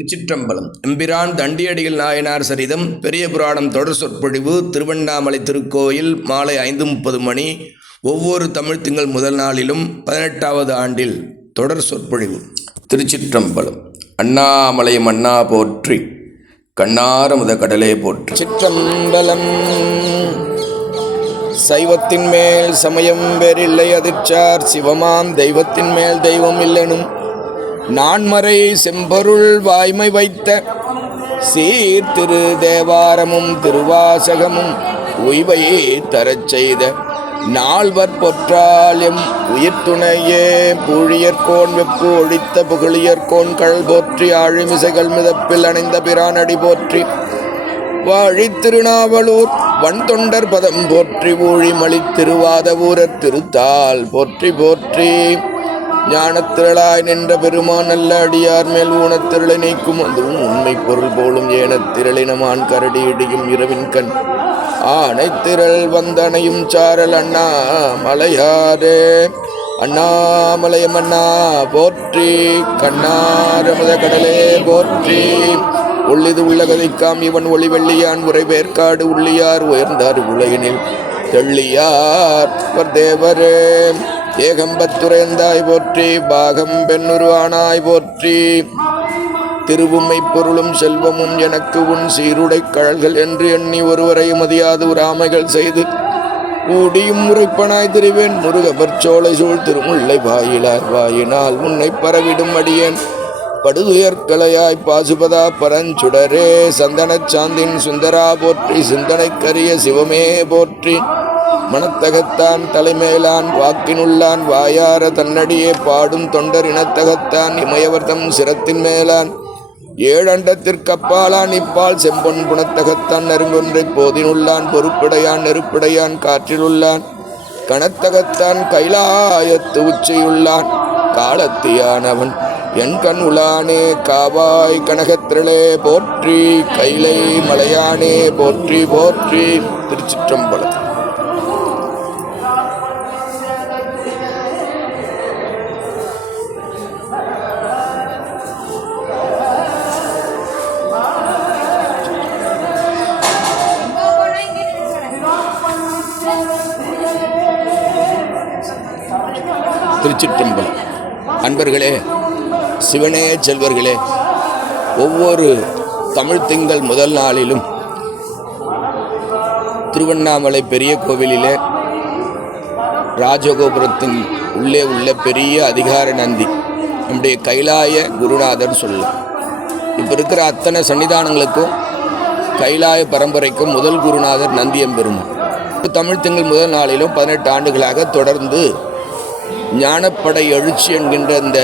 திருச்சிற்றம்பலம். எம்பிரான் தண்டியடிகள் நாயனார் சரிதம் பெரிய புராணம் தொடர் சொற்பொழிவு திருவண்ணாமலை திருக்கோயில் மாலை 5:30 மணி. ஒவ்வொரு தமிழ் திங்கள் முதல் நாளிலும் 18வது ஆண்டில் தொடர் சொற்பொழிவு. திருச்சிற்றம்பலம். அண்ணாமலை மன்னா போற்றி, கண்ணார முத கடலே போற்றி. சிற்றம்பலம். சைவத்தின் மேல் சமயம் வேறில்லை அதிர்ச்சார், சிவமாம் தெய்வத்தின் மேல் தெய்வம் இல்லெனும் நான்மறை செம்பொருள் வாய்மை வைத்த சீர்திரு தேவாரமும் திருவாசகமும் உய்வையே தரச் செய்த நால்வர் பொற்றாலும் உயிர் துணையே. பூழியர்கோன் வெப்பு ஒழித்த புகழியர்கோன் கழல் போற்றி, ஆழிமிசைகள் மிதப்பில் அணைந்த பிரானடி போற்றி, வாழி திருநாவலூர் வன் தொண்டர் பதம் போற்றி, ஊழிமளி திருவாதவூரர் திருத்தால் போற்றி போற்றி. ஞானத்திரளாய் நின்ற பெருமான் நல்ல அடியார் மேல் ஊனத்திரளை நீக்கும் அதுவும் உண்மை பொருள் போலும் ஏனத்திரளினமான் கரடி இடியும் இரவின் கண் ஆனைத்திரள் வந்தனையும் சாரல் அண்ணாமலையாரே. அண்ணாமலையம் அண்ணா போற்றி, கண்ணாரமுத கடலே போற்றி. உள்ளிது உள்ள கதைக்காம் இவன் ஒளி வெள்ளியான் உரை வேற்காடு உள்ளியார் உயர்ந்தார் உலகினில் தெள்ளியார் தேவரே. ஏகம்பத்துறைந்தாய் போற்றி, பாகம் பெண்ணுருவானாய் போற்றி. திருவுமை பொருளும் செல்வமும் எனக்கு உன் சீருடை கழல்கள் என்று எண்ணி ஒருவரையும் மதியாது உராமைகள் செய்து கூடியும் முறைப்பனாய் திரிவேன். முருகபற்சோலை சூழ் திருமுல்லை வாயிலார் வாயினால் உன்னை பரவிடும் அடியேன் படுதுயர்கலையாய் பாசுபதா பரஞ்சுடரே. சந்தனச் சாந்தின் சுந்தரா போற்றி, சிந்தனைக்கரிய சிவமே போற்றி. மனத்தகத்தான் தலைமேலான் வாக்கினுள்ளான் வாயார தன்னடியே பாடும் தொண்டர் இனத்தகத்தான் இமயவர்தம் சிரத்தின் மேலான் ஏழண்டத்திற்கப்பாலான் இப்பால் செம்பொன் குணத்தகத்தான் நறுங்கொன்றை போதினுள்ளான் பொறுப்பிடையான் நெருப்பிடையான் காற்றிலுள்ளான் கணத்தகத்தான் கைலாயத்து உச்சியுள்ளான் காலத்தியானவன் என் கண் உளானே. காவாய் கனகத்திரளே போற்றி, கைலை மலையானே போற்றி போற்றி. திருச்சிற்றம்பலம். திருச்சிற்றம்பலம். அன்பர்களே, சிவனே செல்வர்களே, ஒவ்வொரு தமிழ் திங்கள் முதல் நாளிலும் திருவண்ணாமலை பெரிய கோவிலிலே ராஜகோபுரத்தின் உள்ளே உள்ள பெரிய அதிகார நந்தி நம்முடைய கைலாய குருநாதர் சொல்லலாம். இப்போ இருக்கிற அத்தனை சன்னிதானங்களுக்கும் கைலாய பரம்பரைக்கும் முதல் குருநாதர் நந்தியம்பெருமான். தமிழ் திங்கள் முதல் நாளிலும் 18 ஆண்டுகளாக தொடர்ந்து ஞானப்படை எழுச்சி என்கின்ற இந்த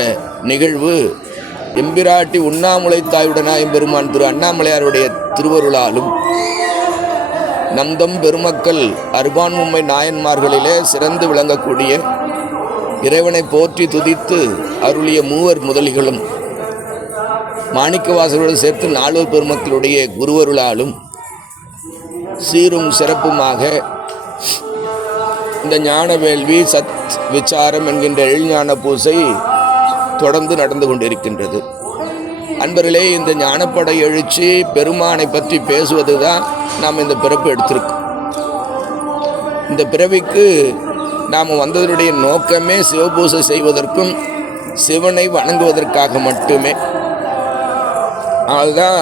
நிகழ்வு எம்பிராட்டி உண்ணாமுலை தாயுடனாய் பெருமான் திரு அண்ணாமலையாருடைய திருவருளாலும் நந்தம் பெருமக்கள் அருபான்மும்மை நாயன்மார்களிலே சிறந்து விளங்கக்கூடிய இறைவனை போற்றி துதித்து அருளிய மூவர் முதலிகளும் மாணிக்கவாசகரோடு சேர்த்து 4 பெருமக்களுடைய குருவருளாலும் சீரும் சிறப்புமாக இந்த ஞான வேள்வி சத் விசாரம் என்கின்ற எழில்ஞான பூசை தொடர்ந்து நடந்து கொண்டிருக்கின்றது. அன்பர்களே, இந்த ஞானப்படை எழுச்சி பெருமானை பற்றி பேசுவது தான் நாம் இந்த பிறப்பு எடுத்திருக்கோம். இந்த பிறவிக்கு நாம் வந்ததனுடைய நோக்கமே சிவபூசை செய்வதற்கும் சிவனை வணங்குவதற்காக மட்டுமே. அதுதான்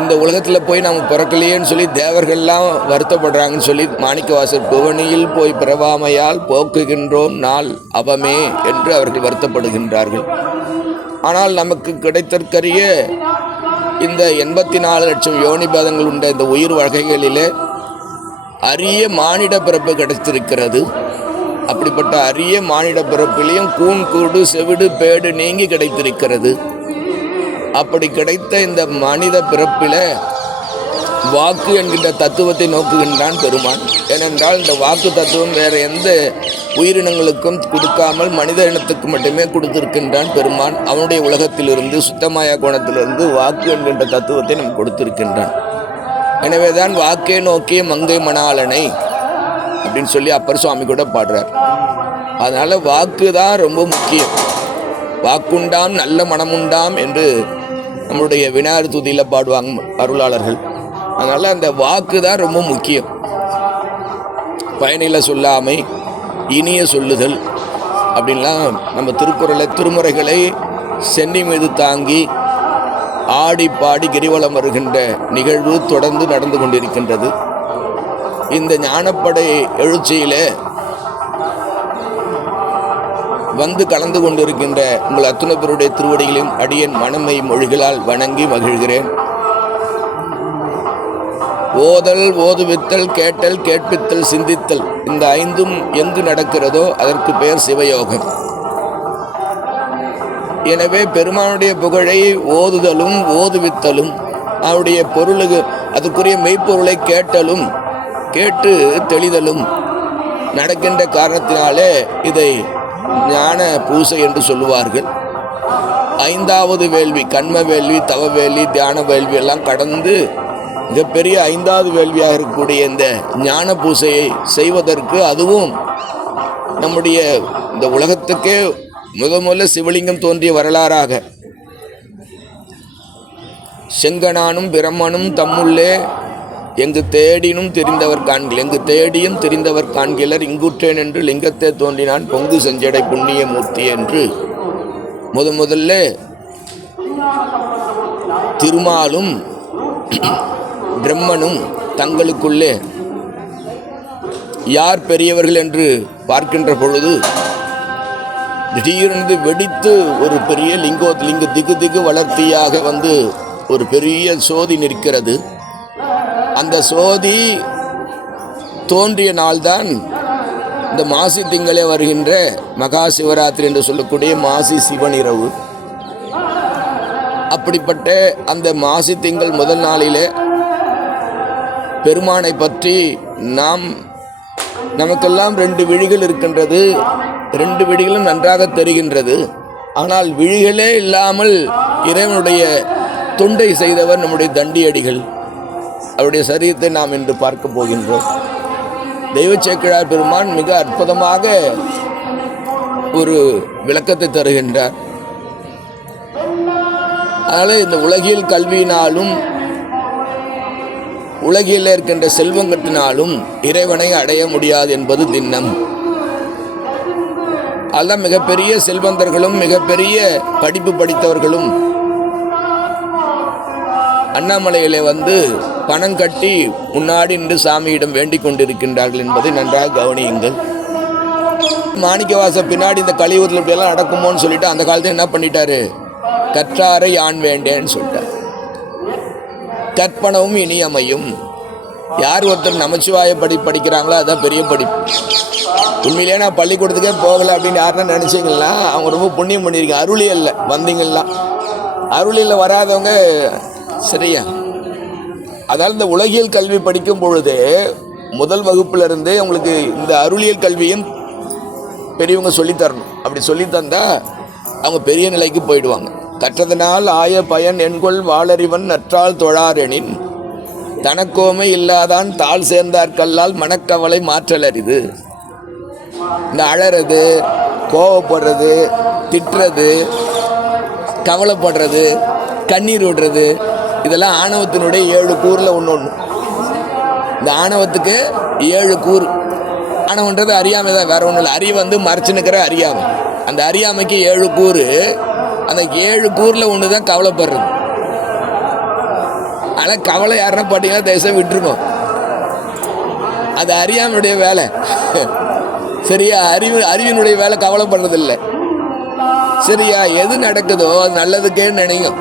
இந்த உலகத்தில் போய் நாம் பிறக்கலையேன்னு சொல்லி தேவர்கள்லாம் வருத்தப்படுறாங்கன்னு சொல்லி மாணிக்கவாசர் புவனியில் போய் பிறவாமையால் போக்குகின்றோம் நாள் அவமே என்று அவர்கள் வருத்தப்படுகின்றார்கள். ஆனால் நமக்கு கிடைத்தற்கரிய இந்த 84 லட்சம் யோனிபாதங்கள் உண்ட இந்த உயிர் வகைகளிலே அரிய மானிட பிறப்பு கிடைத்திருக்கிறது. அப்படிப்பட்ட அரிய மானிட பிறப்பிலையும் கூன் கூடு செவிடு பேடு நீங்கி கிடைத்திருக்கிறது. அப்படி கிடைத்த இந்த மனித பிறப்பில் வாக்கு என்கின்ற தத்துவத்தை நோக்குகின்றான் பெருமான். ஏனென்றால் இந்த வாக்கு தத்துவம் வேறு எந்த உயிரினங்களுக்கும் கொடுக்காமல் மனித இனத்துக்கு மட்டுமே கொடுத்திருக்கின்றான் பெருமான். அவனுடைய உலகத்திலிருந்து சுத்தமாய கோணத்திலிருந்து வாக்கு என்கின்ற தத்துவத்தை நம்ம கொடுத்திருக்கின்றான். எனவே தான் வாக்கே நோக்கிய மங்கை மணாளனை அப்படின்னு சொல்லி அப்பர் சுவாமி கூட பாடுறார். அதனால் வாக்கு தான் ரொம்ப முக்கியம். வாக்குண்டாம் நல்ல மனமுண்டாம் என்று நம்மளுடைய விநாயகர் துதியில் பாடுவாங்க அருளாளர்கள். அதனால் அந்த வாக்கு தான் ரொம்ப முக்கியம். பயனில சொல்லாமை இனிய சொல்லுதல் அப்படின்லாம் நம்ம திருமுறைகளை சென்னி மீது தாங்கி ஆடி பாடி கிரிவலம் வருகின்ற நிகழ்வு தொடர்ந்து நடந்து கொண்டிருக்கின்றது. இந்த ஞானப்படை எழுச்சியில் வந்து கலந்து கொண்டிருக்கின்ற உங்கள் அத்துணை பேருடைய திருவடிகளையும் அடியேன் மனமை மொழிகளால் வணங்கி மகிழ்கிறேன். ஓதல், ஓதுவித்தல், கேட்டல், கேட்பித்தல், சிந்தித்தல், இந்த ஐந்தும் எங்கு நடக்கிறதோ அதற்கு பெயர் சிவயோகம். எனவே பெருமானுடைய புகழை ஓதுதலும் ஓதுவித்தலும் அவருடைய பொருளுக்கு அதுக்குரிய மெய்ப்பொருளை கேட்டலும் கேட்டு தெளிதலும் நடக்கின்ற காரணத்தினாலே இதை ஞான பூசை என்று சொல்லுவார்கள். ஐந்தாவது வேள்வி, கண்ம வேள்வி, தவ வேள்வி, தியான வேள்வி எல்லாம் கடந்து மிகப்பெரிய ஐந்தாவது வேள்வியாக இருக்கக்கூடிய இந்த ஞான பூசையை செய்வதற்கு, அதுவும் நம்முடைய இந்த உலகத்துக்கே முதல்ல சிவலிங்கம் தோன்றிய வரலாறாக செங்கனானும் பிரம்மனும் தம்முள்ளே எங்கு தேடினும் தெரிந்தவர் காண்கில், எங்கு தேடியும் தெரிந்தவர் காண்கிலர், இங்குற்றேன் என்று லிங்கத்தை தோன்றினான் பொங்கு செஞ்சடை புண்ணிய மூர்த்தி என்று முதல்ல திருமாலும் பிரம்மனும் தங்களுக்குள்ளே யார் பெரியவர்கள் என்று பார்க்கின்ற பொழுது திடீரென்று வெடித்து ஒரு பெரிய லிங்க திகு வளர்த்தியாக வந்து ஒரு பெரிய சோதி நிற்கிறது. அந்த சோதி தோன்றிய நாள்தான் இந்த மாசி திங்களே வருகின்ற மகா சிவராத்திரி என்று சொல்லக்கூடிய மாசி சிவனிரவு. அப்படிப்பட்ட அந்த மாசி திங்கள் முதல் நாளிலே பெருமானை பற்றி நமக்கெல்லாம் 2 விழிகள் இருக்கின்றது. 2 விழிகளும் நன்றாக தெரிகின்றது. ஆனால் விழிகளே இல்லாமல் இறைவனுடைய தொண்டை செய்தவர் நம்முடைய தண்டியடிகள். அவருடைய சரீரத்தை நாம் இன்று பார்க்க போகின்றோம். தெய்வச்சேக்கிழார் பெருமான் மிக அற்புதமாக ஒரு விளக்கத்தை தருகின்றார். அதனால் இந்த உலகியல் கல்வியினாலும் உலகில் இருக்கின்ற செல்வங்கத்தினாலும் இறைவனை அடைய முடியாது என்பது திண்ணம். அதுதான் மிகப்பெரிய செல்வந்தர்களும் மிகப்பெரிய படிப்பு படித்தவர்களும் அண்ணாமலையிலே வந்து பணம் கட்டி முன்னாடி நின்று சாமியிடம் வேண்டிக் கொண்டிருக்கின்றார்கள் என்பதை நன்றாக கவனியுங்கள். மாணிக்கவாசர் பின்னாடி இந்த கலியுகத்தில் இப்படியெல்லாம் நடக்குமோன்னு சொல்லிட்டு அந்த காலத்தில் என்ன பண்ணிட்டாரு, கற்றாரை யான் வேண்டேன்னு சொல்லிட்டார். கற்பனவும் இனியமையும். யார் ஒருத்தர் நமச்சிவாய படிக்கிறாங்களோ அதுதான் பெரிய படிப்பு. உண்மையிலே நான் பள்ளிக்கூடத்துக்கே போகலை அப்படின்னு யாருன்னா நினச்சிங்களா, அவங்க ரொம்ப புண்ணியம் பண்ணியிருக்கேன். அருளியல்ல வந்தீங்கன்னா, அருளியில் வராதவங்க சரியா. அதாவது இந்த உலகியல் கல்வி படிக்கும் பொழுது முதல் வகுப்புலேருந்து உங்களுக்கு இந்த அருளியல் கல்வியும் பெரியவங்க சொல்லித்தரணும். அப்படி சொல்லித்தந்தா அவங்க பெரிய நிலைக்கு போயிடுவாங்க. கற்றதனால் ஆய பயன் என்கொள் வாளறிவன் நற்றால் தொழாரெனின் தனக்கோமை இல்லாதான் தாழ் சேர்ந்தார் கல்லால் மனக்கவலை மாற்றலரிது. இந்த அழறது, கோவப்படுறது, திட்டுறது, கவலைப்படுறது, கண்ணீர் விடுறது, இதெல்லாம் ஆணவத்தினுடைய 7 கூறில் ஒன்று. இந்த ஆணவத்துக்கு 7 கூறு. ஆணவன்றது அறியாமை தான், வேற ஒன்றும் இல்லை. அறிவு வந்து மறைச்சு நிற்கிற அறியாமை. அந்த அறியாமைக்கு 7 கூறு. அந்த 7 கூறில் ஒன்று தான் கவலைப்படுறது. ஆனால் கவலை யாருன்னா பார்த்தீங்கன்னா தேசம் விட்டுருக்கோம். அது அறியாமையுடைய வேலை. சரியா? அறிவினுடைய வேலை கவலைப்படுறது இல்லை. சரியா? எது நடக்குதோ அது நல்லதுக்கே நினைக்கும்.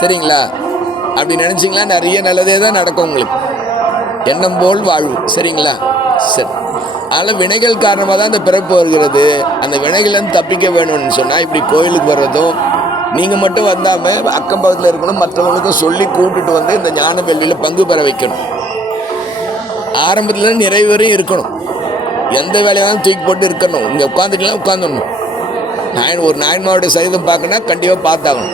சரிங்களா? அப்படி நினச்சிங்களா நிறைய நல்லதே தான் நடக்கும் உங்களுக்கு. எண்ணம் போல் வாழ்வு. சரிங்களா? சரி. அதனால் வினைகள் காரணமாக தான் இந்த பிறப்பு வருகிறது. அந்த வினைகள்லேருந்து தப்பிக்க வேணும்னு சொன்னால் இப்படி கோயிலுக்கு வர்றதும், நீங்கள் மட்டும் வந்தாமல் அக்கம் பக்கத்தில் இருக்கணும், மற்றவங்களுக்கும் சொல்லி கூப்பிட்டுட்டு வந்து இந்த ஞான வேள்வியில் பங்கு பெற வைக்கணும். ஆரம்பத்தில் நிறைவு வரையும் இருக்கணும். எந்த வேலையாலும் தூக்கி போட்டு இருக்கணும். இங்கே உட்காந்துக்கலாம், உட்காந்துடணும். ஒரு நாயன்மாவோடைய சரிதம் பார்க்கணுன்னா கண்டிப்பாக பார்த்தாகணும்.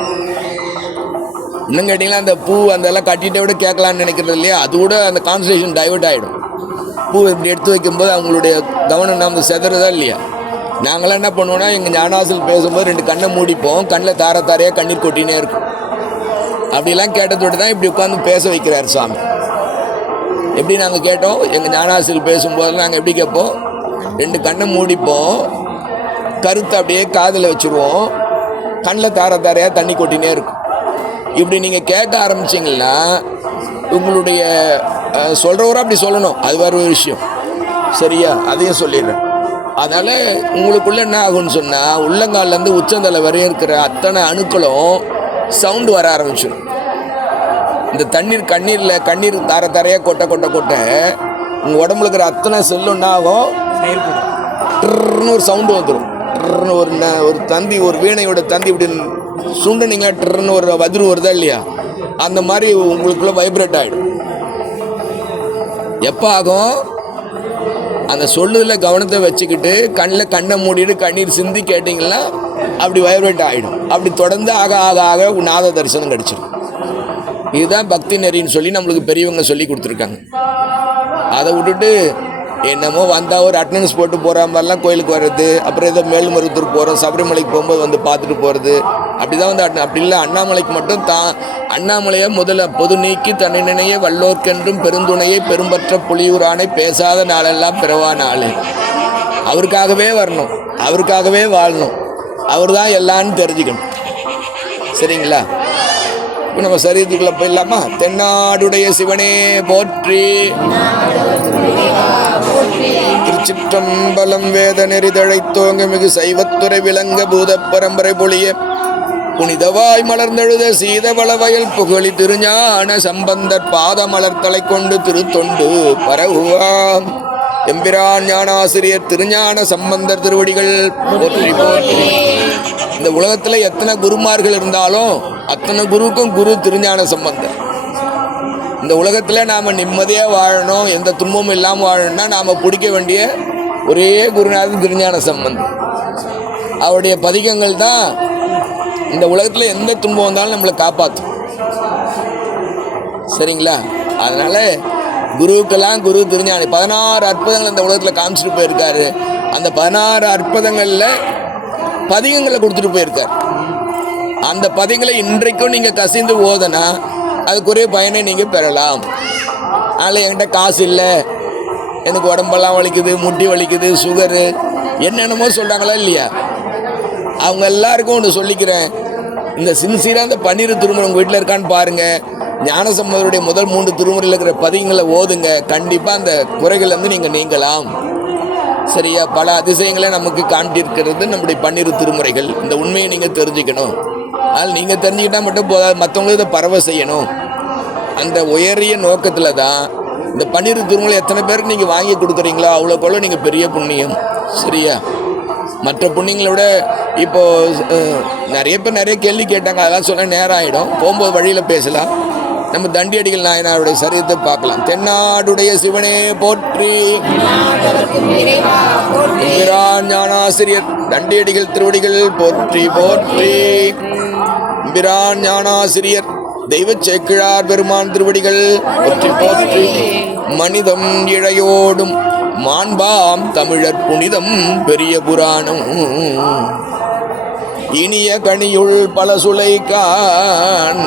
இன்னும் கேட்டிங்கன்னா அந்த பூ அதெல்லாம் கட்டிகிட்டே விட கேட்கலான்னு நினைக்கிறது இல்லையா, அது கூட அந்த கான்சன்ட்ரேஷன் டைவர்ட் ஆகிடும். பூ இப்படி எடுத்து வைக்கும்போது அவங்களுடைய கவனம் நம்ம செதறதா இல்லையா. நாங்களாம் என்ன பண்ணுவோன்னா எங்கள் ஞானாசிரியர் பேசும்போது 2 கண்ணை மூடிப்போம், கண்ணில் தார தாரையாக கண்ணீர் கொட்டினே இருக்கும். அப்படிலாம் கேட்டதோடு தான் இப்படி உட்காந்து பேச வைக்கிறார் சுவாமி. எப்படி நாங்கள் கேட்டோம், எங்கள் ஞானாசிரியர் பேசும்போது நாங்கள் எப்படி கேட்போம், 2 கண்ணை மூடிப்போம், கருத்தை அப்படியே காதில் வச்சுருவோம், கண்ணில் தார தாரையாக தண்ணி கொட்டினே இருக்கும். இப்படி நீங்கள் கேட்க ஆரம்பிச்சிங்கன்னா உங்களுடைய சொல்கிறவரை அப்படி சொல்லணும், அது வேறு ஒரு விஷயம். சரியா, அதையும் சொல்லிடுறேன். அதனால் உங்களுக்குள்ளே என்ன ஆகும்னு சொன்னால் உள்ளங்கால்லேருந்து உச்சந்தலை வரையும் இருக்கிற அத்தனை அணுக்களும் சவுண்டு வர ஆரம்பிச்சிடும். இந்த கண்ணீர் தார தாரையாக கொட்ட உங்கள் உடம்புல இருக்கிற அத்தனை செல்லும் என்ன ஆகும், ட்ருன்னு ஒரு சவுண்டு வந்துடும். ட்ருன்னு ஒரு தந்தி, ஒரு வீணையோட தந்தி இப்படி சுண்டனிங்களா ட்ருன்னு ஒரு வதிரு வருதா இல்லையா, அந்த மாதிரி உங்களுக்குள்ளே வைப்ரேட் ஆகிடும். எப்போ ஆகும், அந்த சொல்லுதில் கவனத்தை வச்சுக்கிட்டு கண்ணை மூடிட்டு கண்ணீர் சிந்தி கேட்டிங்கன்னா அப்படி வைப்ரேட் ஆகிடும். அப்படி தொடர்ந்து ஆக நாத தரிசனம் கிடச்சிடும். இதுதான் பக்தி நெறின்னு சொல்லி நம்மளுக்கு பெரியவங்க சொல்லி கொடுத்துருக்காங்க. அதை விட்டுட்டு என்னமோ வந்தால் ஒரு அட்டண்டன்ஸ் போட்டு போகிற மாதிரிலாம் கோயிலுக்கு வர்றது, அப்புறம் ஏதோ மேல்மருவத்தூர் போகிறோம், சபரிமலைக்கு போகும்போது வந்து பார்த்துட்டு போகிறது, அப்படி தான் வந்து அப்படி இல்லை. அண்ணாமலைக்கு மட்டும் அண்ணாமலையை முதல்ல பொது நீக்கி தன்னை நினைய வல்லோர்க்கென்றும் பெருந்துணையை பெரும்பற்ற புலியூரானை பேசாத நாளெல்லாம் பிறவா நாள். அவருக்காகவே வரணும், அவருக்காகவே வாழணும், அவர் தான் எல்லான்னு தெரிஞ்சுக்கணும். சரிங்களா? இப்போ நம்ம சரீரத்துக்குள்ளே போயிடலாமா? தென்னாடுடைய சிவனே போற்றி, திருச்சிற்றம்பலம் வேத நெறிதழைத்தோங்க மிகு சைவத்துறை விளங்க பூத பரம்பரை பொழிய புனிதவாய் மலர்ந்தெழுத சீதவள வயல் புகழி திருஞான சம்பந்தர் பாத மலர்த்தலை கொண்டு திருத்தொண்டு பரவுவாம். எம்பிரான் ஞானாசிரியர் திருஞான சம்பந்தர் திருவடிகள் போற்றி போற்றி. இந்த உலகத்தில் எத்தனை குருமார்கள் இருந்தாலும் அத்தனை குருவுக்கும் குரு திருஞான சம்பந்தர். இந்த உலகத்தில் நாம் நிம்மதியாக வாழணும், எந்த துன்பமும் இல்லாமல் வாழணும்னா நாம் பிடிக்க வேண்டிய ஒரே குருநாதன் திருஞான சம்பந்தர். அவருடைய பதிகங்கள் தான் இந்த உலகத்தில் எந்த துன்பம் வந்தாலும் நம்மளை காப்பாற்றும். சரிங்களா? அதனால் குருவுக்கெல்லாம் குரு திருஞானி 16 அற்புதங்கள் இந்த உலகத்தில் காமிச்சிட்டு போயிருக்காரு. அந்த 16 அற்புதங்களில் பதிகங்களை கொடுத்துட்டு போயிருக்கார். அந்த பதிகங்களை இன்றைக்கும் நீங்கள் கசிந்து ஓதனா அதுக்குரிய பயனை நீங்கள் பெறலாம். அதனால் என்கிட்ட காசு இல்லை, எனக்கு உடம்பெல்லாம் வலிக்குது, முட்டி வலிக்குது, சுகரு, என்னென்னமோ சொல்கிறாங்களா இல்லையா, அவங்க எல்லாருக்கும் ஒன்று சொல்லிக்கிறேன். இந்த சின்சியராக இந்த 12 திருமுறை உங்கள் வீட்டில் இருக்கான்னு பாருங்கள். ஞானசம்பந்தருடைய முதல் 3 திருமுறையில் இருக்கிற பதிகங்களை ஓதுங்க. கண்டிப்பாக அந்த குறைகள்லேருந்து நீங்கள் நீங்கலாம். சரியா? பல அதிசயங்களை நமக்கு காட்டியிருக்கிறது நம்முடைய 12 திருமுறைகள். இந்த உண்மையை நீங்கள் தெரிஞ்சுக்கணும். அதனால் நீங்கள் தெரிஞ்சுக்கிட்டால் மட்டும் போதாது, மற்றவங்களும் இதை பரவ செய்யணும். அந்த உயரிய நோக்கத்தில் தான் இந்த 12 திருமுறை எத்தனை பேருக்கு நீங்கள் வாங்கி கொடுக்குறீங்களோ அவ்வளோக்குள்ள நீங்கள் பெரிய புண்ணியம். சரியா? மற்ற புண்ணியங்களை விட இப்போது நிறைய பேர் நிறைய கேள்வி கேட்டாங்க, அதெல்லாம் சொல்ல நேரம் ஆகிடும். போகும்போது வழியில் பேசலாம். நம்ம தண்டியடிகள் நாயனாருடைய சரீரத்தை பார்க்கலாம். தென்னாடுடைய சிவனே போற்றி, ஞானாசிரியர் தண்டியடிகள் திருவடிகள் போற்றி போற்றி. பிரான் ஞானாசிரியர் தெய்வ சேக்கிழார் பெருமான் திருவடிகள் போற்றி போற்றி. மனிதம் இழையோடும் மாண்பாம் தமிழர் புனிதம் பெரிய புராணம் இனிய கனியுள் பல சுளைக்கான்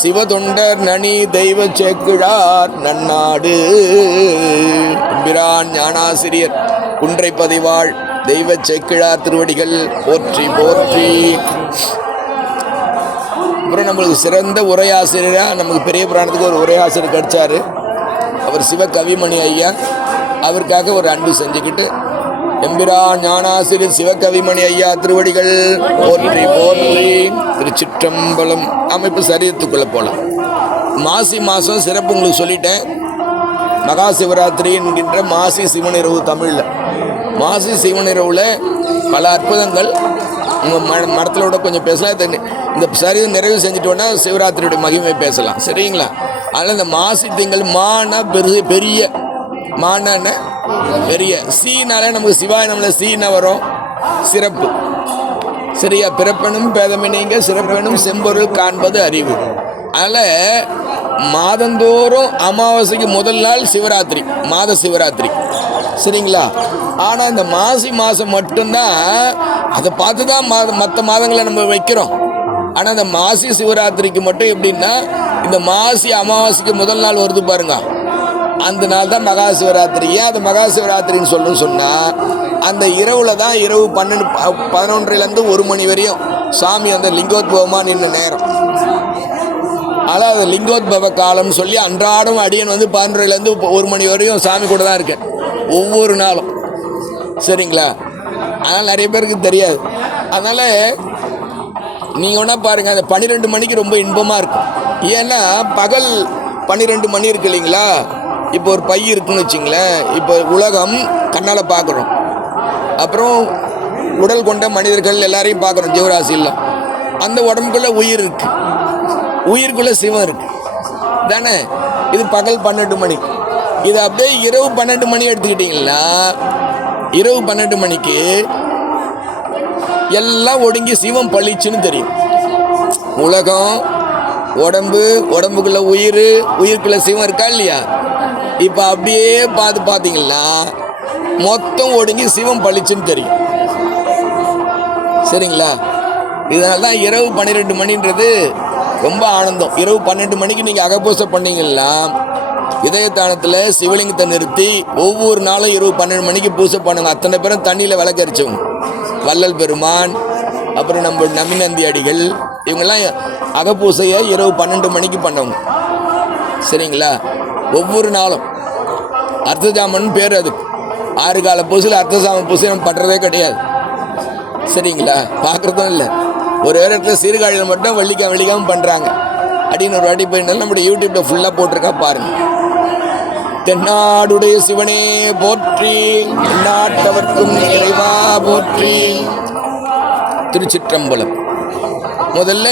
சிவதொண்டர் நனி தெய்வ சேக்கிழார் நன்னாடு. பிரான் ஞானாசிரியர் குன்றை பதிவாள் தெய்வ சேக்கிழார் திருவடிகள் போற்றி போற்றி. அப்புறம் நம்மளுக்கு சிறந்த உரையாசிரியராக நமக்கு பெரிய புராணத்துக்கு ஒரு உரையாசிரியர் கிடைச்சார். அவர் சிவகவிமணி ஐயா. அவருக்காக ஒரு அன்பு செஞ்சுக்கிட்டு எம்பிரான் ஞானாசிரியர் சிவகவிமணி ஐயா திருவடிகள் போற்றி போற்றி. திருச்சிற்றம்பலம். அமைப்பு சரீரத்துக்குள்ளே போகலாம். மாசி மாதம் சிறப்பு உங்களுக்கு சொல்லிட்டேன். மகா சிவராத்திரி என்கின்ற மாசி சிவனிரவு தமிழில். மாசி சிவனிரவில் பல அற்புதங்கள் உங்கள் மடத்தில் விட கொஞ்சம் பேசலாம். இந்த சரீரம் நிறைவு செஞ்சுட்டோன்னா சிவராத்திரியுடைய மகிமை பேசலாம். சரிங்களா? அதனால் இந்த மாசி திங்கள் மானா பெரிய மானான பெரிய சீனால நமக்கு சிவாய நம்மள சீனா வரும் சிறப்பு. சரியா? பிறப்பெனும் பேதமினீங்க சிறப்பெனும் செம்பொருள் காண்பது அறிவு. அதனால் மாதந்தோறும் அமாவாசைக்கு முதல் நாள் சிவராத்திரி, மாத சிவராத்திரி. சரிங்களா? ஆனால் இந்த மாசி மாதம் மட்டும்தான் அதை பார்த்து தான் மற்ற மாதங்களை நம்ம வைக்கிறோம். ஆனால் இந்த மாசி சிவராத்திரிக்கு மட்டும் எப்படின்னா, இந்த மாசி அமாவாசைக்கு முதல் நாள் வருது பாருங்க, அந்த நாள் தான் மகா சிவராத்திரி. ஏன் அது மகா சிவராத்திரின்னு சொல்லணும்னு சொன்னால், அந்த இரவில் தான் இரவு 11:11லேருந்து 1 மணி வரையும் சாமி அந்த லிங்கோத்பவமாக நின்ற நேரம். ஆனால் அது லிங்கோத்பவ காலம்னு சொல்லி அன்றாடம் அடியன் வந்து 11:00லேருந்து 1 மணி வரையும் சாமி கூட தான் இருக்கேன் ஒவ்வொரு நாளும். சரிங்களா? அதனால் நிறைய பேருக்கு தெரியாது. அதனால் நீங்கள் ஒன்றா பாருங்கள், அந்த 12 மணிக்கு ரொம்ப இன்பமாக இருக்கும். ஏன்னா பகல் 12 மணி இருக்கு இல்லைங்களா? இப்போ ஒரு பை இருக்குன்னு வச்சிங்களேன். இப்போ உலகம் கண்ணால் பார்க்குறோம், அப்புறம் உடல் கொண்ட மனிதர்கள் எல்லாரையும் பார்க்குறோம், ஜீவராசியில். அந்த உடம்புக்குள்ளே உயிர் இருக்கு, உயிருக்குள்ளே சிவம் இருக்கு தானே. இது பகல் 12 மணி. இது அப்படியே இரவு 12 மணி எடுத்துக்கிட்டிங்கன்னா, இரவு 12 மணிக்கு எல்லாம் ஒடுங்கி சிவம் பளிச்சுன்னு தெரியும். உலகம், உடம்பு, உடம்புக்குள்ள உயிர், உயிருக்குள்ள சிவம் இருக்கா இல்லையா? இப்போ அப்படியே பார்த்தீங்கன்னா மொத்தம் ஒடுங்கி சிவம் பளிச்சுன்னு தெரியும். சரிங்களா? இதனால தான் இரவு 12 மணின்றது ரொம்ப ஆனந்தம். இரவு 12 மணிக்கு நீங்கள் அகப்பூசை பண்ணீங்கன்னா, இதயத்தானத்தில் சிவலிங்கத்தை நிறுத்தி ஒவ்வொரு நாளும் இரவு 12 மணிக்கு பூசை பண்ணுங்க. அத்தனை பேரும் தண்ணியில் விளக்கரிச்சவங்க, வள்ளல் பெருமான், அப்புறம் நம்ம நமிநந்தி அடிகள், இவங்கெல்லாம் அகப்பூசையை இரவு 12 மணிக்கு பண்ணவங்க. சரிங்களா? ஒவ்வொரு நாளும் அர்த்தஜாமன் பேர். அதுக்கு 6 கால பூசையில் அர்த்தஜாம பூசை நம்ம பண்ணுறதே கிடையாது. சரிங்களா? பார்க்குறதும் இல்லை. ஒரு இடத்துல சீர்காழியில் மட்டும் வெள்ளிக்காம பண்ணுறாங்க அப்படின்னு ஒரு வாட்டி போயிருந்தாலும் நம்முடைய யூடியூப்பில் ஃபுல்லாக போட்டிருக்கா பாருங்கள். தென்னாடுடைய சிவனே போற்றி, தென்னாட்டவர்க்கும் இறைவா போற்றி. திருச்சிற்றம்பலம். முதல்ல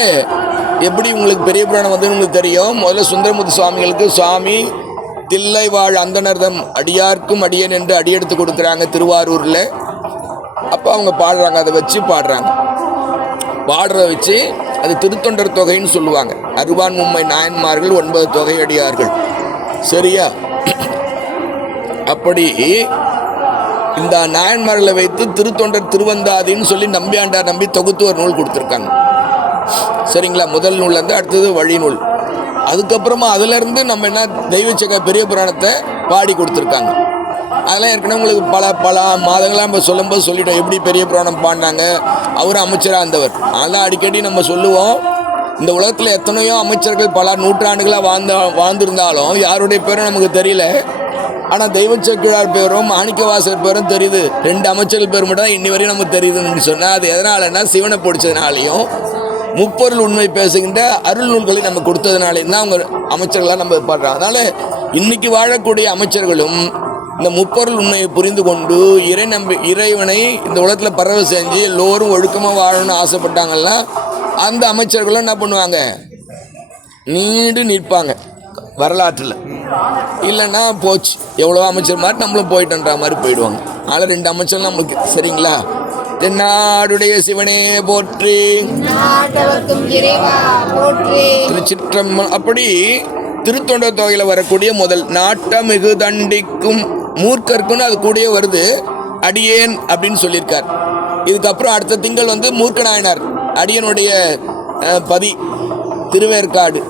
எப்படி உங்களுக்கு பெரிய புராணம் வந்து உங்களுக்கு தெரியும். முதல்ல சுந்தரமுத்து சுவாமிகளுக்கு சுவாமி தில்லை வாழ் அந்தனர்தம் அடியார்க்கும் அடியன் என்று அடியெடுத்து கொடுக்குறாங்க திருவாரூரில். அப்போ அவங்க பாடுறாங்க, அதை வச்சு பாடுறாங்க. பாடுறத வச்சு அது திருத்தொண்டர் தொகைன்னு சொல்லுவாங்க. அருவான் மும்மை நாயன்மார்கள் 9 தொகை அடியார்கள். சரியா? அப்படி இந்த நாயன்மார்களை வைத்து திருத்தொண்டர் திருவந்தாதின்னு சொல்லி நம்பியாண்டார் நம்பி தொகுத்து ஒரு நூல் கொடுத்துருக்காங்க. சரிங்களா? முதல் நூல்லேருந்து அடுத்தது வழி நூல். அதுக்கப்புறமா அதிலேருந்து நம்ம என்ன தெய்வச்சக பெரிய புராணத்தை பாடி கொடுத்துருக்காங்க. அதெல்லாம் ஏற்கனவே உங்களுக்கு பல மாதங்களாக நம்ம சொல்லும்போது சொல்லிட்டோம், எப்படி பெரிய புராணம் பாடினாங்க. அவரும் அமைச்சராக இருந்தவர். அதெல்லாம் அடிக்கடி நம்ம சொல்லுவோம். இந்த உலகத்தில் எத்தனையோ அமைச்சர்கள் பல நூற்றாண்டுகளாக வாழ்ந்திருந்தாலும் யாருடைய பேரும் நமக்கு தெரியல. ஆனால் தெய்வச்சக்கிழார் பேரும் மாணிக்கவாசர் பேரும் தெரியுது. 2 அமைச்சர்கள் பேர் மட்டும் தான் இன்னி வரையும் நமக்கு தெரியுதுன்னு சொன்னால் அது எதனாலன்னா சிவனை பிடிச்சதுனாலையும் முப்பொருள் உண்மை பேசுகின்ற அருள் நூல்களை நம்ம கொடுத்ததுனாலேயும் தான் அவங்க அமைச்சர்களாக நம்ம பாடுறோம். அதனால் இன்னைக்கு வாழக்கூடிய அமைச்சர்களும் இந்த முப்பொருள் உண்மையை புரிந்து கொண்டு இறைவனை இந்த உலகத்தில் பரவ செஞ்சு எல்லோரும் ஒழுக்கமாக வாழணும்னு ஆசைப்பட்டாங்கன்னா அந்த அமைச்சர்களும் என்ன பண்ணுவாங்க, நீண்டு நிற்பாங்க வரலாற்றில். இல்லைன்னா போச்சு, எவ்வளோ அமைச்சர் மாதிரி நம்மளும் போயிட்டுன்ற மாதிரி போயிடுவாங்க. அதனால் 2 அமைச்சர் நம்மளுக்கு. சரிங்களா? தென்னாடுடைய சிவனே போற்றி, திருச்சிற்றம்பலம். அப்படி திருத்தொண்டர் தொகையில் வரக்கூடிய முதல் நாட்டமிகு தண்டிக்கும் மூர்க்கருக்குன்னு அது கூடயே வருது அடியேன் அப்படின்னு சொல்லியிருக்கார். இதுக்கப்புறம் அடுத்த திங்கள் வந்து மூர்க்க நாயனார் அடியனுடைய பதி திருவேற்காடு.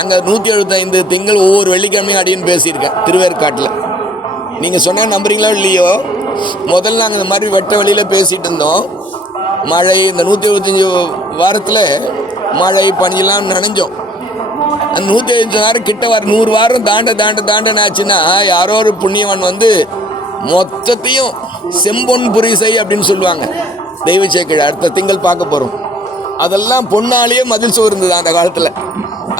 அங்கே 175 திங்கள் ஒவ்வொரு வெள்ளிக்கிழமையும் அடியன் பேசியிருக்கேன் திருவேற்காட்டில். நீங்கள் சொன்ன நம்புறீங்களோ இல்லையோ, முதல்ல நாங்கள் இந்த மாதிரி வெட்ட வழியில் பேசிகிட்டு இருந்தோம். மழை இந்த 175 வாரத்தில் மழை பனியெல்லாம் நனைஞ்சோம். அந்த 175 வாரம் கிட்ட வர 100 வாரம் தாண்ட ஆச்சுன்னா யாரோ ஒரு புண்ணியவன் வந்து மொத்தத்தையும் செம்பொன் புரிசை அப்படின்னு சொல்லுவாங்க. தெய்வ சேக்கிழ அடுத்த திங்கள் பார்க்க போகிறோம். அதெல்லாம் பொண்ணாலேயே மதில் சுவர் இருந்தது அந்த காலத்தில்.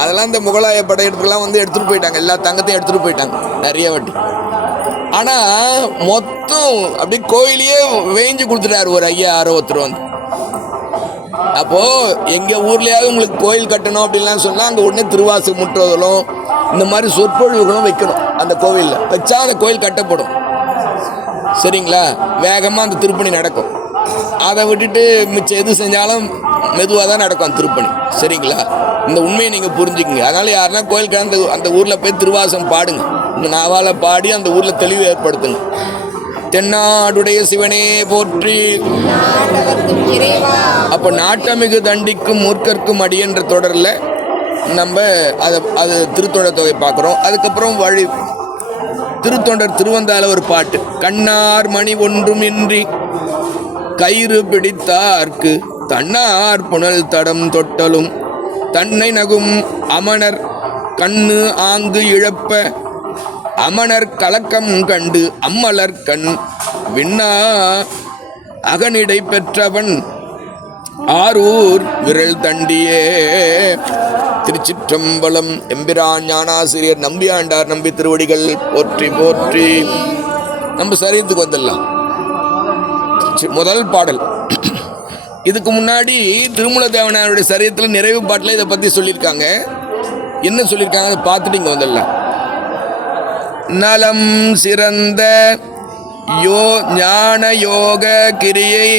அதெல்லாம் இந்த முகலாய படையெடுப்புலாம் வந்து எடுத்துகிட்டு போயிட்டாங்க. எல்லா தங்கத்தையும் எடுத்துகிட்டு போயிட்டாங்க நிறைய வாட்டி. ஆனால் மொத்தம் அப்படி கோயிலையே வேஞ்சு கொடுத்துட்டாரு ஒரு ஐயா யாரோ ஒருத்தர் வந்து. அப்போது எங்கள் ஊர்லேயாவது உங்களுக்கு கோயில் கட்டணும் அப்படின்லாம் சொன்னால் அங்கே உடனே திருவாசு முற்றுவதலும் இந்த மாதிரி சொற்பொழிவுகளும் வைக்கணும். அந்த கோவிலில் வச்சா அந்த கோயில் கட்டப்படும். சரிங்களா? வேகமாக அந்த திருப்பணி நடக்கும். அதை விட்டுட்டு மிச்சம் எது செஞ்சாலும் மெதுவாக தான் நடக்கும் அந்த திருப்பணி. சரிங்களா? இந்த உண்மையை நீங்கள் புரிஞ்சுக்குங்க. அதனால் யாருன்னா கோயில் கலந்து அந்த ஊரில் போய் திருவாசம் பாடுங்க. இந்த நாவால் பாடி அந்த ஊரில் தெளிவு ஏற்படுத்துங்க. தென்னாடுடைய சிவனே போற்றி. அப்போ நாட்டமிகு தண்டிக்கும் மூர்க்கர்க்கும் அடியன்ற தொடரில் நம்ம அது திருத்தொடர் தொகை பார்க்குறோம். அதுக்கப்புறம் திருத்தொண்டர் திருவந்தால ஒரு பாட்டு, கண்ணார் மணி ஒன்றும் இன்றி கயிறு பிடித்தார்க்கு தன்னார் புனல் தடம் தொட்டலும் தன்னை நகும் அமணர் கண்ணு ஆங்கு இழப்ப அமணர் கலக்கம் கண்டு அம்மலர் கண் விண்ணா அகனிடை பெற்றவன் ஆரூர் விரல் தண்டியே. திருச்சிற்றம்பலம். எம்பிரான் ஞானாசிரியர் நம்பியாண்டார் நம்பி திருவடிகள் போற்றி போற்றி. நம்ம சரீரத்துக்கு வந்துடலாம். முதல் பாடல். இதுக்கு முன்னாடி திருமூல தேவனாருடைய சரீரத்தில் நிறைவு பாட்டில் இதை பற்றி சொல்லியிருக்காங்க. என்ன சொல்லியிருக்காங்க அதை பார்த்துட்டு இங்கே வந்துடலாம். நலம் சிறந்த ஞான யோக கிரியை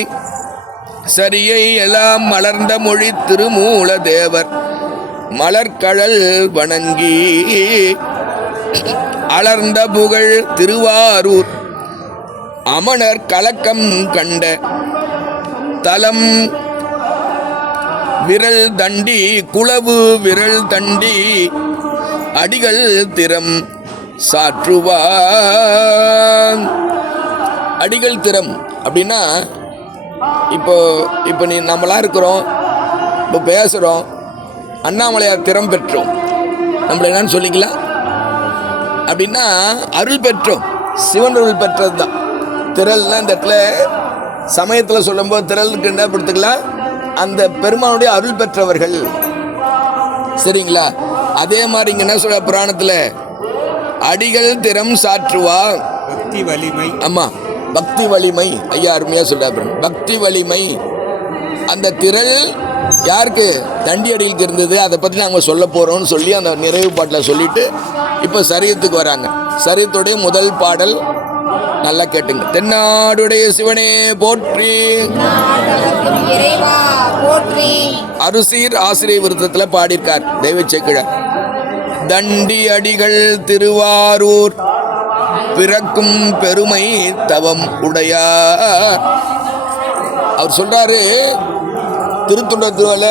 சரியை எல்லாம் மலர்ந்த மொழி திருமூல தேவர் மலர்கழல் வணங்கி அலர்ந்த புகழ் திருவாரூர் அமணர் கலக்கம் கண்ட தலம் விரல் தண்டி குளவு விரல் தண்டி அடிகள் திறம் சாற்றுவான். அடிகள் திறம் அப்படின்னா இப்போ நம்மளாம் இருக்கிறோம், இப்போ பேசுகிறோம், அண்ணாமலையார் திறம் பெற்றோம், நம்மள என்னன்னு சொல்லிக்கலாம் அப்படின்னா அருள் பெற்றோம், சிவன் அருள் பெற்றது தான். திரள்னா இந்த இடத்துல சமயத்தில் சொல்லும்போது திரளுக்கு என்ன படுத்துக்கலாம், அந்த பெருமானுடைய அருள் பெற்றவர்கள். சரிங்களா? அதே மாதிரி இங்கே என்ன சொல்ற புராணத்தில் அடிகள் திறம் சாற்றுவா பக்தி வலிமை. ஆமாம், பக்தி வலிமை. ஐயா அருமையாக சொல்ல பக்தி வலிமை. அந்த திரள் யாருக்கு? தண்டி அடிகளுக்கு இருந்தது. அதை பற்றி நாங்கள் சொல்ல போகிறோம்னு சொல்லி அந்த நிறைவு பாட்டில் சொல்லிட்டு இப்போ சரீரத்துக்கு வராங்க. சரீரத்துடைய முதல் பாடல் நல்லா கேட்டுங்க. தென்னாடுடைய சிவனே போற்றி. அருசீர் ஆசிரிய விருத்தத்தில் பாடியிருக்கார் தெய்வ சேக்கிழார். தண்டி அடிகள் திருவாரூர் பிறக்கும் பெருமை தவம் உடையார். அவர் சொல்றாரு திருத்தொண்டர் திருவல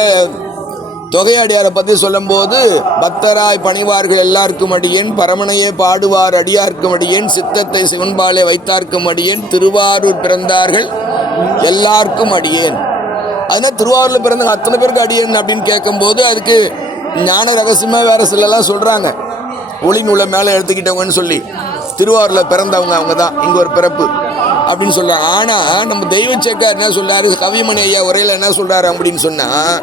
தொகையடியாரை பற்றி சொல்லும்போது, பக்தராய் பணிவார்கள் எல்லாருக்கும் அடியேன், பரமனையே பாடுவார் அடியார்க்கும் அடியேன், சித்தத்தை சிவன்பாலே வைத்தார்க்கும் அடியேன், திருவாரூர் பிறந்தார்கள் எல்லாருக்கும் அடியேன். அதனால் திருவாரூரில் பிறந்தவங்க அத்தனை பேருக்கு அடியேன் அப்படின்னு கேட்கும்போது அதுக்கு ஞான ரகசியமாக வேறு சிலெல்லாம் சொல்கிறாங்க. ஒளி நூலை மேலே எடுத்துக்கிட்டவங்கன்னு சொல்லி திருவாரூரில் பிறந்தவங்க அவங்க தான் இங்கே ஒரு பிறப்பு அப்படின்னு சொல்கிறாங்க. ஆனால் நம்ம தெய்வ சேக்கார் என்ன சொல்கிறாரு, கவிமணி ஐயா உரையில் என்ன சொல்கிறாரு அப்படின்னு சொன்னால்,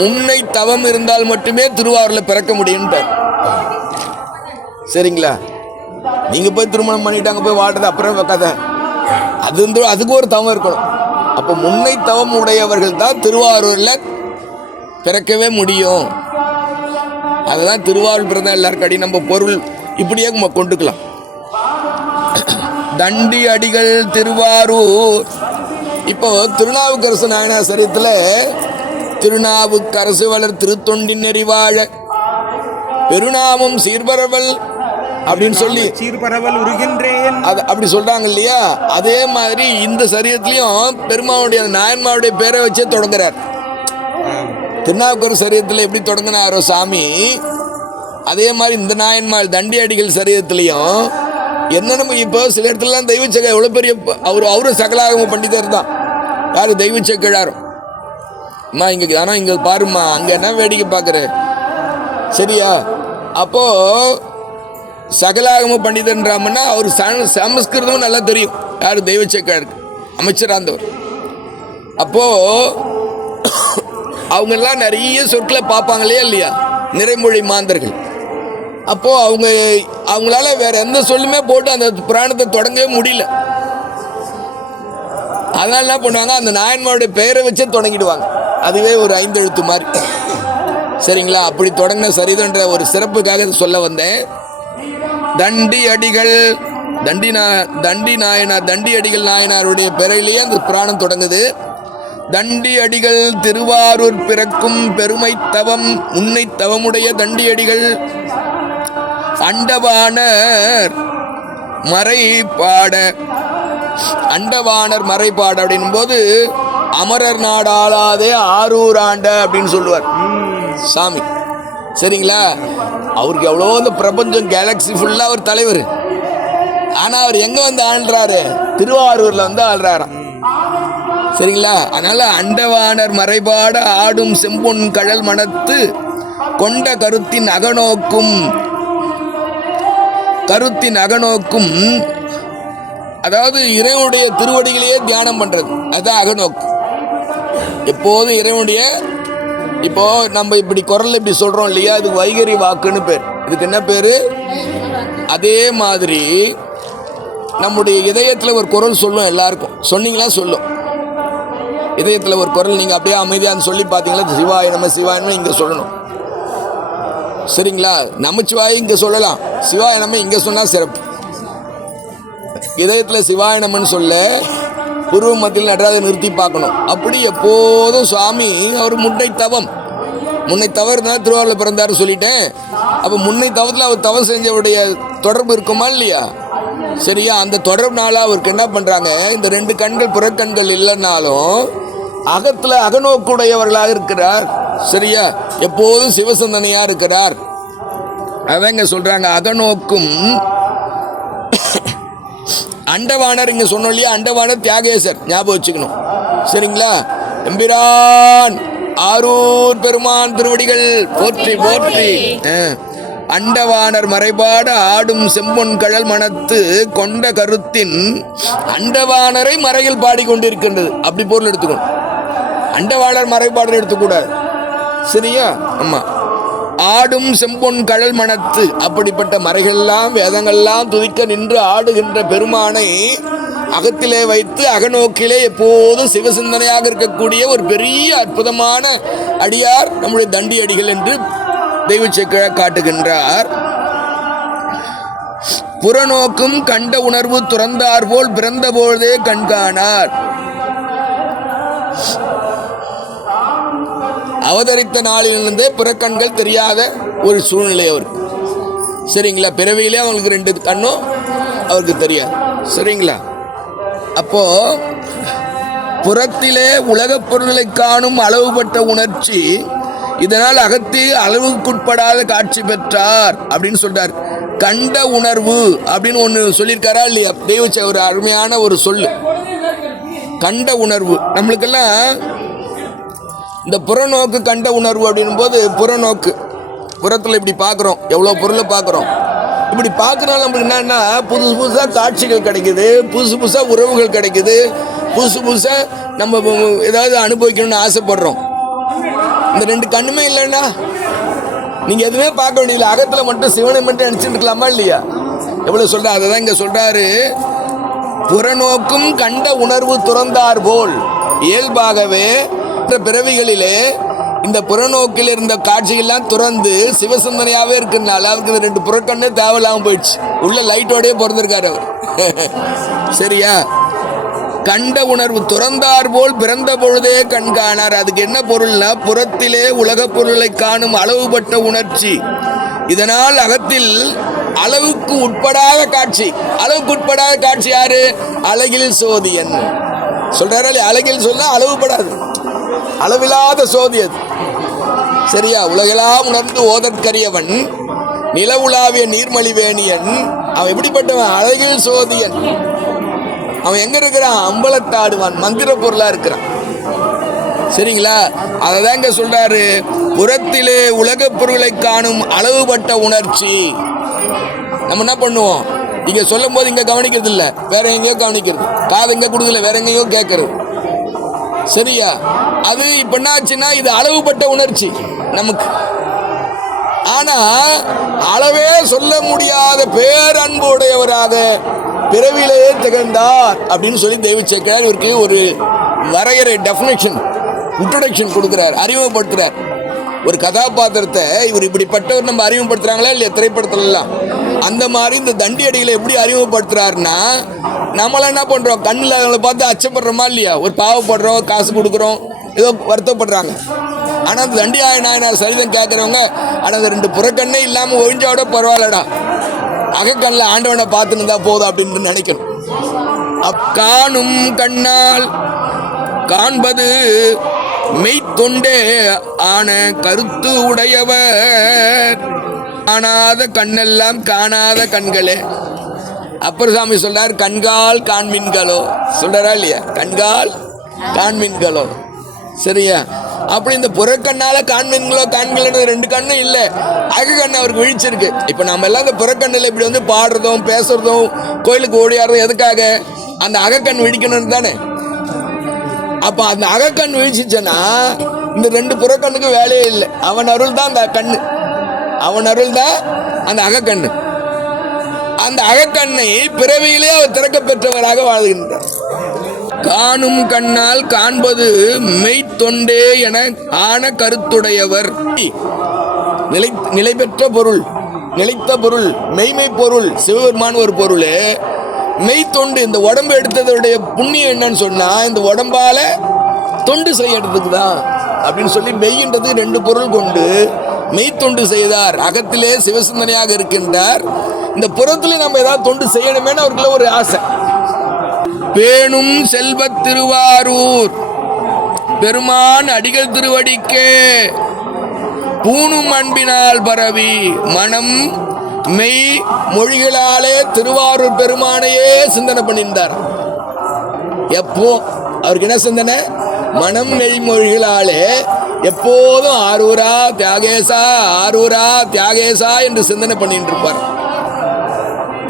முன்னை தவம் இருந்தால் மட்டுமே திருவாரூரில் பிறக்க முடியும்ட்டார். சரிங்களா? நீங்கள் போய் திருமணம் பண்ணிட்டாங்க போய் வாழ்றது அப்புறம் கதை, அதுக்கு ஒரு தவம் இருக்கணும். அப்போ முன்னை தவம் உடையவர்கள் தான் திருவாரூரில் பிறக்கவே முடியும். அதுதான் திருவாரூர் பிறந்த எல்லாருக்கும் அடி நம்ம பொருள் இப்படியே நம்ம கொண்டுக்கலாம். தண்டி அடிகள் திருவாரூர். இப்போ திருநாவுக்கரசு நாயனார் சரித்திரத்தில் திருநாவுக்கரசு வளர் திருத்தொண்டின் நெறிவாழ பெருநாமம் சீர்பரவல் அப்படின்னு சொல்லி சீர்பரவல் உருகின்றேன் அது அப்படி சொல்றாங்க இல்லையா? அதே மாதிரி இந்த சரீரத்திலையும் பெருமானுடைய நாயன்மாவுடைய பேரை வச்சே தொடங்குறார். திருநாவுக்கரசு சரீரத்தில் எப்படி தொடங்கினாரோ சாமி, அதே மாதிரி இந்த நாயன்மாள் தண்டி அடிகள் சரீரத்திலையும் என்னென்ன இப்போ சில இடத்துலலாம் தெய்வச்சக்கை எவ்வளோ பெரிய அவரும் சகலாகம பண்டிதர் தான். யார்? தெய்வச்சக்கிழாரும். அம்மா இங்கே ஆனால் இங்கே பாருமா, அங்கே என்ன வேடிக்கை பார்க்குற? சரியா? அப்போது சகலாகம பண்டிதன்றாமன்னா அவர் சமஸ்கிருதமும் நல்லா தெரியும். யார்? தெய்வச்சக்கிழாருக்கு அமைச்சராக இருந்தவர். அப்போது அவங்கெல்லாம் நிறைய சொற்களை பார்ப்பாங்களே இல்லையா, நிறைமொழி மாந்தர்கள். அப்போது அவங்களால வேற எந்த சொல்லுமே போட்டு அந்த புராணத்தை தொடங்கவே முடியல. அதனால என்ன பண்ணுவாங்க, அந்த நாயன்மாருடைய பெயரை வச்சே தொடங்கிடுவாங்க. அதுவே ஒரு 5 எழுத்து மாதிரி. சரிங்களா? அப்படி தொடங்கின சரிதன்ற ஒரு சிறப்புக்காக சொல்ல வந்தேன். தண்டி அடிகள் தண்டி அடிகள் நாயனாருடைய பெயரிலேயே அந்த புராணம் தொடங்குது. தண்டி அடிகள் திருவாரூர் பிறக்கும் பெருமை தவம் முன்னை தவமுடைய தண்டி அடிகள் அண்டவானர் மறைபாட, அண்டவாணர் மறைபாட அப்படின் போது அமரர் நாடாளாதே ஆரூர் ஆண்ட அப்படின்னு சொல்லுவார் சாமி. சரிங்களா? அவருக்கு எவ்வளோ இந்த பிரபஞ்சம் கேலக்சி ஃபுல்லாக அவர் தலைவர். ஆனால் அவர் எங்கே வந்து ஆள்றாரு? திருவாரூரில் வந்து ஆள்றாராம். சரிங்களா? அதனால அண்டவாணர் மறைபாட ஆடும் செம்பொன் கழல் மனத்து கொண்ட கருத்தின் அகநோக்கும், அதாவது இறைவனுடைய திருவடிகளையே தியானம் பண்றது, அதுதான் அகநோக்கு. எப்போது இறைவனுடைய, இப்போ நம்ம இப்படி குரல் இப்படி சொல்றோம் இல்லையா, அது வைகரி வாக்குன்னு பேர். இதுக்கு என்ன பேரு? அதே மாதிரி நம்முடைய இதயத்தில் ஒரு குரல் சொல்லும். எல்லாருக்கும் சொன்னீங்களா? சொல்லும். இதயத்தில் ஒரு குரல் நீங்கள் அப்படியே அமைதியான்னு சொல்லி பார்த்தீங்களா, சிவாய நம சிவாய நம இங்கே சொல்லணும். சரிங்களா? நமச்சிவாய் இங்கே சொல்லலாம், சிவாய நம இங்கே சொன்னால் சிறப்பு. இதயத்தில் சிவாய நமன்னு சொல்ல பூர்வ மத்தியில் நடராஜ நிறுத்தி பார்க்கணும். அப்படி எப்போதும் சுவாமி அவர் முன்னை தவறுனால திருவாரூரில் பிறந்தார் சொல்லிட்டேன். அப்போ முன்னை தவத்தில் அவர் தவம் செஞ்சவருடைய தொடர்பு இருக்குமா இல்லையா? சரியா? அந்த தொடர்புனால அவருக்கு என்ன பண்ணுறாங்க, இந்த ரெண்டு கண்கள் புறக்கண்கள் இல்லைன்னாலும் அகத்தில் அகநோக்குடையவர்களாக இருக்கிறார். சரியா? எப்போதும் சிவசந்தனையாக இருக்கிறார். அதங்க சொல்கிறாங்க அகநோக்கும் அண்டவாணர். இங்கே சொன்னோம் இல்லையா, அண்டவாணர் தியாகேசர், ஞாபகம் வச்சுக்கணும். சரிங்களா? எம்பிரான் ஆரூர் பெருமான் திருவடிகள் போற்றி போற்றி. அண்டவாணர் மறைபாட ஆடும் செம்பொன் கழல் மனத்து கொண்ட கருத்தின் அண்டவாணரை மறையில் பாடிக்கொண்டிருக்கின்றது. அப்படி பொருள் எடுத்துக்கணும். அண்டவாணர் மறைபாடு எடுத்துக்கூடாது. சரியா? ஆமா. ஆடும் செம்பொன் கழல் மனத்து, அப்படிப்பட்ட மறைகள்லாம் வேதங்கள்லாம் துதிக்க நின்று ஆடுகின்ற பெருமானை அகத்திலே வைத்து அகநோக்கிலே எப்போதும் சிவசிந்தனையாக இருக்கக்கூடிய ஒரு பெரிய அற்புதமான அடியார் நம்முடைய தண்டி அடிகள் என்று தெய்வ சேக்கிழார் காட்டுகின்றார். புறநோக்கும் கண்ட உணர்வு துறந்தார் போல் பிறந்த பொழுதே கண்காணார். அவதரித்த நாளிலிருந்தே புறக்கண்கள் தெரியாத ஒரு சூழ்நிலை அவருக்கு. சரிங்களா? பிறவியிலே அவங்களுக்கு ரெண்டு கண்ணும் அவருக்கு தெரியாது. சரிங்களா? அப்போ புறத்திலே உலகப் பொருளை காணும் அளவுபட்ட உணர்ச்சி, இதனால் அகத்தில் அளவுக்குட்படாத காட்சி பெற்றார் அப்படின்னு சொல்றார். கண்ட உணர்வு அப்படின்னு ஒன்று சொல்லியிருக்காரா இல்லையா? தெய்வச்ச ஒரு அருமையான ஒரு சொல்லு, கண்ட உணர்வு. நம்மளுக்கெல்லாம் இந்த புறநோக்கு கண்ட உணர்வு அப்படின் போது, புறநோக்கு புறத்தில் இப்படி பார்க்குறோம், எவ்வளோ பொருளை பார்க்குறோம். இப்படி பார்க்குறனால நம்மளுக்கு என்னன்னா புதுசு புதுசாக காட்சிகள் கிடைக்குது, புதுசு புதுசாக உறவுகள் கிடைக்குது, புதுசு புதுசாக நம்ம ஏதாவது அனுபவிக்கணும்னு ஆசைப்படுறோம். இந்த ரெண்டு கண்ணுமே இல்லைன்னா நீங்கள் எதுவுமே பார்க்க வேண்டியதில்லை. அகத்தில் மட்டும் சிவனை மட்டும் நினச்சிட்டு இருக்கலாமா இல்லையா? எவ்வளோ சொல்கிறா, அதை தான் இங்கே சொல்கிறாரு. புறநோக்கும் கண்ட உணர்வு துறந்தார் போல், இயல்பாகவே பிறவிகளிலே இந்த புறநோக்கில் இருந்த காட்சிகள்லாம் துறந்து சிவசிந்தனையாகவே இருக்கிறதுனால அவருக்கு இந்த ரெண்டு புறக்கண்ணே தேவையில்லாமல் போயிடுச்சு. உள்ள லைட்டோடய பிறந்திருக்காரு அவர். சரியா? கண்ட உணர்வு துறந்தார் போல் பிறந்த பொழுதே கண்காணார். அதுக்கு என்ன பொருள்னா, புறத்திலே உலக பொருளை காணும் அளவுபட்ட உணர்ச்சி, இதனால் அகத்தில் அளவுக்கு உட்படாத காட்சி. அளவுக்கு உட்படாத காட்சி யாரு? அழகில் சோதியன் சொல்றாரு. அழகில் சொன்னா அளவுபடாது, அளவில்லாத சோதி அது. சரியா? உலகெல்லாம் உணர்ந்து ஓதற்கரியவன் நிலவுலாவிய நீர்மலிவேணியன். அவன் எப்படிப்பட்டவன்? அழகில் சோதியன். அவன் எங்க இருக்கிறான்? அம்பலத்தாடுவான், மந்திர பொருளா இருக்கிறான். சரிங்களா? அதை தாங்க சொல்றாரு. புறத்திலே உலக பொருளை காணும் அளவுபட்ட உணர்ச்சி. நம்ம என்ன பண்ணுவோம்? இங்க சொல்லும் போது இங்க கவனிக்கிறது இல்லை, வேற எங்கேயோ கவனிக்கிறது. காது எங்க கொடுக்கல, வேற எங்கேயோ கேட்கறது. சரியா? அது இப்ப என்ன ஆச்சுன்னா, இது அளவுபட்ட உணர்ச்சி நமக்கு. ஆனா அளவே சொல்ல முடியாத பேரன்பு உடையவராக பிறவிலேயே திகழ்ந்தார் அப்படின்னு சொல்லி தெய்வ சேக்கிழார் இவருக்கு ஒரு வரையறை, டெஃபினேஷன், இன்ட்ரோடக்ஷன் கொடுக்கிறார், அறிமுகப்படுத்துறார். ஒரு கதாபாத்திரத்தை இவர் இப்படிப்பட்டவர் நம்ம அறிமுகப்படுத்துறாங்களா இல்லையா திரைப்படத்துலலாம்? அந்த மாதிரி இந்த தண்டி அடிகளை எப்படி அறிமுகப்படுத்துறாருன்னா, நம்மளாம் என்ன பண்ணுறோம்? கண்ணில் அவங்களை பார்த்து அச்சப்படுறோமா இல்லையா? ஒரு பாவப்படுறோம், காசு கொடுக்குறோம், ஏதோ வருத்தப்படுறாங்க. ஆனால் அந்த தண்டி நாயனார் சரிதம் கேட்குறவங்க, ஆனால் அந்த ரெண்டு புறக்கண்ணே இல்லாமல் ஒழிஞ்சாவோட பரவாயில்லடா அகக்கண்ணில் ஆண்டவனை பார்த்துன்னு இருந்தா போதும் அப்படின்னு நினைக்கணும். காணும் கண்ணால் காண்பது மெய்த்தொண்டே ஆன கருத்து உடையவர். காணாத கண்ணெல்லாம் காணாத கண்களே. அப்பர் சாமி சொல்றார், கண்கால் காண்மின்களோ சொல்றாரா இல்லையா? கண்கால் காண்மின்களோ. சரியா? அப்படி இந்த புறக்கண்ணால காண்மின்களோ காண்களோ ரெண்டு கண்ணும் இல்லை, அகக்கண்ணு அவருக்கு விழிச்சிருக்கு. இப்போ நம்ம எல்லாம் இந்த புறக்கண்ணில் இப்படி வந்து பாடுறதும் பேசுறதும் கோயிலுக்கு ஓடியாடுறதும் எதுக்காக? அந்த அகக்கண் விழிக்கணும்னு தானே. அப்ப அந்த அகக்கண் வீழ்ச்சிச்சனா இந்த ரெண்டு புறக்கண்ணுக்கு வேலையே இல்லை. அவன் அருள் தான் அந்த கண்ணு, அவன் அருள் தான் அந்த அகக்கண்ணு. அந்த அகக்கண்ணை பிறவியிலே அவர் திறக்க பெற்றவராக வாழ்கின்றார். காணும் கண்ணால் காண்பது மெய்த்தொண்டே என ஆன கருத்துடையவர். நிலை பெற்ற பொருள், நிலைத்த பொருள், மெய்மை பொருள் சிவபெருமான் ஒரு பொருள். மெய்த்தொண்டு, இந்த உடம்பு எடுத்ததுடைய புண்ணியம் என்னன்னு சொன்னா இந்த உடம்பால தொண்டு செய்யறதுக்கு தான் அப்படின்னு சொல்லி மெய்ன்றது ரெண்டு பொருள் கொண்டு மெய்த்தொண்டு செய்தார். அகத்திலே சிவசிந்தனையாக இருக்கின்றார். இந்த புறத்திலே நம்ம ஏதாவது தொண்டு செய்யணுமேனு அவருக்குள்ள ஒரு ஆசை. பேணும் செல்வ திருவாரூர் பெருமான் அடிகள் திருவடிக்கே பூணும் அன்பினால் பரவி மனம் மெய் மொழிகளாலே திருவாரூர் பெருமானையே சிந்தனை பண்ணியிருந்தார். எப்போ அவருக்கு என்ன சிந்தனை? மனம் மெய் மொழிகளாலே எப்போதும் ஆரூரா தியாகேசா, ஆரூரா தியாகேசா என்று சிந்தனை பண்ணிட்டு இருப்பார்.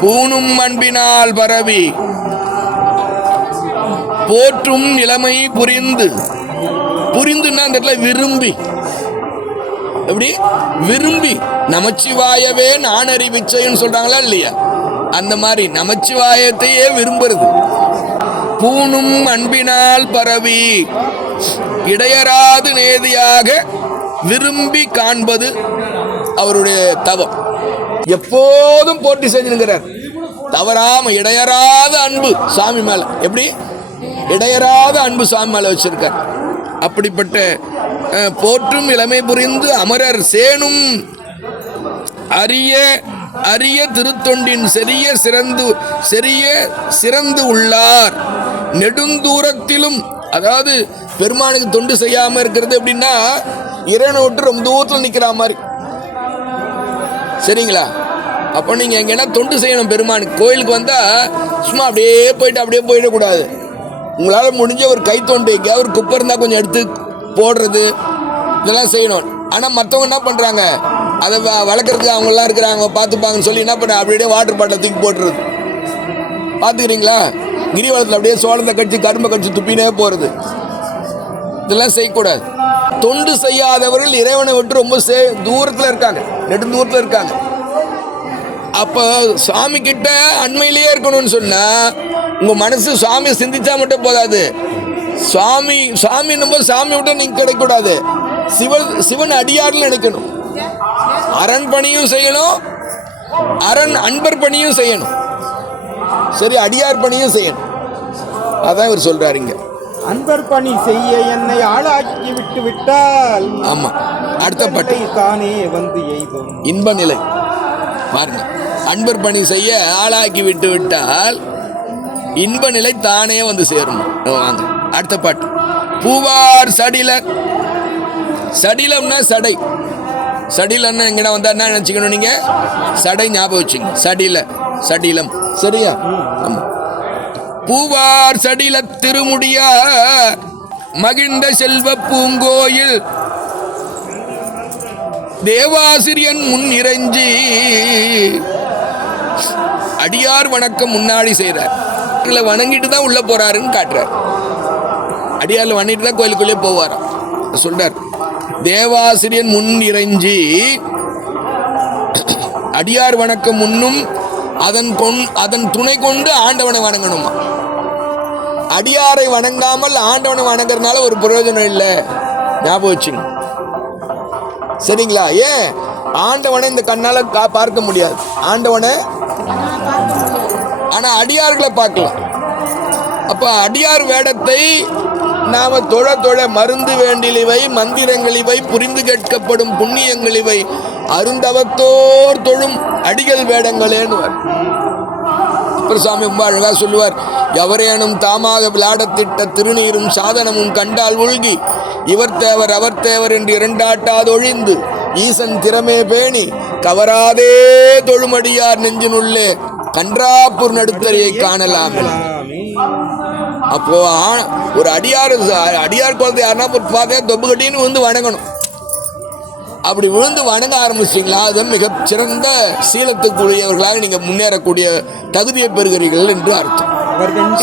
பூணும் அன்பினால் பரவி போற்றும் நிலைமை புரிந்து, புரிந்துன்னா அந்த இடத்துல விரும்பி, எப்படி விரும்பி நமச்சிவாயவே நான் அறிவிச்சைன்னு சொல்றாங்களா இல்லையா? அந்த மாதிரி நமச்சிவாயத்தையே விரும்புறது. பூணும் அன்பினால் பரவி இடையராது நேதியாக விரும்பி காண்பது அவருடைய தவம். எப்போதும் போட்டி செஞ்சுங்கிறார். தவறாம இடையராத அன்பு சாமி மேல, எப்படி இடையராத அன்பு சாமி மேல வச்சிருக்கார். அப்படிப்பட்ட போற்றும் இளமை புரிந்து அமரர் சேனும் அரிய அரிய திருத்தொண்டின் சிறந்து உள்ளார். நெடுந்தூரத்திலும், அதாவது பெருமானுக்கு தொண்டு செய்யாம இருக்கிறது எப்படின்னா இறைவனை விட்டு ரொம்ப தூரத்தில் நிக்கிற மாதிரி. சரிங்களா? அப்போ நீங்க எங்கன்னா தொண்டு செய்யணும். பெருமானுக்கு கோயிலுக்கு வந்தா சும்மா அப்படியே போயிடக்கூடாது. உங்களால் முடிஞ்ச ஒரு கைத்தொண்டு, எங்கேயாவது ஒரு குப்பை இருந்தால் கொஞ்சம் எடுத்து போடுறது, இதெல்லாம் செய்யணும். ஆனால் மற்றவங்க என்ன பண்ணுறாங்க, அதை வளர்க்குறதுக்கு அவங்களாம் இருக்கிறாங்க பார்த்துப்பாங்கன்னு சொல்லி என்ன பண்ண அப்படியே வாட்டர் பாட்டில் தூக்கி போட்டுறது. பார்த்துக்கிறீங்களா? கிரிவலத்தில் அப்படியே சோளத்தை கடிச்சு கரும்பை கடிச்சு துப்பினே போகிறது. இதெல்லாம் செய்யக்கூடாது. தொண்டு செய்யாதவர்கள் இறைவனை விட்டு ரொம்ப தூரத்தில் இருக்காங்க, நெடுந்தூரத்தில் இருக்காங்க. அப்போ சுவாமி கிட்ட அண்மையிலேயே இருக்கணும்னு சொன்னா உங்க மனசு சுவாமியை சிந்திச்சா மட்டும் போதாது. சுவாமி நம்ம சாமி விட்டு நீங்க கிடைக்கூடாது. சிவன் அடியார்னு நினைக்கணும். அரண் பணியும் செய்யணும், அரண் அன்பர் பணியும் செய்யணும், சரி அடியார் பணியும் செய்யணும். அதான் இவர் சொல்றாரு இங்க. அன்பர் பணி செய்ய என்னை ஆளாக்கி விட்டு விட்டால், ஆமா அடுத்த பாட்டு தானே வந்து எய்தும் இன்ப நிலை. பாருங்க, அன்பர் பணி செய்ய ஆளாக்கி விட்டு விட்டால் இன்ப நிலை தானே வந்து சேரும். வாங்க அடுத்த பாட்டு. பூவார் சடில, சடிலம்னா சடை, சடிலன்னு எங்கடா வந்தா என்ன நினைச்சுக்கணும் நீங்க? சடை ஞாபகம் வச்சுங்க. சடிலம். சரியா? ஆமா. பூவார் சடில திருமுடியா மகிழ்ந்த செல்வ பூங்கோயில் தேவாசிரியன் முன் இறைஞ்சி அடியார் வணக்கம் முன்னாடி செய்யறார். வணங்கிட்டு தான் உள்ள போறாருன்னு காட்டுறார். அடியார்ல வணங்கிட்டு தான் கோயிலுக்குள்ளே போவாராம் சொல்றார். தேவாசிரியன் முன் இறைஞ்சி அடியார் வணக்கம் முன்னும் அதன் துணை கொண்டு ஆண்டவனை வணங்கணுமா. அடியாரை வணங்காமல் ஆண்டவனை வணங்குறதுனால ஒரு பிரயோஜனம் இல்லை, ஞாபகம் வச்சுங்க. சரிங்களா? ஏன் ஆண்டவனை இந்த கண்ணால பார்க்க முடியாது ஆண்டவனை, ஆனா அடியார்களை பார்க்கலாம். அப்ப அடியார் வேடத்தை நாம தொழ தொழ மருந்து வேண்டிலிவை மந்திரங்களிவை புரிந்து கேட்கப்படும் புண்ணியங்களிவை அருந்தவத்தோர் தொழும் அடிகள் வேடங்களேன்னு சுவாமி ரொம்ப அழகா சொல்லுவார். எவரேனும் தாமாக விளையாடத்திட்ட திருநீரும் சாதனமும் கண்டால் உள்கி இவர் தேவர் அவர் தேவர் என்று இரண்டாட்டாதொழிந்து ஈசன் திறமே பேணி கவராதே தொழுமடியார் நெஞ்சினுள்ளே கன்றாப்பூர் நடுத்தரையை காணலாம். அப்போ ஒரு அடியார் குழந்தை யாருன்னா பார்த்தா தொப்பு கட்டின்னு வந்து வணங்கணும். அப்படி விழுந்து வணங்க ஆரம்பிச்சிங்களா அது மிக சிறந்த சீலத்துக்குரியவர்களாக நீங்க முன்னேறக்கூடிய தகுதியை பெறுகிறீர்கள் என்று அர்த்தம்.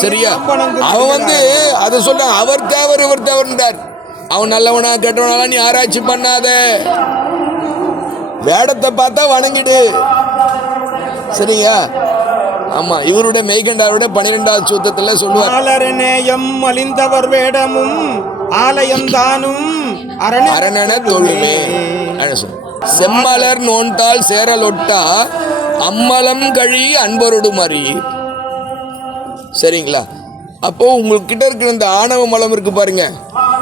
சரியா? அவன் அதை சொல்ல அவர் தேவர் இவர் தேவர்ன்றார். அவன் நல்லவனா கெட்டவனா நீ ஆராய்ச்சி பண்ணாத, வேடத்தை பார்த்தா வணங்கிடு. சரியா? ஆமா, இவருடைய மெய்கண்டாருடைய 12வது சூத்திரத்துல சொல்லுவார், நேயம் அழிந்தவர் வேடமும் ஆலயம் தானும் அரணன தொழுமே. செம்மலர் நோன்தால் சேரலொட்டா அம்மலம் கழி அன்பரோடு மறி. சரிங்களா? அப்போ உங்ககிட்ட இருக்கிற இந்த ஆணவ மலம் இருக்கு பாருங்க,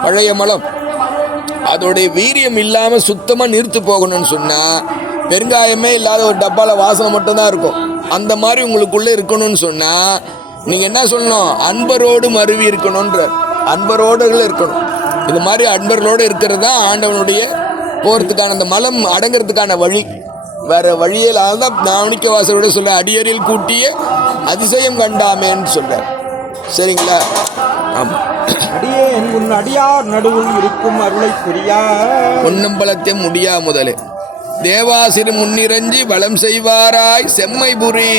பழைய மலம், அதோடைய வீரியம் இல்லாம சுத்தமா நிறுத்து போகணும்னு சொன்னா பெருங்காயமே இல்லாத ஒரு டப்பால வாசனை மட்டும்தான் இருக்கும். அந்த மாதிரி உங்களுக்குள்ள இருக்கணும்னு சொன்னா நீங்க என்ன சொல்லணும்? அன்பரோடு மருவி இருக்கணும்ன்ற, அன்பரோடு இருக்கணும். இது மாதிரி அன்பர்களோடு இருக்கிறது தான் ஆண்டவனுடைய போகிறதுக்கான அந்த மலம் அடங்கிறதுக்கான வழி. வேற வழியில் அதுதான் மாணிக்க வாசகரோட சொல்ல அடியரில் கூட்டிய அதிசயம் கண்டாமேன்னு சொல்றார். சரிங்களா? ஆமா, அடியார் நடுவில் இருக்கும் அருளை புரியா பொன்னம்பலத்தை முடியா முதலே தேவாசிரி முன்னிறஞ்சி வளம் செய்வாராய் செம்மை புரி.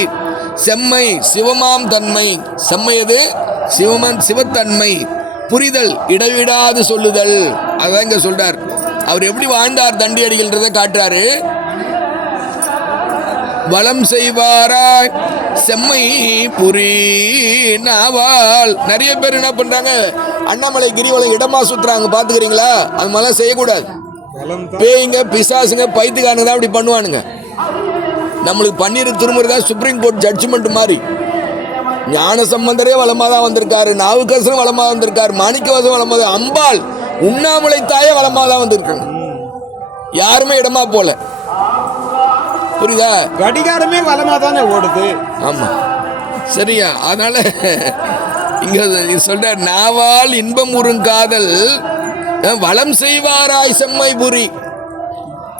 செம்மை சிவமாம் தன்மை, செம்மையது சிவத்தன்மை, புரிதல் இடைவிடாது சொல்லுதல். அதான் இங்க சொல்றார். அவர் எப்படி வாழ்ந்தார் தண்டி அடிகள்ன்றதை காட்டுறாரு. வளம் செய்வாராய் செம்மை புரி நாவால். நிறைய பேர் என்ன பண்றாங்க, அண்ணாமலை கிரிவலம் இடமா சுத்துறாங்க, பாத்துக்கிறீங்களா? அது மாதிரிலாம் செய்யக்கூடாது. பேய்ங்க பிசாசுங்க பைத்துக்காரங்க தான் அப்படி பண்ணுவானுங்க. நம்மளுக்கு பன்னீர் திருமுறை சுப்ரீம் கோர்ட் ஜட்ஜ்மெண்ட் மாதிரி. ஞான சம்பந்தரே வளமா தான் வந்திருக்காரு, நாவுக்கரசரும் வளமா வந்திருக்காரு, மாணிக்கவாசம் வளமா தான், அம்பாள் உண்ணாமலை தாயே வளமா தான் வந்திருக்காங்க. யாருமே இடமா போல. புரியுதா? கடிகாரமே வளமா தானே ஓடுது. ஆமா, சரியா? அதனால இங்க சொல்ற நாவால் இன்பம் உருங்காதல் வளம் செய்வாராய் செம்மை புரி.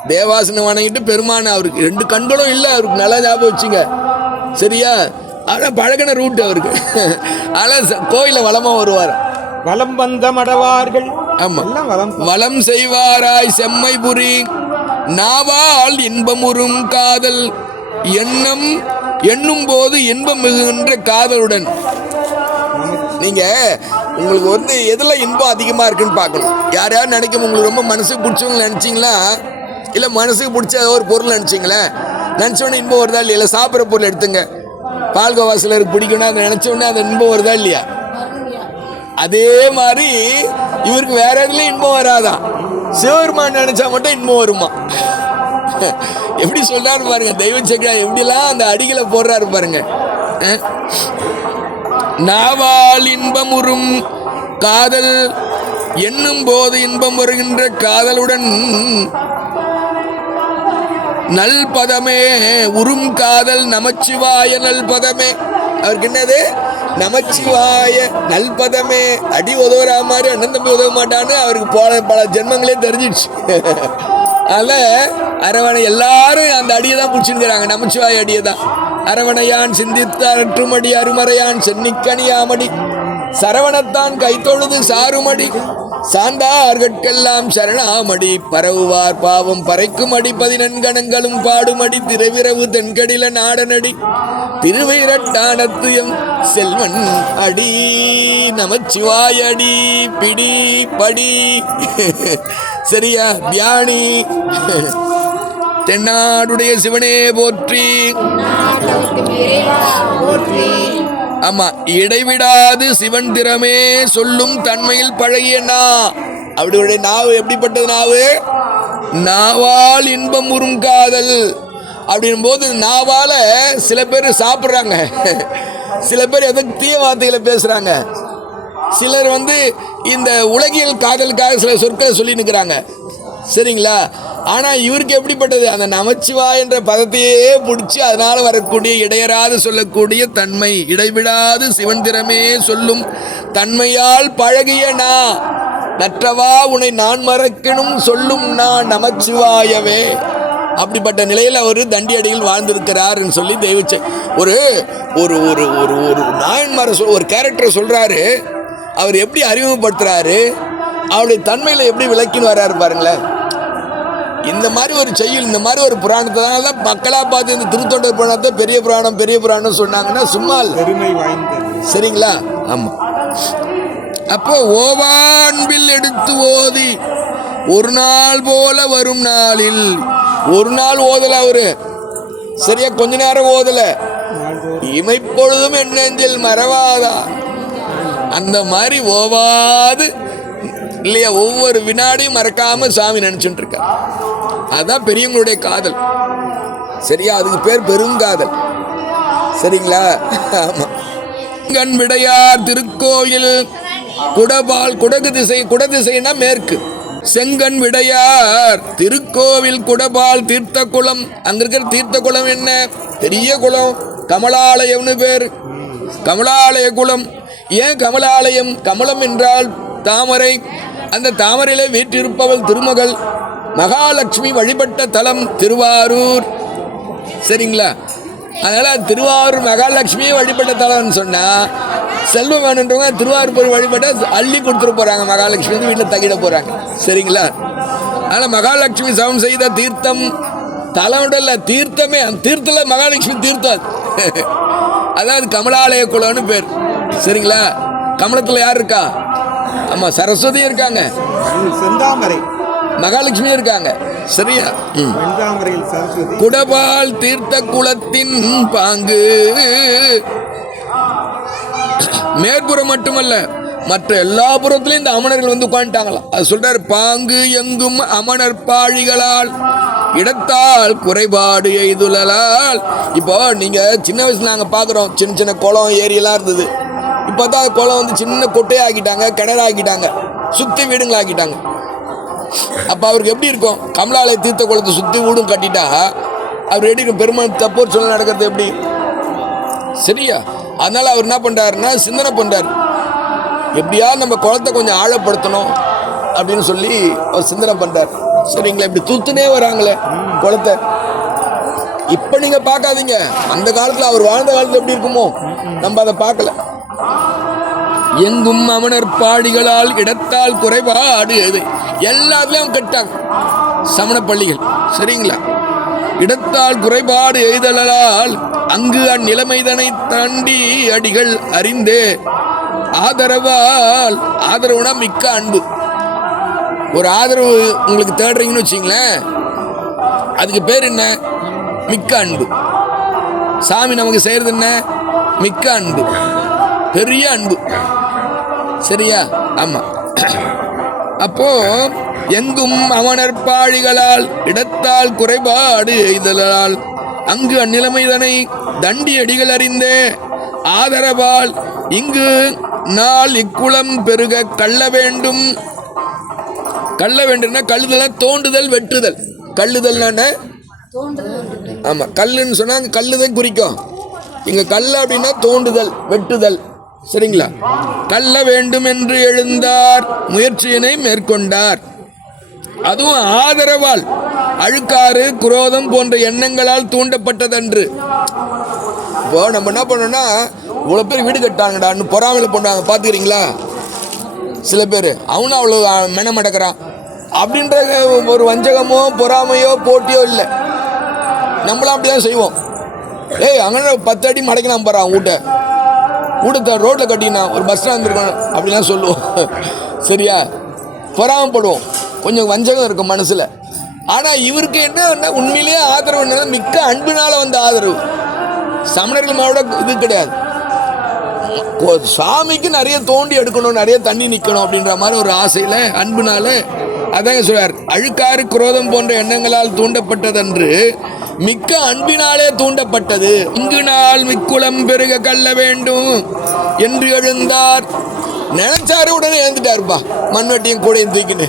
தேவாசனை வணங்கிட்டு பெருமான, அவருக்கு 2 கண்களும் இல்லை, அவருக்கு நல்லா ஞாபகம் வச்சுங்க. சரியா? ஆனால் பழகின ரூட் அவருக்கு. ஆனால் கோயில வளமா வருவார். வளம் வந்த மடவார்கள். ஆமா, வளம் செய்வாராய் செம்மை புரி நாவால் இன்பமுறும் காதல் எண்ணும் போது இன்பம் மிகுகின்ற காதலுடன். நீங்க உங்களுக்கு எதுல இன்பம் அதிகமா இருக்குன்னு பார்க்கணும். யார் நினைக்கும் உங்களுக்கு ரொம்ப மனசுக்கு பிடிச்சவங்க நினைச்சீங்களா, இல்லை மனசுக்கு பிடிச்ச ஒரு பொருள் நினைச்சிங்களே, நினச்சோடனே இன்பம் வருதா இல்லையா? இல்லை சாப்பிட்ற பொருள் எடுத்துங்க, பால்கோவா சிலருக்கு பிடிக்கும்னா அதை நினச்சோடனே அந்த இன்பம் வருதா இல்லையா? அதே மாதிரி இவருக்கு வேற எதுலையும் இன்பம் வராதான், சிவபெருமான் நினைச்சா மட்டும் இன்பம் வருமா. எப்படி சொல்றாரு பாருங்க, தெய்வ சக்கரா எப்படிலாம் அந்த அடிகளை போடுறாரு பாருங்க. நாவால் இன்பமுறும் காதல் எண்ணும் போது இன்பம் வருகின்ற காதலுடன் நல் பதமே உறும் காதல் நமச்சிவாய நல் பதமே. அவருக்கு என்னது? நமச்சிவாய நல் பதமே. அடி உதவுற மாதிரி அண்ணன் தம்பி உதவ மாட்டான்னு அவருக்கு பல ஜென்மங்களே தெரிஞ்சிடுச்சு. அதில் அரவணை எல்லாரும் அந்த அடியை தான் பிடிச்சிருக்கிறாங்க, நமச்சிவாய அடியை தான். அரவணையான் சிந்தித்தார் அற்றுமடி அருமறையான் சென்னிக்கணியாமடி சரவணத்தான் கைத்தொழுது சாருமடி சார்ந்தார்கட்கெல்லாம் சரணாமடி பரவுவார் பாவம் பறைக்கும் அடி 14 பாடுமடி திரவிரவு தென்கடில நாடனடி திருவைரட்டானத்து எம் செல்வன் அடி நமச்சிவாயடி பிடி படி. சரியா? தியானி தென்னாடுடைய சிவனே போற்றி. ஆமா, இடைவிடாது சிவன் திறமே சொல்லும் தன்மையில் பழகிய அவருடைய நாவு எப்படிப்பட்டது? நாவு நாவால் இன்பம் உருங்காதல் அப்படின் போது நாவால சில பேர் சாப்பிட்றாங்க, சில பேர் எதுக்கு தீய வார்த்தைகளை பேசுறாங்க, சிலர் வந்து இந்த உலகியல் காதலுக்காக சில சொற்களை சொல்லி நிற்கிறாங்க, சரிங்களா? ஆனால் இவருக்கு எப்படிப்பட்டது, அந்த நமச்சிவாய் என்ற பதத்தையே பிடிச்சி அதனால் வரக்கூடிய இடையராது சொல்லக்கூடிய தன்மை, இடைவிடாது சிவன் திறமே சொல்லும் தன்மையால் பழகிய நான் நற்றவா உன்னை நான் மறக்கணும் சொல்லும் நான் நமச்சிவாயவே. அப்படிப்பட்ட நிலையில் அவர் தண்டி அடியில் வாழ்ந்திருக்கிறார்னு சொல்லி தெய்வச்ச ஒரு ஒரு ஒரு ஒரு ஒரு நாயன்மாரை ஒரு கேரக்டரை சொல்கிறாரு. அவர் எப்படி அறிமுகப்படுத்துகிறாரு, அவருடைய தன்மையில் எப்படி விளக்கின்னு வர்றாரு பாருங்களேன். இந்த மாதிரி ஒரு செய்யுள், இந்த மாதிரி ஒரு புராணத்தினால தான் மக்களாக பார்த்து இந்த திருத்தொண்டர் புராணத்தை பெரிய புராணம் பெரிய புராணம் சொன்னாங்கன்னா சும்மா பெருமை வாய்ந்தது, சரிங்களா? ஆமாம். அப்போ ஓவான்பில் எடுத்து ஓதி ஒரு நாள் போல வரும் நாளில், ஒரு நாள் ஓதலை அவரு, சரியா? கொஞ்ச நேரம் ஓதலை. இமைப்பொழுதும் என் நெஞ்சில் மறவாதா, அந்த மாதிரி ஓவாது இல்லையா, ஒவ்வொரு வினாடியும் மறக்காம சாமி நினைச்சுட்டு இருக்க. அதான் பெரியவங்களுடைய காதல், சரியா? அதுக்கு பேர் பெருங்காதல், சரிங்களா? ஆமா. கண் விடையார் திருக்கோயில் குடபால், குடகு திசை, குடதிசைனா மேற்கு. செங்கண் விடையார் திருக்கோவில் குடபால் தீர்த்த குளம். அங்க இருக்கிற தீர்த்த குளம் என்ன, பெரிய குளம், கமலாலயம்னு பேர். கமலாலய குளம். ஏன் கமலாலயம்? கமலம் என்றால் தாமரை. அந்த தாமரையில வீற்றிருப்பவள் திருமகள் மகாலட்சுமி வழிபட்ட தலம் திருவாரூர், சரிங்களா? அதனால திருவாரூர் மகாலட்சுமியை வழிபட்ட தலம்னு சொன்னா செல்வம் வேணுன்றவங்க திருவாரூர் போய் வழிபட்ட அள்ளி கொடுத்துட்டு போறாங்க, மகாலட்சுமி வந்து வீட்டில் தங்கிட போறாங்க, சரிங்களா? அதனால மகாலட்சுமி சமம் செய்த தீர்த்தம் தலைமுடல்ல தீர்த்தமே, அந்த தீர்த்தல மகாலட்சுமி தீர்த்தம் அதாவது கமலாலய குளம்னு பேர், சரிங்களா? கமலத்தில் யார் இருக்கா? ஆமா, சரஸ்வதி இருக்காங்க, செந்தாமரை மகாலட்சுமி இருக்காங்க, சரியா? செந்தாமரையில் சரஸ்வதி. குடபால் தீர்த்த குளத்தின் பாங்கு மேற்புறம் மட்டுமல்ல மற்ற எல்லா புறத்திலும் இந்த அமணர்கள் வந்து உட்காந்துட்டாங்களாம். அது சொல்றாரு, பாங்கு எங்கும் அமணர் பாழிகளால் இடத்தால் குறைபாடு எய்துலால். இப்போ நீங்க சின்ன வயசுல நாங்க பாக்குறோம், சின்ன சின்ன குளம் ஏரியெல்லாம் இருந்தது. இப்போ தான் குளம் வந்து சின்ன கொட்டையாக்கிட்டாங்க, கிணறாக்கிட்டாங்க, சுத்தி வீடுங்களாக்கிட்டாங்க. அப்போ அவருக்கு எப்படி இருக்கும்? கமலாலய தீர்த்த குளத்தை சுற்றி வீடும் கட்டிட்டா அவர் எப்படி இருக்கும்? பெருமாள் தப்போர் சொல்ல நடக்கிறது எப்படி, சரியா? அதனால அவர் என்ன பண்றாருன்னா சிந்தனை பண்றாரு, எப்படியா நம்ம குளத்தை கொஞ்சம் ஆழப்படுத்தணும் அப்படின்னு சொல்லி அவர் சிந்தனை பண்றாரு, சரிங்களா? இப்படி தூத்துனே வராங்களே குளத்தை. இப்ப நீங்க பார்க்காதீங்க, அந்த காலத்துல அவர் வாழ்ந்த காலத்துல எப்படி இருக்குமோ நம்ம அதை பார்க்கல. எங்கும் அமணர் பாடிகளால் இடத்தால் குறைபாடு எது, எல்லாத்துலயும் கட்டாங்க சமண பள்ளிகள், சரிங்களா? இடத்தால் குறைபாடு எய்தலால் அங்கு அந்நிலைமைதனை தாண்டி அடிகள் அறிந்தே ஆதரவால், ஆதரவுனா மிக்க அன்பு. ஒரு ஆதரவு உங்களுக்கு தேடுறீங்கன்னு வச்சிங்களேன், அதுக்கு பேர் என்ன? மிக்க அன்பு. சாமி நமக்கு செய்யறது என்ன? மிக்க அன்பு, பெரிய அன்பு, சரியா? ஆமா. அப்போ எங்கும் அமணர் பாழிகளால் இடத்தால் குறைபாடு எய்தலால் அங்கு அந்நிலைமைதனை தண்டி அடிகள் அறிந்தே ஆதரவால் இங்கு நாள் இக்குளம் பெருக கள்ள வேண்டும். கள்ள வேண்டும்னா கல்லுதல், தோண்டுதல், வெட்டுதல். கல்லுதல் ஆமா, கல்லுன்னு சொன்னா கல்லுதான் குறிக்கும். இங்க கல் அப்படின்னா தோண்டுதல், வெட்டுதல், சரிங்களா? கள்ள வேண்டும் என்று எழுந்தார், முயற்சியினை மேற்கொண்டார். அதுவும் ஆதரவால், அழுக்காறு குரோதம் போன்ற எண்ணங்களால் தூண்டப்பட்டதன்று. இப்போ நம்ம என்ன பண்ணோம்னா, இவ்வளோ பேர் வீடு கட்டாங்கடான்னு பொறாமையில் பண்ணுவாங்க, பார்த்துக்கிறீங்களா? சில பேர் அவனும் அவ்வளோ மெனமடக்கிறான் அப்படின்ற ஒரு வஞ்சகமோ பொறாமையோ போட்டியோ இல்லை. நம்மளாம் அப்படிதான் செய்வோம். ஏய் அங்கே 10 அடி மடக்கினான் போகிறான் வீட்டை ரோட்டில் கட்டினா ஒரு பஸ் ஸ்டாண்ட் இருக்கணும் அப்படிலாம் சொல்லுவோம், சரியா? பொறாமப்படுவோம், கொஞ்சம் வஞ்சகம் இருக்கும் மனசில். ஆனால் இவருக்கு என்ன உண்மையிலேயே ஆதரவு என்ன? மிக்க அன்பினால வந்த ஆதரவு. சமணர்கள் மேலோட இது கிடையாது. சாமிக்கு நிறைய தோண்டி எடுக்கணும், நிறைய தண்ணி நிற்கணும் அப்படின்ற மாதிரி ஒரு ஆசையில் அன்புனால. அதாங்க சொல்றார், அழுக்காறு குரோதம் போன்ற எண்ணங்களால் தூண்டப்பட்டதன்று மிக்க அன்பினாலே தூண்டப்பட்டது. இங்கு நாள் மிக்குளம் பெருக கள்ள வேண்டும் என்று எழுந்தார். நினைச்சாரு உடனே எழுந்துட்டாருப்பா, மண்வெட்டியும் கூடையும் தூக்கின்னு.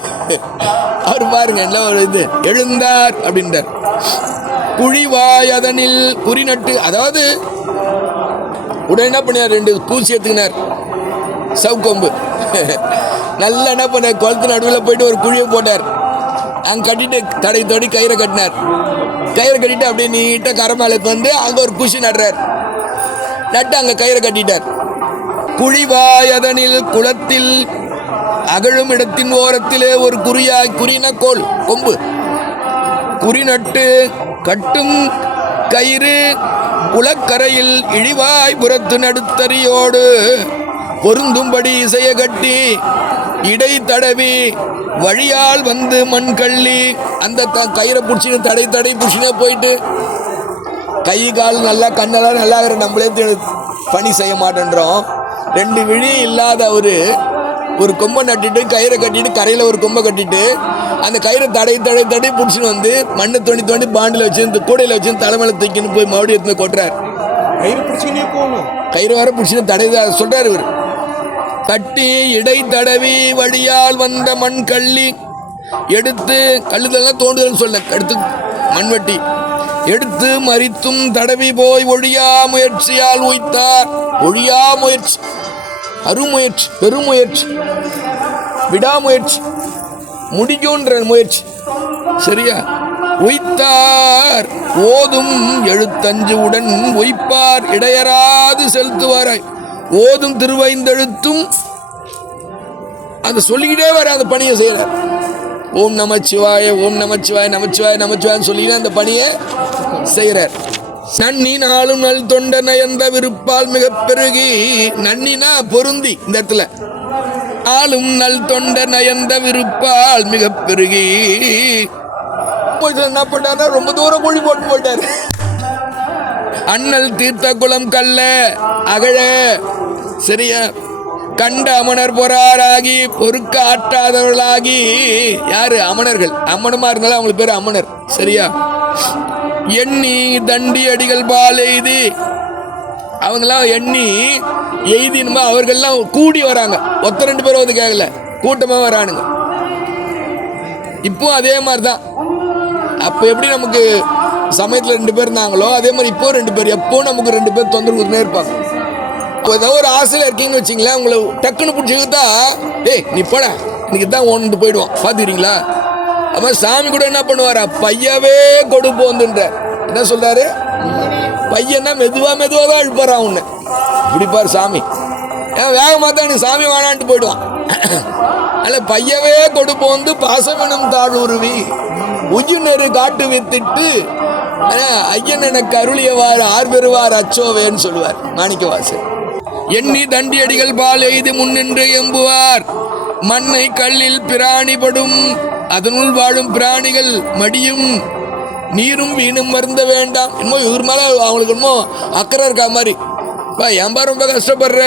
அவர் பாருங்க என்ன ஒரு இது, எழுந்தார் அப்படின்றார். குழிவாய் அதனில் குறி நட்டு, அதாவது உடனே என்ன பண்ணார், 2 பூச்சி எடுத்துக்கினார், சவுக்கொம்பு. நல்லா என்ன பண்ணார், குளத்து நடுவில் போயிட்டு ஒரு குழியை போட்டார். அங்கே கட்டிட்டு தடை தோடி கயிறை கட்டினார். கயிறை கட்டிட்டு அப்படியே நீட்டாக கரை மேலே வந்து அங்கே ஒரு குஷி நடுறார். நட்டு அங்கே கயிறை கட்டிட்டார். குழிவாய் அதனில் குளத்தில் அகழும் இடத்தின் ஓரத்திலே ஒரு குறியாய், குறின கோல் கொம்பு, குறி நட்டு கட்டும் கயிறு குளக்கரையில் இழிவாய் புறத்து நடுத்தறியோடு பொருந்தும்படி இசைய கட்டி இடை தடவி வழியால் வந்து மண் கள்ளி, அந்த கயிறை பிடிச்சின்னு தடை பிடிச்சினே போயிட்டு, கை கால் நல்லா கண்ணெல்லாம் நல்லா இருக்கிற நம்மளே பணி செய்ய மாட்டேன்றோம். 2 விழி இல்லாத ஒரு கொம்பை நட்டிட்டு கயிறை கட்டிட்டு கரையில் ஒரு கொம்பை கட்டிட்டு அந்த கயிறை தடை பிடிச்சின்னு வந்து மண்ணை தோண்டி பாண்டில் வச்சு இந்த கூடையில் வச்சு தலைமையில தூக்கின்னு போய் மறுபடியும் எடுத்து கொட்டுறார். கயிறு பிடிச்சினே போகணும், கயிறு வர பிடிச்சின்னு தடை சொல்றாரு இவர். கட்டி இடை தடவி வழியால் வந்த மண் கள்ளி எடுத்து, கல்லுதெல்லாம் தோண்டுதல் சொல்ல, எடுத்து மண்வெட்டி எடுத்து மறித்தும் தடவி போய் ஒழியா முயற்சியால் உய்த்தார். ஒழியா முயற்சி, அருமுயற்சி, பெருமுயற்சி, விடாமுயற்சி, முடிக்கும்ன்ற முயற்சி, சரியா? உய்த்தார் ஓதும் எழுத்தஞ்சு உடன் உய்ப்பார் இடையராது செலுத்துவாராய். ஓதும் திருவைந்தெழுத்தும் அதை சொல்லிக்கிட்டே வர அந்த பணியை செய்யறார். ஓம் நமச்சிவாய, ஓம் நமச்சிவாய, நமச்சிவாய நமச்சிவாயன்னு சொல்லிக்கிட்டே அந்த பணியை செய்யறார். நன்னி நாளும் நல் தொண்ட நயந்த விருப்பால் மிக பெருகி, நன்னினா பொருந்தி, இந்த இடத்துல ஆளும் நல் தொண்ட நயந்த விருப்பால் மிக பெருகி என்ன பண்ணாரு, ரொம்ப தூரம் குழி போட்டு போட்டார். அண்ணல் தீர்த்த குளம் கல்ல அகழ, சரியா? கண்ட அமனர் பொறாராகி பொறுக்க ஆற்றாதவர்களாகி, யாரு? அமனர்கள். அம்மனமா இருந்தாலும் அவங்களுக்கு பேர் அமனர், சரியா? எண்ணி தண்டி அடிகள் பால் எய்தி, அவங்களாம் எண்ணி எய்தினுமா அவர்கள்லாம் கூடி வராங்க. 2 பேரும் வந்து கேட்கல, கூட்டமாக வரானுங்க. இப்போ அதே மாதிரி தான். அப்போ எப்படி நமக்கு சமயத்தில் 2 பேர் இருந்தாங்களோ அதே மாதிரி இப்போ 2 பேர், எப்போ நமக்கு 2 பேர் தொந்தரவு கொடுத்துனே இருப்பாங்க. ஏதோ ஒரு ஆசையில் இருக்கீங்கன்னு வச்சிங்களேன், உங்களை டக்குன்னு பிடிச்சிக்கிட்டா, ஏய் நீ போட, இன்னைக்கு தான் ஒன்று போயிடுவான், பார்த்துக்கிறீங்களா? அப்போ சாமி கூட என்ன பண்ணுவாரா, பையவே கொடுப்போந்துன்ற, என்ன சொல்றாரு? பையன்னா மெதுவாக தான் இழுப்பாரா உன்னை, இப்படிப்பார் சாமி. ஏன் வேகமாக தான் எனக்கு சாமி வேணான்ட்டு போயிடுவான். அல்ல, பையவே கொடுப்போந்து பாசமனம் தாழ்வுருவி உயிர்நெரு காட்டு வித்திட்டு ஐயன் எனக்கு அருளியவாறு ஆர் பெறுவார் அச்சோவேன்னு சொல்லுவார் மாணிக்கவாசர். எண்ணி தண்டியடிகள் பால் எய்து முன்னின்று எம்புவார். மண்ணை கல்லில் பிராணிபடும் அதனுள் வாழும் பிராணிகள் மடியும் நீரும் வீணும் மருந்த வேண்டாம். இன்னும் இவர் மேலே அவங்களுக்கு இன்னும் அக்கறை இருக்கா மாதிரி. ஏன்பா ரொம்ப கஷ்டப்படுற,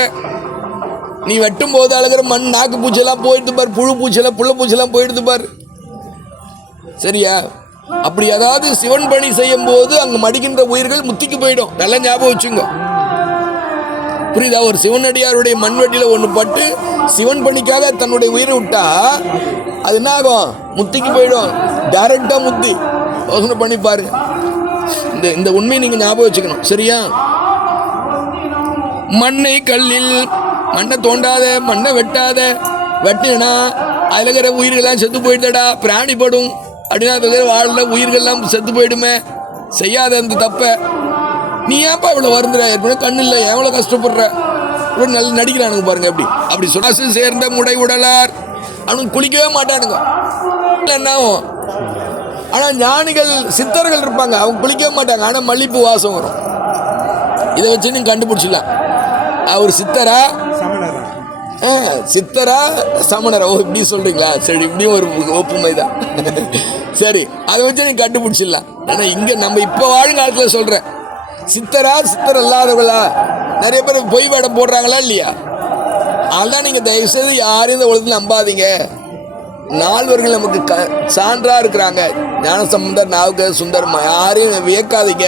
நீ வெட்டும் போது அழகிற மண் நாக்கு பூச்செல்லாம் போயிடுது பார், புழு பூச்செல்லாம் புள்ள பூச்செல்லாம் போயிடுது பார், சரியா? அப்படி ஏதாவது சிவன் பணி செய்யும் போது அங்கே மடிக்கின்ற உயிர்கள் முத்திக்கு போயிடும். நல்லா ஞாபகம் வச்சுங்க, புரியுதா? ஒரு சிவனடியாருடைய மண்வெட்டியில் ஒன்று பட்டு சிவன் பணிக்காக தன்னுடைய உயிரை விட்டா அது என்ன ஆகும்? முத்திக்கு போயிடும், டைரக்டா முத்தி. யோசனை பண்ணி பாருங்க. இந்த உண்மையை நீங்க ஞாபகம் வச்சுக்கணும், சரியா? மண்ணை கல்லில், மண்ணை தோண்டாத, மண்ணை வெட்டாத, வெட்டினா அதில் இருக்கிற உயிர்கள்லாம் செத்து போயிட்டடா, பிராணிப்படும் அப்படின்னா அதுல வாழ்ல உயிர்கள்லாம் செத்து போயிடுமே, செய்யாத அந்த தப்ப நீ ஏன்ப்பா இவ்வளோ வருந்துற, ஏற்கனவே கண்ணு இல்லை, எவ்வளோ கஷ்டப்படுற, இவ்வளோ நல்லா நடிக்கிறானுங்க பாருங்க. அப்படி சுடாசு சேர்ந்த முடை உடலார் அவனுக்கு குளிக்கவே மாட்டானுங்க, என்ன ஆகும்? ஆனால் ஞானிகள் சித்தர்கள் இருப்பாங்க, அவங்க குளிக்கவே மாட்டாங்க, ஆனால் மல்லிப்பூ வாசம் வரும். இதை வச்சு நீங்க கண்டுபிடிச்சிடலாம் அவர் சித்தரா சித்தரா சமணரா. ஓ இப்படி சொல்றீங்களா? சரி, இப்படியும் ஒரு ஒப்புமை தான். சரி, அதை வச்சு நீங்க கண்டுபிடிச்சிடலாம். ஏன்னா இங்க நம்ம இப்போ வாழ்காலத்தில் சொல்றேன், சித்தரா சித்தர் அல்லாதவர்களா? நிறைய பேர் பொய் வேடம் போடுறாங்களா இல்லையா? அதான் நீங்க தயவு செய்து யாரையும் இந்த உலகத்தில் நம்பாதீங்க. நால்வர்கள் நமக்கு சான்றா இருக்கிறாங்க, ஞானசம்பந்தர், நாவுக்கர், சுந்தர், யாரையும் வியக்காதீங்க.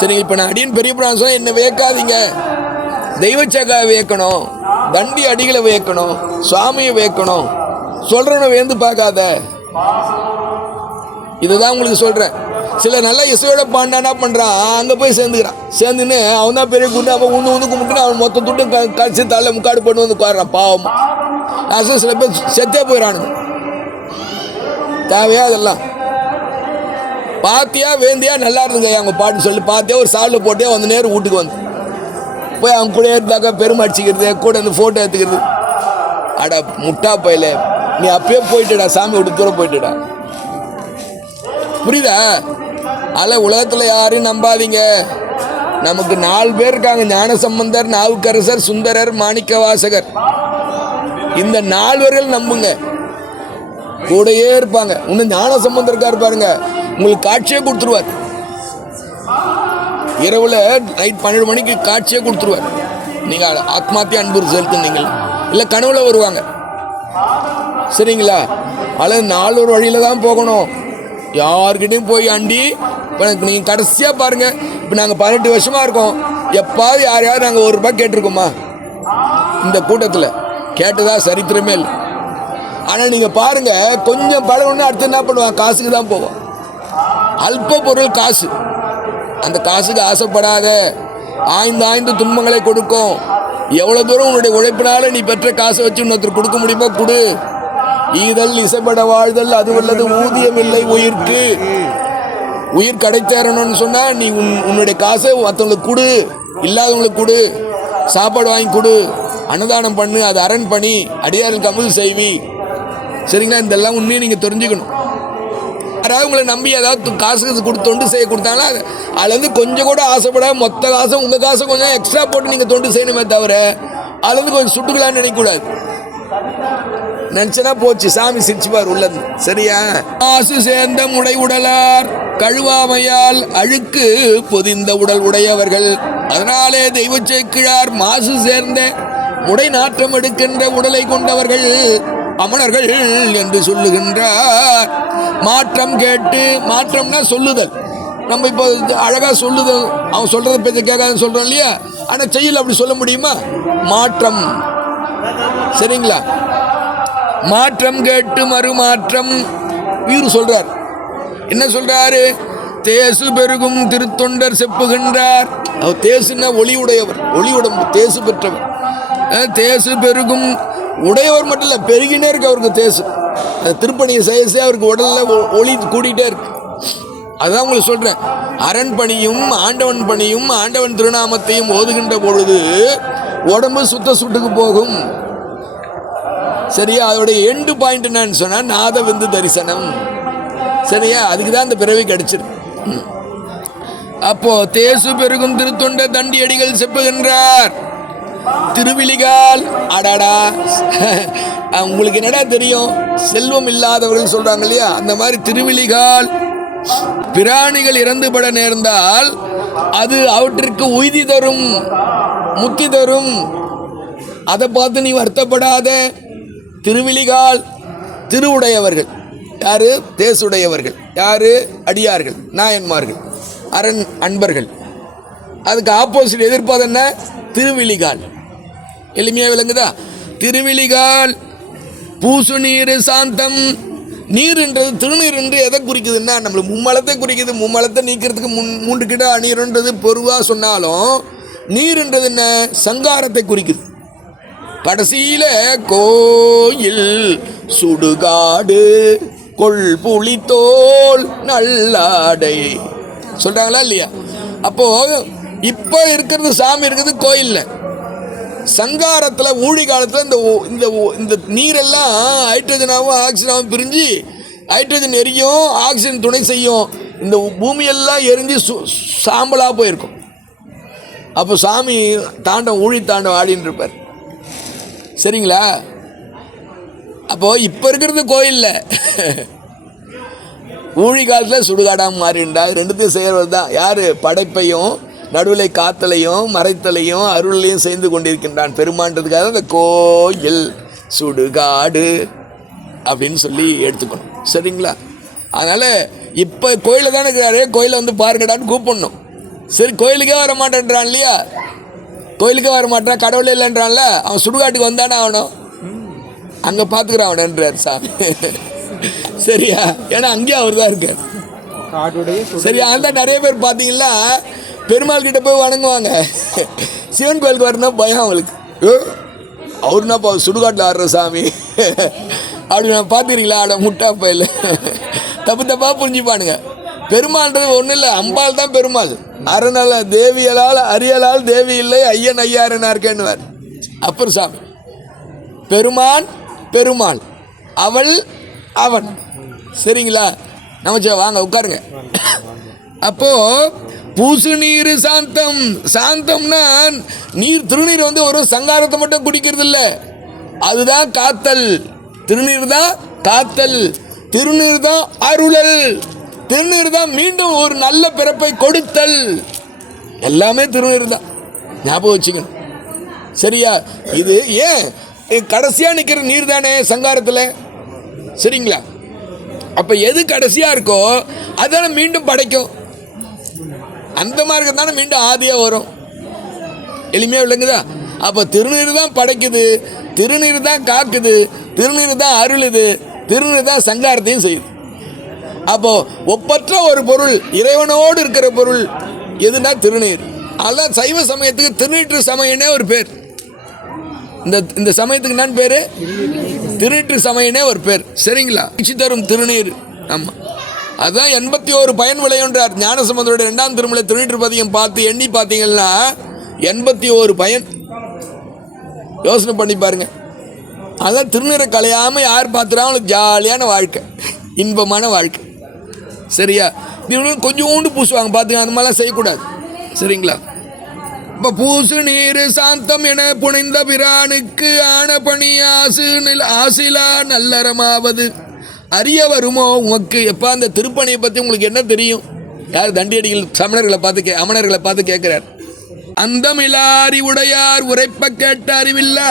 சரி, இப்ப நான் அடியன் பெரிய புராணம் சொன்ன என்ன வியக்காதீங்க, தெய்வச்சக்கா வியக்கணும். தண்டி அடிகளை வைக்கணும், சுவாமியை வைக்கணும். சொல்றவனை வேந்து பார்க்காத. இதுதான் உங்களுக்கு சொல்றேன். சில நல்ல இசையோட பாண்டா என்ன பண்றான், அங்க போய் சேர்ந்துக்கிறான். சேர்ந்துன்னு அவன் தான் பெரிய குண்டு, அவன் உந்து கும்பிட்டு அவன் மொத்த துட்டு கழிச்சு தள்ள முக்காடு பண்ணி வந்து உட்காடுறான். பாவம். நான் சில பேர் செத்தே போயிடறானுங்க. தேவையா அதெல்லாம்? பாத்தியா வேந்தியா நல்லா இருந்துங்க அவங்க பாட்டு சொல்லி பாத்தியா ஒரு சாலில் போட்டே வந்து நேரம் வீட்டுக்கு வந்து போய் அவங்க கூட எடுத்தாக்கா பெருமை அடிச்சுக்கிறது, கூட இந்த ஃபோட்டோ எடுத்துக்கிறது. அடா முட்டா பையில, நீ அப்பயே போயிட்டுடா, சாமி விட்டு தூரம் போயிட்டுடா. புரியுதா? அதில் உலகத்தில் யாரையும் நம்பாதீங்க. நமக்கு 4 பேர் இருக்காங்க. ஞானசம்பந்தர், நாவுக்கரசர், சுந்தரர், மாணிக்கவாசகர். இந்த 4 பேர்கள் நம்புங்க, கூடயே இருப்பாங்க. இன்னும் ஞானசம்பந்தர் இருக்காரு பாருங்க, உங்களுக்கு காட்சியே கொடுத்துருவார். இரவுல நைட் 12 மணிக்கு காட்சியே கொடுத்துருவார். நீங்கள் ஆத்மாத்திய அன்பு செலுத்துனீங்க இல்லை கனவுல வருவாங்க. சரிங்களா? அதில் 4 ஒரு வழியில் தான் போகணும். யார்கிட்டையும் போய் அண்டி இப்போ நீங்கள் கடைசியாக பாருங்கள். இப்போ நாங்கள் 18 வருஷமாக இருக்கோம். எப்பாவது யாரையாவது நாங்கள் ₹1 கேட்டிருக்கோமா? இந்த கூட்டத்தில் கேட்டதா சரித்திரமே இல்லை. ஆனால் நீங்கள் பாருங்கள், கொஞ்சம் பழகணுன்னு அடுத்து என்ன பண்ணுவாங்க? காசுக்கு தான் போவோம். அல்ப பொருள் காசு. அந்த காசுக்கு ஆசைப்படாத. ஆய்ந்து துன்பங்களை கொடுக்கும். எவ்வளோ தூரம் உன்னுடைய உழைப்பினால நீ பெற்ற காசை வச்சு இன்னொருத்தர் கொடுக்க முடியுமோ கொடு. ஈதல் இசைப்பட வாழ்தல் அது உள்ளது ஊதியம் இல்லை உயிர்க்கு. உயிர் கிடைத்தேறணும்னு சொன்னால் நீ உன்னுடைய காசை மற்றவங்களுக்கு கொடு, இல்லாதவங்களுக்கு கொடு, சாப்பாடு வாங்கி கொடு, அன்னதானம் பண்ணு, அது அரண் பண்ணி அடியாருக்கு அமுது செய்வி. சரிங்களா? இதெல்லாம் உண்மையை நீங்கள் தெரிஞ்சுக்கணும். யாராவது உங்களை நம்பி ஏதாவது காசு தொண்டு செய்ய கொடுத்தாங்களா, அதுலேருந்து கொஞ்சம் கூட ஆசைப்படாத மொத்த காசை உங்கள் காசை கொஞ்சம் எக்ஸ்ட்ரா போட்டு நீங்கள் தொண்டு செய்யணுமே தவிர அதுலேருந்து கொஞ்சம் சுட்டுக்கலான்னு நினைக்கக்கூடாது. நினச்சனா போச்சு, சாமி சிரிச்சுப்பார் உள்ளது. சரியா? காசு சேர்ந்த முடை உடலார் கழுவாமையால் அழுக்கு பொதிந்த உடல் உடையவர்கள். அதனாலே தெய்வ சேக்கிழார் மாசு சேர்ந்த முடை நாற்றம் எடுக்கின்ற உடலை கொண்டவர்கள் அமணர்கள் என்று சொல்லுகின்றார். மாற்றம் கேட்டு, மாற்றம்னா சொல்லுதல். நம்ம இப்போ அழகா சொல்லுதல், அவன் சொல்றதை பேச்ச கேட்காதுன்னு சொல்றோம் இல்லையா? ஆனால் செய்யல அப்படி சொல்ல முடியுமா? மாற்றம். சரிங்களா? மாற்றம் கேட்டு மறுமாற்றம். இவரு சொல்றார். என்ன சொல்றாரு? தேசு பெருகும் திருத்தொண்டர் செப்புகின்றார். அவர் தேசுன்னா ஒளி உடையவர், ஒளி உடம்பு, தேசு பெற்றவர். தேசு பெருகும் உடையவர் மட்டும் இல்லை, பெருகினே இருக்கு அவருக்கு தேசு. திருப்பணியை செய்ய அவருக்கு உடல்ல ஒளி கூடிட்டே இருக்கு. அதான் உங்களுக்கு சொல்றேன். அரண் பணியும் ஆண்டவன் பணியும் ஆண்டவன் திருநாமத்தையும் ஓதுகின்ற பொழுது உடம்பு சுட்டுக்கு போகும். சரியா? அதோடைய எண்டு பாயிண்ட் என்னன்னு சொன்னா நாத விந்து தரிசனம். சரியா? அதுக்கு தான் இந்த பிறவி கிடைச்சிருக்கு. அப்போ தேசு பெருகும் திருத்தொண்ட தண்டி அடிகள் செப்புகின்றார். திருவிழிகால். அடாடா, உங்களுக்கு என்னடா தெரியும்? செல்வம் இல்லாதவர்கள் சொல்றாங்க இல்லையா? அந்த மாதிரி திருவிழிகால். பிராணிகள் இறந்துபட நேர்ந்தால் அது அவற்றிற்கு உய்தி தரும், முக்தி தரும். அதை பார்த்து நீ வருத்தப்படாத. திருவிழிகால். திருவுடையவர்கள் யாரு? தேசுடையவர்கள் யாரு? அடியார்கள், நாயன்மார்கள், அரண் அன்பர்கள். அதுக்கு ஆப்போசிட் எதிர்ப்பாது என்ன? திருவிழிகால். எளிமையாக விளங்குதா? திருவிழிகால். பூசு நீர் சாந்தம். நீர்ன்றது திருநீர் என்று எதை குறிக்குதுன்னா நம்மளுக்கு மும்மலத்தை குறிக்குது. மும்மலத்தை நீக்கிறதுக்கு 3 கிட்ட நீர்ன்றது பொதுவாக சொன்னாலும் நீர்ன்றது என்ன? சங்காரத்தை குறிக்குது. கடைசியில கோயில் சுடுகாடு கொள் புலித்தோல் நல்லாடை சொல்றாங்களா இல்லையா? அப்போ இப்போ இருக்கிறது சாமி இருக்கிறது கோயில்ல. சங்காரத்தில் ஊழி காலத்தில் இந்த நீரெல்லாம் ஹைட்ரஜனாகவும் ஆக்சிஜனாகவும் பிரிஞ்சு ஹைட்ரஜன் எரியும், ஆக்சிஜன் துணை செய்யும். இந்த பூமியெல்லாம் எரிஞ்சு சாம்பலாக போயிருக்கும். அப்போ சாமி தாண்டம் ஊழி தாண்டம் ஆடின்னு இருப்பார். சரிங்களா? அப்போ இப்போ இருக்கிறது கோயிலில், ஊழி காலத்தில் சுடுகாடாக மாறிண்டா. ரெண்டுத்தையும் செய்கிறது தான் யார்? படைப்பையும் நடுவில் காத்தலையும் மறைத்தலையும் அருளையும் செய்து கொண்டிருக்கின்றான் பெருமான்றதுக்காக இந்த கோயில் சுடுகாடு அப்படின்னு சொல்லி எடுத்துக்கணும். சரிங்களா? அதனால் இப்போ கோயிலில் தானே இருக்கிறாரு, கோயிலை வந்து பாருங்கடான்னு கூப்பிடணும். சரி, கோயிலுக்கே வர மாட்டேன்றான் இல்லையா? கோயிலுக்கே வர மாட்டான், கடவுளே இல்லைன்றான்ல, அவன் சுடுகாட்டுக்கு வந்தானே ஆகணும், அங்கே பார்த்துக்கிறான் அவனன்றார் சாமி. சரியா? ஏன்னா அங்கேயும் அவர் தான் இருக்கார். சரியா? அதுதான் நிறைய பேர் பார்த்தீங்கன்னா பெருமாள் கிட்ட போய் வணங்குவாங்க, சிவன் கோயிலுக்கு வரணும் பயம் அவங்களுக்கு. அவருனாப்பா சுடுகாட்டில் ஆடுற சாமி அப்படி நான் பார்த்துக்கிறீங்களா? அட முட்டா பயில தப்பு தப்பாக புரிஞ்சுப்பானுங்க. பெருமாள்ன்றது ஒன்றும் இல்லை, அம்பாள் தான் பெருமாள். அரணால தேவியலால் அரியலால் தேவி இல்லை, ஐயன் ஐயாரனா இருக்கேன்னுவார் அப்பர் சாமி. பெருமான் பெருமாள், அவள் அவன். சரிங்களா? நமச்சா வாங்க உட்காருங்க. அப்போ பூசு நீர் சாந்தம். சாந்தம்னா நீர், திருநீர் வந்து ஒரு சங்காரத்தை மட்டும் குடிக்கிறது இல்லை, அதுதான் காத்தல். திருநீர் தான் காத்தல், திருநீர் தான் அருளல், திருநீர் தான் மீண்டும் ஒரு நல்ல பிறப்பை கொடுத்தல். எல்லாமே திருநீர் தான், ஞாபகம் வச்சுக்கணும். சரியா? இது ஏன் கடைசியாக நிற்கிற நீர் தானே சங்காரத்தில். சரிங்களா? அப்போ எது கடைசியாக இருக்கோ அதான மீண்டும் படைக்கும். அந்த மாதிரி தானே மீண்டும் ஆதியாக வரும். எளிமையாக விளங்குதா? அப்போ திருநீர் தான் படைக்குது, திருநீர் தான் காக்குது, திருநீர் தான் அருளுது, திருநீர் தான் சங்காரத்தையும் செய்யுது. அப்போ ஒப்பற்ற ஒரு பொருள், இறைவனோடு இருக்கிற பொருள் எதுனா திருநீர். அதான் சைவ சமயத்துக்கு திருநீற்று சமயனே ஒரு பேர். இந்த சமயத்துக்கு என்னன்னு பேரு? திருநீற்று சமயனே ஒரு பேர். சரிங்களா? தரும் திருநீர். ஆமாம், அதுதான் 81 பயன் விளையன்றார் ஞானசம்பந்தருடைய 2ஆம் திருமுறை திருநீற்று பதிகம் பார்த்து எண்ணி பார்த்தீங்கன்னா 81 பயன். யோசனை பண்ணி பாருங்க. அதான் திருநீரை கலையாமல் யார் பார்த்துறாங்க அவங்களுக்கு ஜாலியான வாழ்க்கை, இன்பமான வாழ்க்கை. சரியா? கொஞ்சோண்டு பூசுவாங்க பார்த்துங்க, அந்த மாதிரிலாம் செய்யக்கூடாது. சரிங்களா? இப்போ பூசு நீர் சாந்தம் என புனைந்த பிரானுக்கு ஆன பணி ஆசிலா நல்லறமாவது அறிய வருமோ உமக்கு. எப்போ அந்த திருப்பணியை பற்றி உங்களுக்கு என்ன தெரியும்? யார்? தண்டியடிகள் அமணர்களை பார்த்து கேட்கிறார். அந்தமில்லா அறிவுடையார் உரைப்ப கேட்ட அறிவில்லா,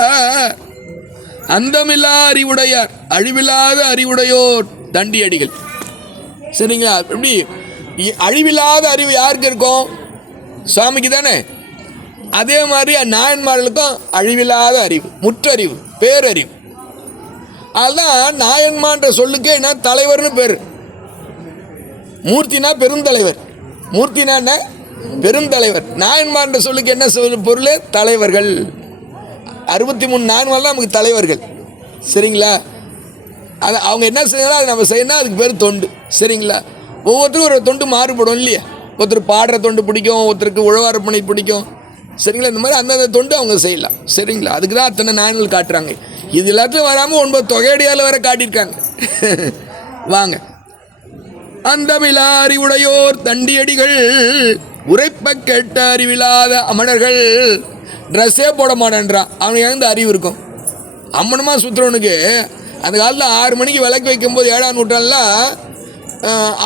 அந்தமில்லா அறிவுடையார் அழிவில்லாத அறிவுடையோர் தண்டியடிகள். சரிங்களா? எப்படி அழிவில்லாத அறிவு யாருக்கு இருக்கும்? சுவாமிக்கு தானே. அதே மாதிரி நாயன்மார்களுக்கும் அழிவில்லாத அறிவு, முற்றறிவு, பேரறிவு. அதுதான் நாயன்மான்ற சொல்லுக்கே என்ன தலைவர்னு பேர். மூர்த்தினா பெருந்தலைவர், மூர்த்தினா என்ன? பெருந்தலைவர். நாயன்மான்ற சொல்லுக்கு என்ன பொருள்? தலைவர்கள். 63 நாயன்மார் தான் நமக்கு தலைவர்கள். சரிங்களா? அது அவங்க என்ன செய்யணும், அது நம்ம செய்யணும், அதுக்கு பேர் தொண்டு. சரிங்களா? ஒவ்வொருத்தருக்கும் ஒரு தொண்டு மாறுபடும் இல்லையா? ஒருத்தர் பாடுற தொண்டு பிடிக்கும், ஒருத்தருக்கு உழவார பணி பிடிக்கும். சரிங்களா? இந்த மாதிரி அந்தந்த தொண்டு அவங்க செய்யலாம். சரிங்களா? அதுக்கு தான் அத்தனை நாயன்கள் காட்டுறாங்க. இது எல்லாத்தையும் வராமல் 9 தொகையடியால் வர காட்டியிருக்காங்க. வாங்க. அந்தமில்லா அறிவுடையோர் தண்டியடிகள் உரைப்ப கேட்ட அறிவில்லாத அமணர்கள். ட்ரெஸ்ஸே போட மாட்டேன்றான், அவனுக்கு எந்த அறிவு இருக்கும்? அம்மனமாக சுற்றுறவனுக்கு அந்த காலத்தில் 6 மணிக்கு விளக்கு வைக்கும்போது 7ஆம் நூற்றாண்டில்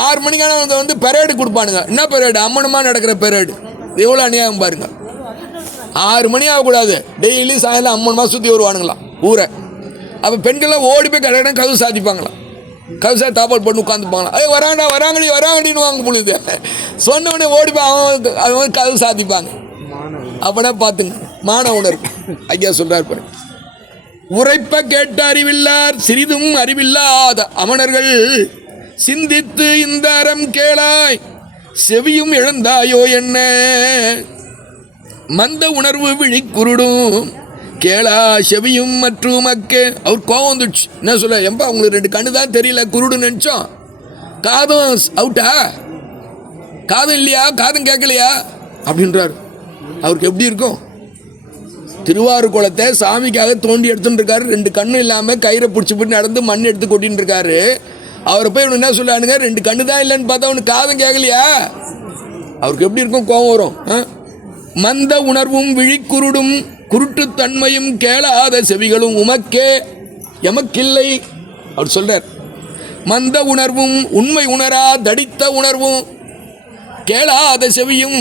6 மணிக்கான வந்து பெரேடு கொடுப்பானுங்க. என்ன பெரேடு? அம்மனமாக நடக்கிற பெரேடு. எவ்வளோ அநியாயம் பாருங்க. 6 மணி ஆகக்கூடாது, டெய்லி சாயந்தரம் அம்மனமாக சுற்றி வருவானுங்களாம் ஊரை. அப்போ பெண்கள்லாம் ஓடி போய் கடை கதவு சாத்திப்பாங்களாம், கதவு சாத்தி தாப்பால் போட்டு உட்காந்துப்பாங்களாம். வராங்கடா வராங்கடி வராங்கடின்னு வாங்க பொழுது சொன்னவனே ஓடி போய் அவன் கதவு சாத்திப்பாங்க. அப்படின்னா பார்த்துங்க, மான உணர்வு ஐயா சொல்கிறார் பாரு. உரைப்ப கேட்ட அறிவில்லார் சிறிதும் அறிவில்லாத அமணர்கள் சிந்தித்து இந்த அறம் கேளாய் செவியும் இழந்தாயோ என்ன. மந்த உணர்வு விழி குருடும் கேளா செவியும் மற்றும் மக்கே. அவர் கோவம் வந்துடுச்சு. என்ன சொல்ல? எம்பா உங்களுக்கு 2 கண்ணு தான் தெரியல, குருடுன்னு நினச்சோம். காதும் அவுட்டா? காதும் இல்லையா? காதும் கேட்கலையா அப்படின்றார். அவருக்கு எப்படி இருக்கும்? திருவாரூர் குளத்தை சாமிக்காக தோண்டி எடுத்துட்டு இருக்காரு, 2 கண்ணும் இல்லாமல் கயிறை பிடிச்சி போட்டு நடந்து மண் எடுத்து கொட்டின்னு இருக்காரு. அவரை போய் இவனு என்ன சொல்லானுங்க? 2 கண்ணு தான் இல்லைன்னு பார்த்தா அவனுக்கு காதும் கேட்கலையா? அவருக்கு எப்படி இருக்கும்? கோவம் வரும். மந்த உணர்வும் விழிக்குருடும் குருட்டுத்தன்மையும் கேளாத செவிகளும் உமக்கே எமக்கில்லை அவர் சொல்றார். மந்த உணர்வும் உண்மை உணரா தடித்த உணர்வும் கேளாத செவியும்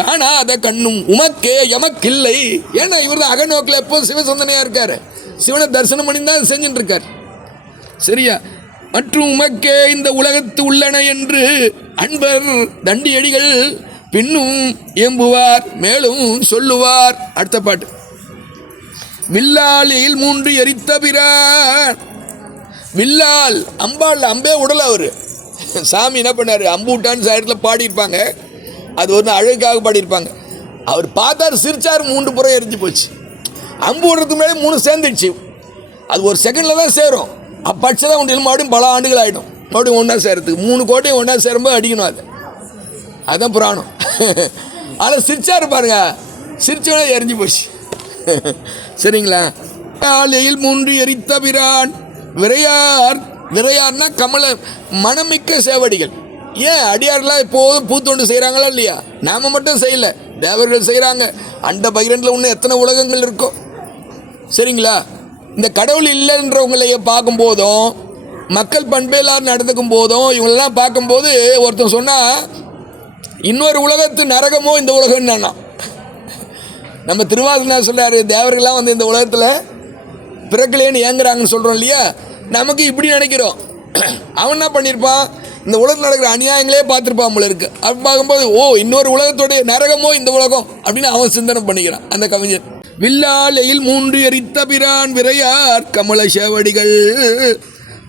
காணாத கண்ணும் உமக்கே எமக்கில்லை. ஏன்னா இவர் தான் அகநோக்கில் எப்போ சிவசந்தனையா இருக்காரு, சிவனை தரிசனம் பண்ணி தான் செஞ்சுட்டு இருக்கார். சரியா? மற்றும் உமக்கே இந்த உலகத்து உள்ளன என்று அன்பர் தண்டியடிகள் பின்னும் ஏம்புவார் மேலும் சொல்லுவார். அடுத்த பாட்டு. வில்லாலில் 3 எரித்த பிரான். வில்லால் அம்பாள் அம்பே உடல அவரு சாமி என்ன பண்ணாரு, அம்பு விட்டான்னு சைடில் பாடியிருப்பாங்க. அது ஒரு அழகுக்காக பாடியிருப்பாங்க. அவர் பார்த்தார், சிரிச்சார், 3 புறம் எரிஞ்சு போச்சு. அம்பு விடுறதுக்கு முன்னாடி 3 சேர்ந்துடுச்சு. அது ஒரு செகண்டில் தான் சேரும். அப்பட்சதான் ஒன்றில் மறுபடியும் பல ஆண்டுகள் ஆகிடும். மறுபடியும் ஒன்றா சேரத்துக்கு 3 கோட்டையும் ஒன்றா சேரும்போது அடிக்கணும். அதுதான் புராணம். ஆனால் சிரிச்சாரு பாருங்க, சிரிச்சோட எரிஞ்சு போச்சு. சரிங்களா? ஆலையில் 3 எரித்த பிரான் விரையார். விரையார்னா கமல மனமிக்க சேவடிகள். ஏன் அடியாரெலாம் இப்போதும் பூத்தொண்டு செய்கிறாங்களா இல்லையா? நாம் மட்டும் செய்யலை, தேவர்கள் செய்கிறாங்க. அண்ட பகிரண்டில் இன்னும் எத்தனை உலகங்கள் இருக்கோ. சரிங்களா? இந்த கடவுள் இல்லைன்றவங்களைய பார்க்கும்போதும், மக்கள் பண்பேலார் நடந்துக்கும் போதும், இவங்களெல்லாம் பார்க்கும்போது ஒருத்தன் சொன்னால், இன்னொரு உலகத்து நரகமோ இந்த உலகம் தானா. நம்ம திருவாசகர் சொல்கிறாரு, தேவர்கள்லாம் வந்து இந்த உலகத்தில் பிறக்கலேன்னு ஏங்குறாங்கன்னு சொல்கிறோம் இல்லையா? நமக்கு இப்படி நினைக்கிறோம். அவன் என்ன பண்ணியிருப்பான், இந்த உலகத்தில் நடக்கிற அநியாயங்களே பார்த்துருப்பான் போல இருக்கு. அப்படி பார்க்கும்போது ஓ, இன்னொரு உலகத்தோடைய நரகமோ இந்த உலகம் அப்படின்னு அவன் சிந்தனை பண்ணிக்கிறான் அந்த கவிஞர். வில்லாலையில் 3 எரித்த பிரான் விரையார் கமல சேவடிகள்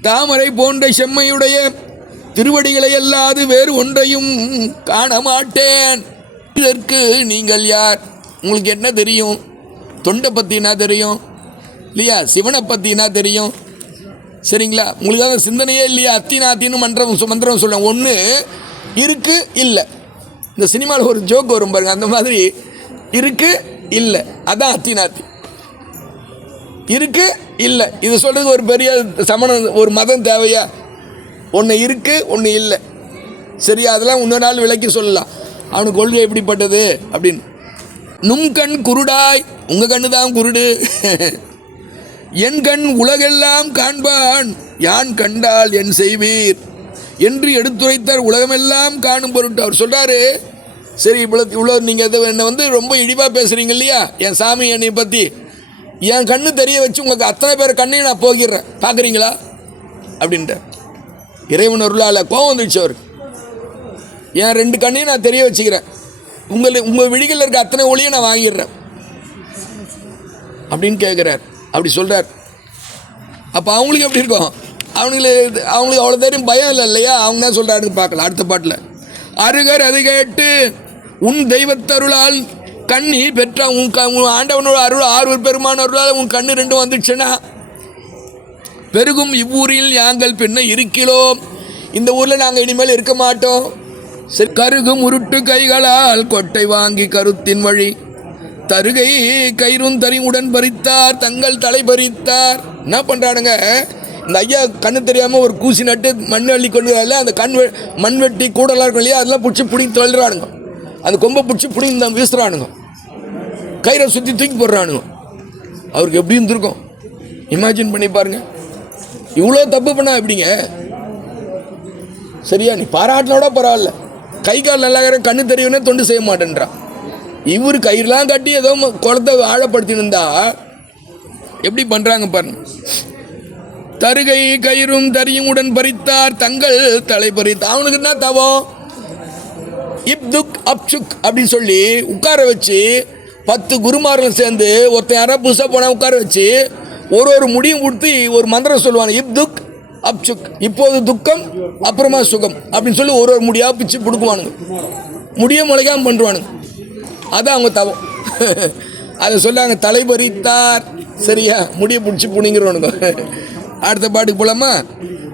தாமரை போன்ற செம்மையுடைய திருவடிகளை அல்லாது வேறு ஒன்றையும் காண மாட்டேன். இதற்கு நீங்கள் யார்? உங்களுக்கு என்ன தெரியும்? தொண்டை பற்றினா தெரியும் இல்லையா? சிவனை பற்றினா தெரியும். சரிங்களா? உங்களுக்கு அந்த சிந்தனையே இல்லையா? அத்தின்னு மந்திரம் சொல்லுவேன். ஒன்று இருக்கு இல்லை. இந்த சினிமாவில் ஒரு ஜோக் வரும் பாருங்க, அந்த மாதிரி இருக்கு இல்லை, அதான் அத்தினாத்தி. இருக்கு இல்லை, இது சொல்கிறது ஒரு பெரிய ஒரு மதம் தேவையா? ஒன்று இருக்கு, ஒன்று இல்லை. சரியா? அதெல்லாம் இன்னொரு நாள் விளக்கி சொல்லலாம். அவனுக்கு கொள்கை எப்படிப்பட்டது அப்படின்னு. நும் கண் குருடாய், உங்கள் கண்ணு தான் குருடு. என் கண் உலகெல்லாம் காண்பான், யான் கண்டால் என் செய்வீர் என்று எடுத்துரைத்தார். உலகமெல்லாம் காணும் பொருட்டு அவர் சொல்கிறாரு. சரி, இவ்வளோ நீங்கள் என்னை வந்து ரொம்ப இழிவாக பேசுகிறீங்க இல்லையா என் சாமி என்னை பற்றி? என் கண்ணு தெரிய வச்சு உங்களுக்கு அத்தனை பேர் கண்ணையும் நான் போகிறேன், பார்க்குறீங்களா அப்படின்ட்டு. இறைவன் அருளால் கோபம் வந்துடுச்சு அவருக்கு. என் 2 கண்ணையும் நான் தெரிய வச்சுக்கிறேன், உங்கள் விழிகளில் இருக்க அத்தனை ஒளியை நான் வாங்கிடுறேன் அப்படின்னு கேட்குறார். அப்படி சொல்கிறார். அப்போ அவங்களுக்கு எப்படி இருக்கும்? அவங்களுக்கு அவ்வளோ தைரியம் பயம் இல்லை இல்லையா? அவங்க தான் சொல்கிறாருன்னு பார்க்கலாம். அடுத்த பாட்டில். அருகர் அது கேட்டு உன் தெய்வத்தருளால் கண்ணி பெற்ற உன் ஆண்டவனோட அருள் ஆர்வர் பெருமான அருளால் உன் கண்ணு 2 வந்துடுச்சுன்னா பெருகும் இவ்வூரில் நாங்கள் பின்ன இருக்கிறோம். இந்த ஊரில் நாங்கள் இனிமேல் இருக்க மாட்டோம். சரி, கருகும் உருட்டு கைகளால் கொட்டை வாங்கி கருத்தின் வழி தருகை கயிறும் தறிவுடன் பறித்தார் தங்கள் தலை பறித்தார். என்ன பண்ணுறானுங்க, இந்த ஐயா கண்ணு தெரியாமல் ஒரு கூசி நட்டு மண் அள்ளி கொண்டு அந்த மண் வெட்டி கூடலாம் இருக்கும் இல்லையா, அதெல்லாம் பிடிச்சி பிடிங்கி தள்ளுறானுங்க. அந்த கொம்பை பிடிச்சி பிடிங்கி தான் வீசுறானுங்க, கயிறை சுற்றி தூக்கி போடுறானுங்க. அவருக்கு எப்படி இருந்திருக்கும் இமேஜின் பண்ணி பாருங்க. இவ்வளோ தப்பு பண்ணா எப்படிங்க? சரியா? நீ பாராட்டினோட பரவாயில்ல, கை கால் நல்லா கண்ணு தெரியவனே தொண்டு செய்ய மாட்டேன்றான். இவர் கயிறுலாம் கட்டி ஏதோ குளத்தை ஆழப்படுத்தினா எப்படி பண்ணுறாங்க பாருங்க. தருகை கயிறும் தரியும் உடன் பறித்தார் தங்கள் தலை பறித்தார். அவனுக்கு என்ன தவம்? இப்துக் அப்சுக் அப்படின்னு சொல்லி உட்கார வச்சு 10 குருமார்கள் சேர்ந்து ஒருத்தன் யாராவது புதுசாக போனால் உட்கார வச்சு ஒரு முடியும் கொடுத்து ஒரு மந்திரம் சொல்லுவாங்க. இப்துக் அப்சுக், இப்போது துக்கம் அப்புறமா சுகம் அப்படின்னு சொல்லி ஒரு முடியாக பிச்சு பிடுக்குவானுங்க. முடிய முளைக்காமல் பண்ணுவானுங்க. அதான் அவங்க தவம். அதை சொல்லாங்க, தலை பறித்தார். சரியா? முடிய பிடிச்சி புனிங்கிறவனுங்க. அடுத்த பாட்டுக்கு போலாமா?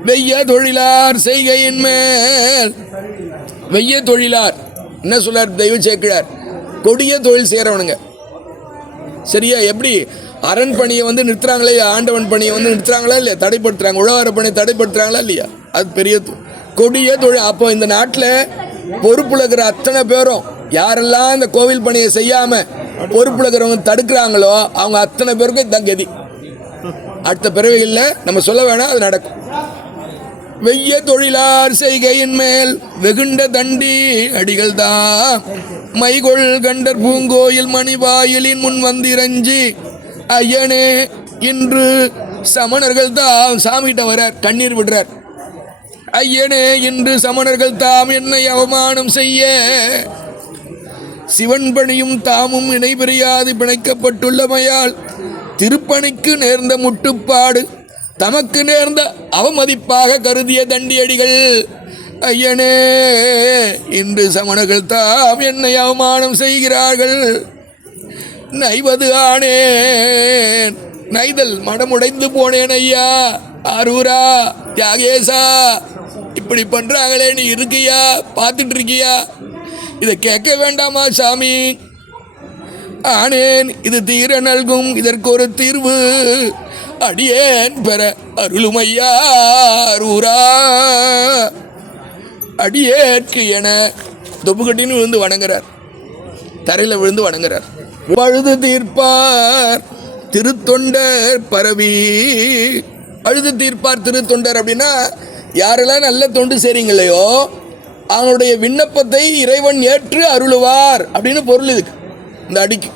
வெய்ய தொழிலார் செய்கையின் மேல். வெய்ய தொழிலார் என்ன சொல்லார் தெய்வ சேக்கிழார்? கொடிய தொழில் செய்கிறவனுங்க. சரியா? எப்படி அரண் பணியை வந்து நிறுத்துறாங்களே, ஆண்டவன் பணியை வந்து நிறுத்துறாங்களா இல்லையா? தடைப்படுத்துறாங்க. உழவார பணியை தடைப்படுத்துறாங்களா இல்லையா? அது பெரிய கொடிய தொழில். அப்போ இந்த நாட்டில் பொறுப்புல இருக்கிற அத்தனை பேரும் யாரெல்லாம் இந்த கோவில் பணியை செய்யாமல் பொறுப்புல இருக்கிறவங்க தடுக்கிறாங்களோ அவங்க அத்தனை பேருக்கும் இதுதான் கதி. அடுத்த பிறவிகளில் நம்ம சொல்ல வேணாம், அது நடக்கும். வெய்ய தொழிலார் செய்கையின் மேல் வெகுண்ட தண்டி அடிகள் தான் மைகொள் கண்டர் பூங்கோயில் மணிவாயிலின் முன் வந்திரஞ்சி ஐயனே இன்று சமணர்கள் தாம் சாமிகிட்ட வரார், கண்ணீர் விடுறார். ஐயனே இன்று சமணர்கள் தாம் என்னை அவமானம் செய்ய சிவன் பணியும் தாமும் இணைபிரியாது பிணைக்கப்பட்டுள்ளமையால் திருப்பணிக்கு நேர்ந்த முட்டுப்பாடு தமக்கு நேர்ந்த அவமதிப்பாக கருதிய தண்டியடிகள் ஐயனே இன்று சமணர்கள் தாம் என்னை அவமானம் செய்கிறார்கள். நைவது ஆனேன், நைதல் மனமுடைந்து போனேன் ஐயா. ஆரூரா, தியாகேசா, இப்படி பண்றாங்களே, நீ இருக்கியா, பார்த்துட்டு இருக்கியா? இதை கேட்க வேண்டாமா சாமி? ஆனேன், இது தீர நல்கும், இதற்கு ஒரு தீர்வு அடியேன் பெற அருளும் ஐயா. ஆரூரா, அடியேற்கு என தொப்புக்கட்டின்னு விழுந்து வணங்குறார், தரையில் விழுந்து வணங்குறார். பழுது தீர்ப்பார் திருத்தொண்டர் பரவி. பழுது தீர்ப்பார் திருத்தொண்டர் அப்படின்னா யாரெல்லாம் நல்ல தொண்டு செய்றீங்களையோ அவனுடைய விண்ணப்பத்தை இறைவன் ஏற்று அருளுவார் அப்படின்னு பொருள். இதுக்கு இந்த அடிக்கு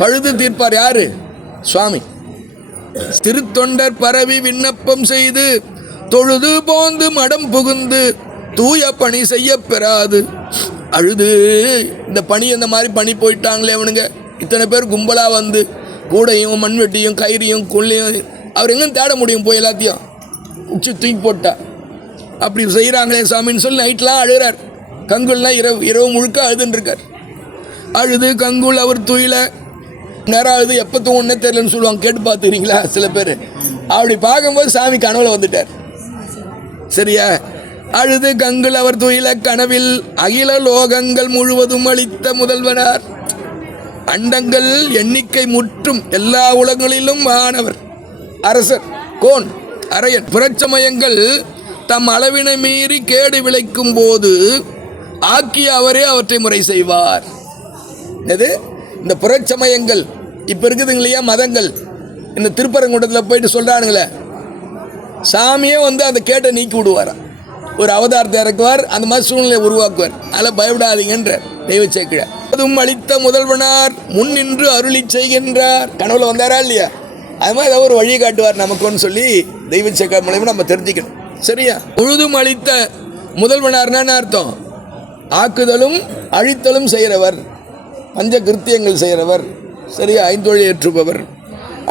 பழுது தீர்ப்பார் யாரு? சுவாமி. திருத்தொண்டர் பரவி விண்ணப்பம் செய்து தொழுது போந்து மடம் புகுந்து தூய பணி செய்ய பெறாது அழுது. இந்த பணி இந்த மாதிரி பணி போயிட்டாங்களே அவனுங்க, இத்தனை பேர் கும்பலாக வந்து கூடையும் மண்வெட்டியும் கயிறையும் கொள்ளையும் அவர் எங்கே தேட முடியும்? போய் எல்லாத்தையும் உச்சி தூக்கி போட்டா அப்படி செய்கிறாங்களே சாமின்னு சொல்லி நைட்லாம் அழுகிறார். கங்குல்லாம் இரவு முழுக்க அழுதுன்ட்ருக்கார். அழுது கங்குல் அவர் துயில நேரம் அழுது எப்போ தூங்கன்னே தெரியலன்னு சொல்லுவாங்க. கேட்டு பார்த்துக்கிறீங்களா சில பேர்? அப்படி பார்க்கும்போது சாமி கனவுல வந்துட்டார். சரியா? அழுது கங்குல் அவர் துயில கனவில் அகில லோகங்கள் முழுவதும் அளித்த முதல்வனார், அண்டங்கள் எண்ணிக்கை முற்றும் எல்லா உலகங்களிலும் ஆனவர், அரசர், கோன், அரையன், புறச்சமயங்கள் தம் அளவினை மீறி கேடு விளைக்கும் போது ஆக்கிய அவரே அவற்றை முறை செய்வார். எது? இந்த புறச்சமயங்கள் இப்போ இருக்குதுங்க இல்லையா, மதங்கள், இந்த திருப்பரங்குன்றத்தில் போயிட்டு சொல்கிறானுங்களே, சாமியே வந்து அந்த கேட்டை நீக்கி விடுவாராம். ஒரு அவதாரத்தை இறக்குவார், அந்த மாதிரி சூழ்நிலையை உருவாக்குவார். அதில் பயப்படாதீங்கன்ற தெய்வ சேக்கிழ. அதுவும் அளித்த முதல்வனார் முன் நின்று அருளி செய்கின்றார். கனவுல வந்தாரா இல்லையா? அது மாதிரி ஏதாவது ஒரு வழி காட்டுவார் நமக்குன்னு சொல்லி தெய்வ சேக்கிழ மூலமா நம்ம தெரிஞ்சுக்கணும். சரியா? முழுதும் அளித்த முதல்வனார்னா அர்த்தம் ஆக்குதலும் அழித்தலும் செய்கிறவர், பஞ்ச கிருத்தியங்கள் செய்கிறவர். சரியா? ஐந்தொழில் ஏற்றுபவர்.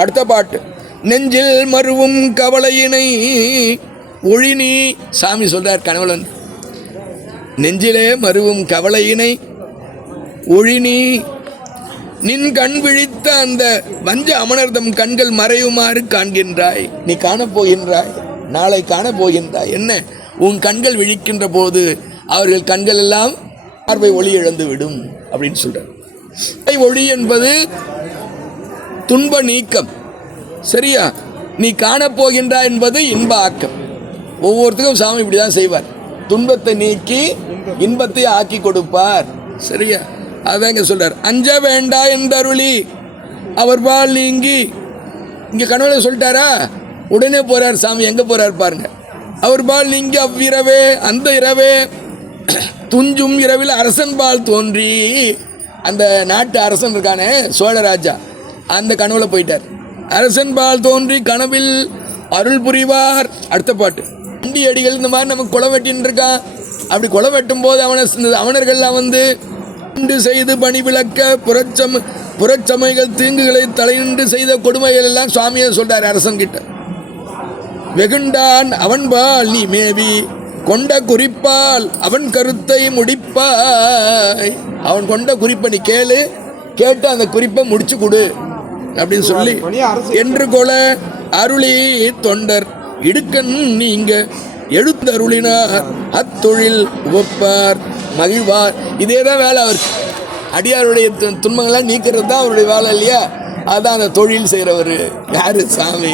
அடுத்த பாட்டு. நெஞ்சில் மருவும் கவலையினை ஒழினி. சாமி சொல்றார் கனவுலன், நெஞ்சிலே மருவும் கவலையினை ஒழினி நின் கண் விழித்த அந்த வஞ்ச அமனர்தம் கண்கள் மறையுமாறு காண்கின்றாய். நீ காணப்போகின்றாய், நாளை காணப்போகின்றாய். என்ன? உன் கண்கள் விழிக்கின்ற போது அவர்கள் கண்கள் எல்லாம் பார்வை ஒளி இழந்து விடும் அப்படின்னு சொல்றார். ஒளி என்பது துன்ப நீக்கம். சரியா? நீ காணப்போகின்றாய் என்பது இன்ப ஆக்கம். ஒவ்வொருத்தருக்கும் சாமி இப்படி தான் செய்வார். துன்பத்தை நீக்கி இன்பத்தை ஆக்கி கொடுப்பார். சரியா? அதான் இங்கே சொல்றார். அஞ்ச வேண்டா என்றருளி அவர் பால் நீங்கி. இங்கே கனவுல சொல்லிட்டாரா? உடனே போறார் சாமி. எங்கே போறார் பாருங்க. அவர் பால் நீங்கி அவ்விரவே, அந்த இரவே துஞ்சும் இரவில் அரசன் பால் தோன்றி. அந்த நாட்டு அரசன் இருக்கானே சோழராஜா, அந்த கனவுல போயிட்டார். அரசன் பால் தோன்றி கனவில் அருள் புரிவார். அடுத்த பாட்டு. அண்டி அடிகள் இந்த மாதிரி நமக்கு கொலை வெட்டின்னு இருக்கான். அப்படி கொலை வெட்டும் போது அவனர்கள்லாம் வந்து செய்து பணி விளக்க புறச்சமைகள் தீங்குகளை தலையின்று செய்த கொடுமைகள் எல்லாம் சுவாமியை சொல்றார் அரசன் கிட்ட. வெகுண்டான் அவன்பால் நீ மேவி கொண்ட குறிப்பால் அவன் கருத்தை முடிப்பாய். அவன் கொண்ட குறிப்பை நீ கேட்டு அந்த குறிப்பை முடிச்சு கொடு அப்படின்னு சொல்லி என்று கொல அருளி தொண்டர் இடுக்கண் நீங்க எழுத்தருளினார் அத்தொழில் உவப்பார் மகிழ்வார். இதே தான் வேலை அவருக்கு. அடியாருடைய துன்பங்கள்லாம் நீக்கிறது தான் அவருடைய வேலை இல்லையா? அதான் அந்த தொழில் செய்கிறவர் யாரு? சாமி.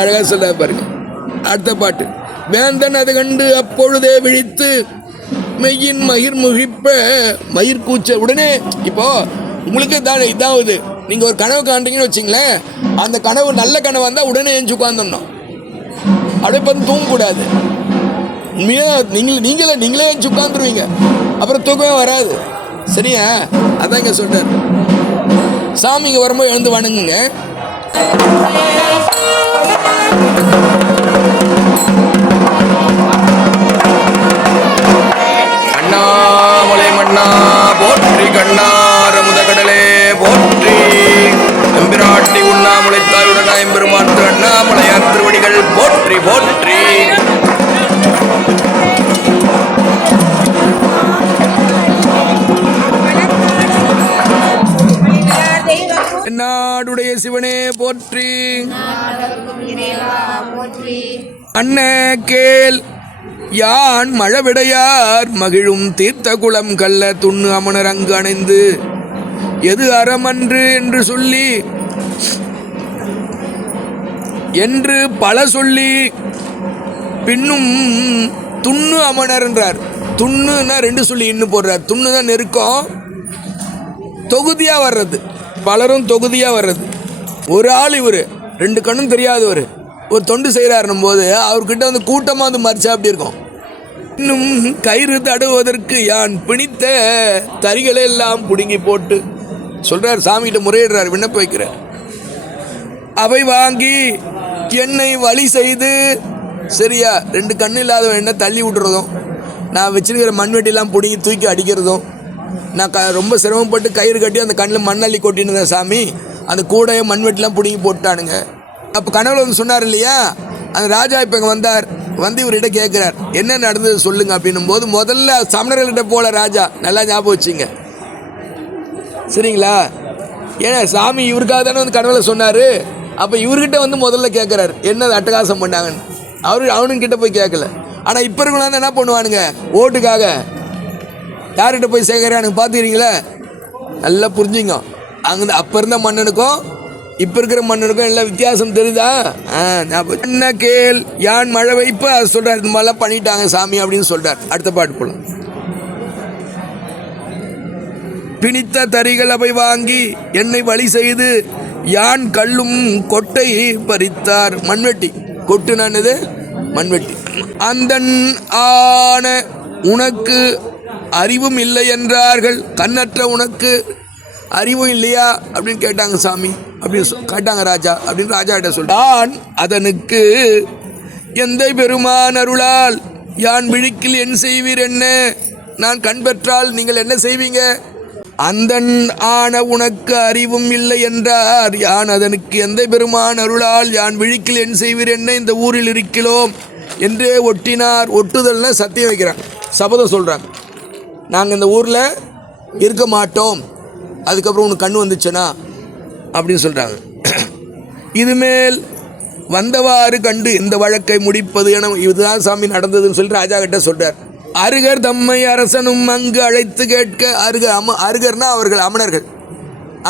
அழகாக சொல்ல பாருங்க. அடுத்த பாட்டு. வேந்தன் அது கண்டு அப்பொழுதே விழித்து மெய்யின் மயிர் முகிப்ப மயிர் கூச்ச. உடனே இப்போ உங்களுக்கு தான் இதாவது நீங்கள் ஒரு கனவு காண்றீங்கன்னு வச்சிங்களேன், அந்த கனவு நல்ல கனவு வந்தால் உடனே எழுந்து உட்காந்துடணும். அப்படியே பார்த்து தூங்கக்கூடாது. உண்மையாக நீங்களே எழுந்து உட்காந்துருவீங்க, அப்புறம் தூக்கமே வராது. சரியா? அதான் இங்கே சொல்கிறார். சாமி இங்கே வரும்போது எழுந்து வணங்குங்க. அண்ணாமலை மண்ணா போற்றி கண்ணா போற்றி போற்றி. நாடுடைய சிவனே போற்றி. அன்ன கேள் யான் மழவிடையார் மகிழும் தீர்த்த குளம் கல்ல துண்ணு அமனர் அங்கு அணைந்து எது அறமன்று என்று சொல்லி என்று பல சொல்லி பின்னும் துண்ணு அமனர் என்றார். துண்ணுன்னா ரெண்டு சொல்லி இன்னும் போடுறார். துண்ணு தான் நெருக்கம், தொகுதியாக வர்றது, பலரும் தொகுதியாக வர்றது. ஒரு ஆள் இவர், ரெண்டு கண்ணும் தெரியாதவர், ஒரு தொண்டு செய்கிறாருன்னும் போது அவர்கிட்ட வந்து கூட்டமாக வந்து மறிச்சா அப்படி இருக்கும். இன்னும் கயிறு தடுவதற்கு யான் பிணித்த தறிகளை எல்லாம் பிடுங்கி போட்டு சொல்கிறார். சாமிகிட்ட முறையிடுறார், விண்ணப்ப வைக்கிறார். அவை வாங்கி என்னை வழி செய்து, சரியா, ரெண்டு கண்ணு இல்லாதவன் என்ன தள்ளி விட்டுறதும், நான் வச்சிருக்கிற மண்வெட்டிலாம் பிடுங்கி தூக்கி அடிக்கிறதும், நான் ரொம்ப சிரமப்பட்டு கயிறு கட்டி அந்த கண்ணில் மண்ணள்ளி கொட்டினேன் சாமி, அந்த கூடைய மண்வெட்டிலாம் பிடுங்கி போட்டானுங்க. அப்போ கனவுல வந்து சொன்னார் இல்லையா, அந்த ராஜா இப்போ இங்கே வந்தார். வந்து இவர்கிட்ட கேட்குறார், என்ன நடந்தது சொல்லுங்க அப்படின்னும் போது முதல்ல சமணர்கள்கிட்ட போல ராஜா, நல்லா ஞாபகம் வச்சுங்க, சரிங்களா? ஏன்னா சாமி இவருக்காக தானே வந்து கனவுல சொன்னார். அப்போ இவர்கிட்ட வந்து முதல்ல கேட்குறாரு என்ன அட்டகாசம் பண்ணாங்கன்னு. அவனுங்கிட்ட போய் கேட்கல. ஆனால் இப்போ இருக்கணும் என்ன பண்ணுவானுங்க, ஓட்டுக்காக யார்கிட்ட போய் சேர்க்குறானுங்க பார்த்துக்கிறீங்களா? நல்லா புரிஞ்சுங்க. அங்கே அப்போ இருந்த மன்னனுக்கும் இப்போ இருக்கிற மன்னனுக்கும் எல்லாம் வித்தியாசம் தெரியுதா? என்ன கேள் யான் மழை வைப்பு அதை சொல்கிறார். இது மாதிரிலாம் பண்ணிட்டாங்க சாமி அப்படின்னு சொல்கிறார். அடுத்த பாட்டு போலாம். பிணித்த தறிகள் அவை வாங்கி என்னை வழி செய்து யான் கல்லும் கொட்டை பறித்தார். மண்வெட்டி, கொட்டு நானது மண்வெட்டி. அந்தன் ஆன உனக்கு அறிவும் இல்லை என்றார்கள். கண்ணற்ற உனக்கு அறிவும் இல்லையா அப்படின்னு கேட்டாங்க சாமி, அப்படின்னு கேட்டாங்க ராஜா. அப்படின்னு ராஜா கிட்ட சொல்றான், அதனுக்கு எந்த பெருமான் அருளால் யான் விழிக்கில் என் செய்வீர் என்ன? நான் கண் பெற்றால் நீங்கள் என்ன செய்வீங்க? அந்தன் ஆன உனக்கு அறிவும் இல்லை என்றார். யான் அதனுக்கு எந்த பெருமான் அருளால் யான் விழிக்கில் என் செய்வீர் என்ன? இந்த ஊரில் இருக்கிறோம் என்றே ஒட்டினார். ஒட்டுதல்னா சத்தியம் வைக்கிறாங்க, சபதம் சொல்கிறாங்க, நாங்கள் இந்த ஊரில் இருக்க மாட்டோம், அதுக்கப்புறம் உனக்கு கண் வந்துச்சுன்னா அப்படின்னு சொல்கிறாங்க. இதுமேல் வந்தவாறு கண்டு இந்த வழக்கை முடிப்பது என இதுதான் சாமி நடந்ததுன்னு சொல்லி ராஜா கிட்ட சொல்கிறார். அருகர் தம்மை அரசனும் அங்கு அழைத்து கேட்க. அருகர்னா அவர்கள் அமணர்கள்.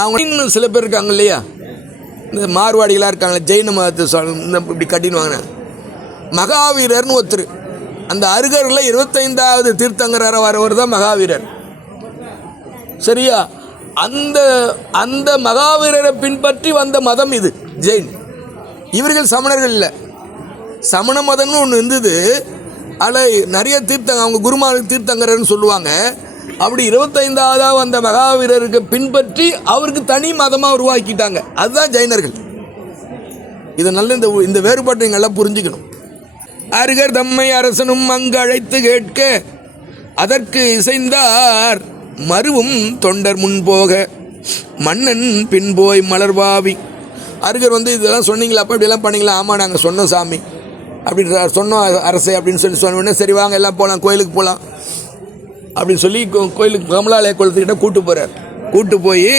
அவங்க இன்னும் சில பேர் இருக்காங்க இல்லையா, இந்த மார்வாடிகளாக இருக்காங்களே, ஜெயின மதத்தை இந்த இப்படி கட்டினுவாங்க. மகாவீரர்னு ஒருத்தர், அந்த அருகரில் 25வது தீர்த்தங்கராக வரவர் தான் மகாவீரர், சரியா? அந்த அந்த மகாவீரரை பின்பற்றி வந்த மதம் இது ஜெயின். இவர்கள் சமணர்கள் இல்லை. சமண மதம்னு ஒன்று இருந்தது, அதில் நிறைய தீர்த்தங்க, அவங்க குருமார் தீர்த்தங்கரன்னு சொல்லுவாங்க. அப்படி 25வது வந்த மகாவீரருக்கு பின்பற்றி அவருக்கு தனி மதமாக உருவாக்கிட்டாங்க, அதுதான் ஜெயினர்கள். இதை நல்ல இந்த வேறுபாட்டை நீங்கள் எல்லாம் புரிஞ்சுக்கணும். அருகர் தம்மை அரசனும் அங்கு அழைத்து கேட்க அதற்கு இசைந்தார். மருவும் தொண்டர் முன்போக மன்னன் பின்போய் மலர்வாவி. அருகர் வந்து இதெல்லாம் சொன்னீங்களா, அப்போ இப்படியெல்லாம் பண்ணிங்களா? ஆமாம் நாங்கள் சொன்னோம் சாமி அப்படின்னு சொன்னோம் அரசே அப்படின்னு சொல்லி சொன்னோடனே சரி வாங்க எல்லாம் போகலாம், கோயிலுக்கு போகலாம் அப்படின்னு சொல்லி கோயிலுக்கு கமலாலய குளத்துக்கிட்ட கூட்டு போகிறார். கூட்டு போய்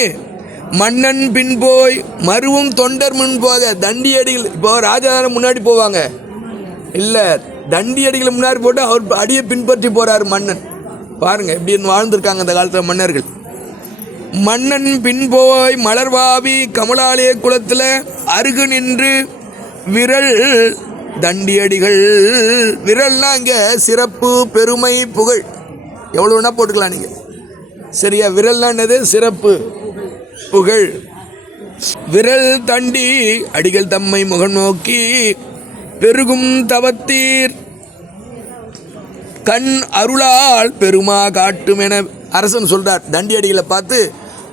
மன்னன் பின்போய் மருவும் தொண்டர் முன் போக தண்டி அடிகள். இப்போ ராஜாதாரம் முன்னாடி போவாங்க இல்லை, தண்டி அடிகளை முன்னாடி போட்டு அவர் அடியை பின்பற்றி போகிறார் மன்னன். பாருங்க எப்படின்னு வாழ்ந்திருக்காங்க அந்த காலத்தில் மன்னர்கள். மன்னன் பின்போய் மலர்வாவி கமலாலய குளத்தில் அருகு நின்று விரல் தண்டியடிகள். விரல்னா இங்கே சிறப்பு பெருமை புகழ் எவ்வளோ வேணா போட்டுக்கலாம் நீங்கள், சரியா? விரல்னா என்னது? சிறப்பு புகழ். விரல் தண்டி அடிகள் தம்மை முகம் நோக்கி பெருகும் தவத்தீர் கண் அருளால் பெருமா காட்டும் என அரசன் சொல்றார். தண்டி அடிகளை பார்த்து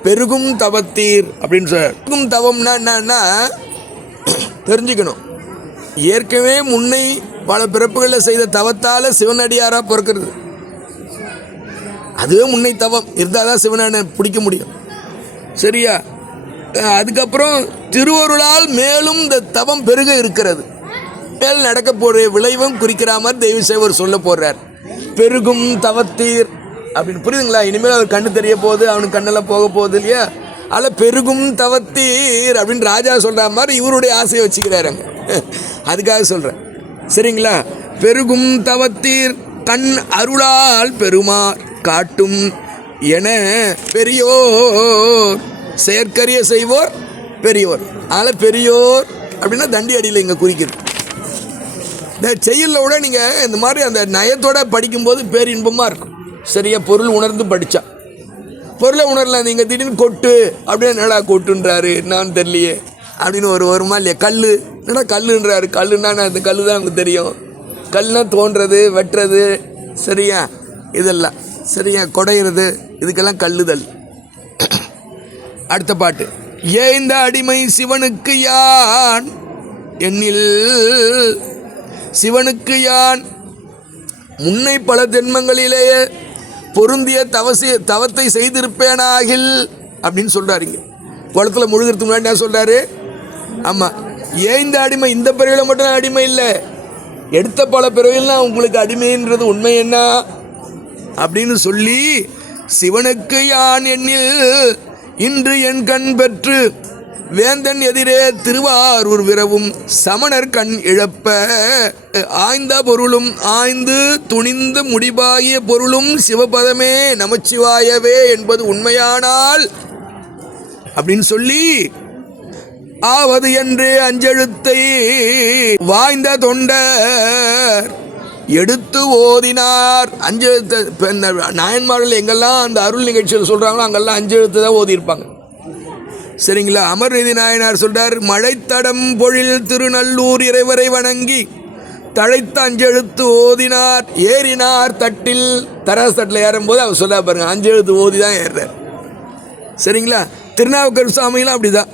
பெருகும் தவத்தீர் அப்படின்னு சொல்றார். பெருகும் தவம்னா என்னன்னா தெரிஞ்சுக்கணும். ஏற்கனவே முன்னை பல பிறப்புகளில் செய்த தவத்தால் சிவனடியாராக பிறக்கிறது, அதுவே முன்னை தவம் இருந்தால் தான் சிவனை பிடிக்க முடியும், சரியா? அதுக்கப்புறம் திருவருளால் மேலும் இந்த தவம் பெருக இருக்கிறது. மேல் நடக்க போற விளைவும் குறிக்கிற மாதிரி தெய்வ சேவர் சொல்ல போறார். பெருகும் தவத்தீர் அப்படின்னு புரியுதுங்களா? இனிமேல் அவர் கண்ணு தெரிய போகுது, அவனுக்கு கண்ணெல்லாம் போக போகுது இல்லையா? அதில் பெருகும் தவத்தீர் அப்படின்னு ராஜா சொல்ற மாதிரி இவருடைய ஆசையை வச்சுக்கிறாருங்க. அதுக்காக சொல்றேன், சரிங்களா? பெருகும் தவத்தீர் கண் அருளால் பெருமார் காட்டும் என பெரியோர் செயற்கரிய செய்வோர் பெரியோர். அதில் பெரியோர் அப்படின்னா தண்டி அடியில் இங்கே குறிக்கிறது. இந்த செயலில் விட நீங்கள் இந்த மாதிரி அந்த நயத்தோட படிக்கும்போது பேரின்பமாக இருக்கும். சரியா? பொருள் உணர்ந்து படித்தா பொருளை உணரலாம். நீங்கள் திடீர்னு கொட்டு அப்படியே என்னடா கொட்டுன்றாரு என்னான்னு தெரியலையே அப்படின்னு வருமா இல்லையா? கல் என்னடா கல்லுன்றாரு. கல்லுன்னா அந்த கல் தான் நமக்கு தெரியும். கல்னா தோன்றது, வெட்டுறது, சரியா? இதெல்லாம் சரியா? குடையிறது, இதுக்கெல்லாம் கல்லுதல். அடுத்த பாட்டு. ஏந்த அடிமை சிவனுக்கு யான் எண்ணில் சிவனுக்கு யான் முன்னை பல ஜென்மங்களிலேயே பொருந்திய தவத்தை செய்திருப்பேனாகில் அப்படின்னு சொல்கிறாருங்க. குளத்தில் முழுகிறதுக்கு முன்னாடி என்ன சொல்கிறாரு? ஆமாம், ஏன் இந்த அடிமை இந்த பிறவியில் மட்டும் அடிமை இல்லை, எடுத்த பல பிறவிலாம் உங்களுக்கு அடிமைன்றது உண்மை என்ன அப்படின்னு சொல்லி சிவனுக்கு யான் எண்ணில் இன்று என் கண் பெற்று வேந்தன் எதிரே திருவாரூர் விரவும் சமணர் கண் இழப்ப ஆய்ந்த பொருளும் ஆய்ந்து துணிந்து முடிவாகிய பொருளும் சிவபதமே நமச்சிவாயவே என்பது உண்மையானால் அப்படின்னு சொல்லி ஆவது என்று அஞ்செழுத்தை வாய்ந்த தொண்டர் எடுத்து ஓதினார். அஞ்செழுத்து நாயன்மார்கள் எங்கெல்லாம் அந்த அருள் நிகழ்ச்சியில் சொல்கிறாங்களோ அங்கெல்லாம் அஞ்செழுத்து தான் ஓதியிருப்பாங்க. சரிங்களா? அமர்நீதி நாயனார் சொல்றார், மழைத்தடம் பொழில் திருநல்லூர் இறைவரை வணங்கி தழைத்த அஞ்செழுத்து ஓதினார் ஏறினார் தட்டில். தராசு தட்டில் ஏறும்போது அவர் சொல்ல பாருங்க, அஞ்செழுத்து ஓதி தான் ஏறுறார். சரிங்களா? திருநாவுக்கர் சுவாமிகளும் அப்படிதான்.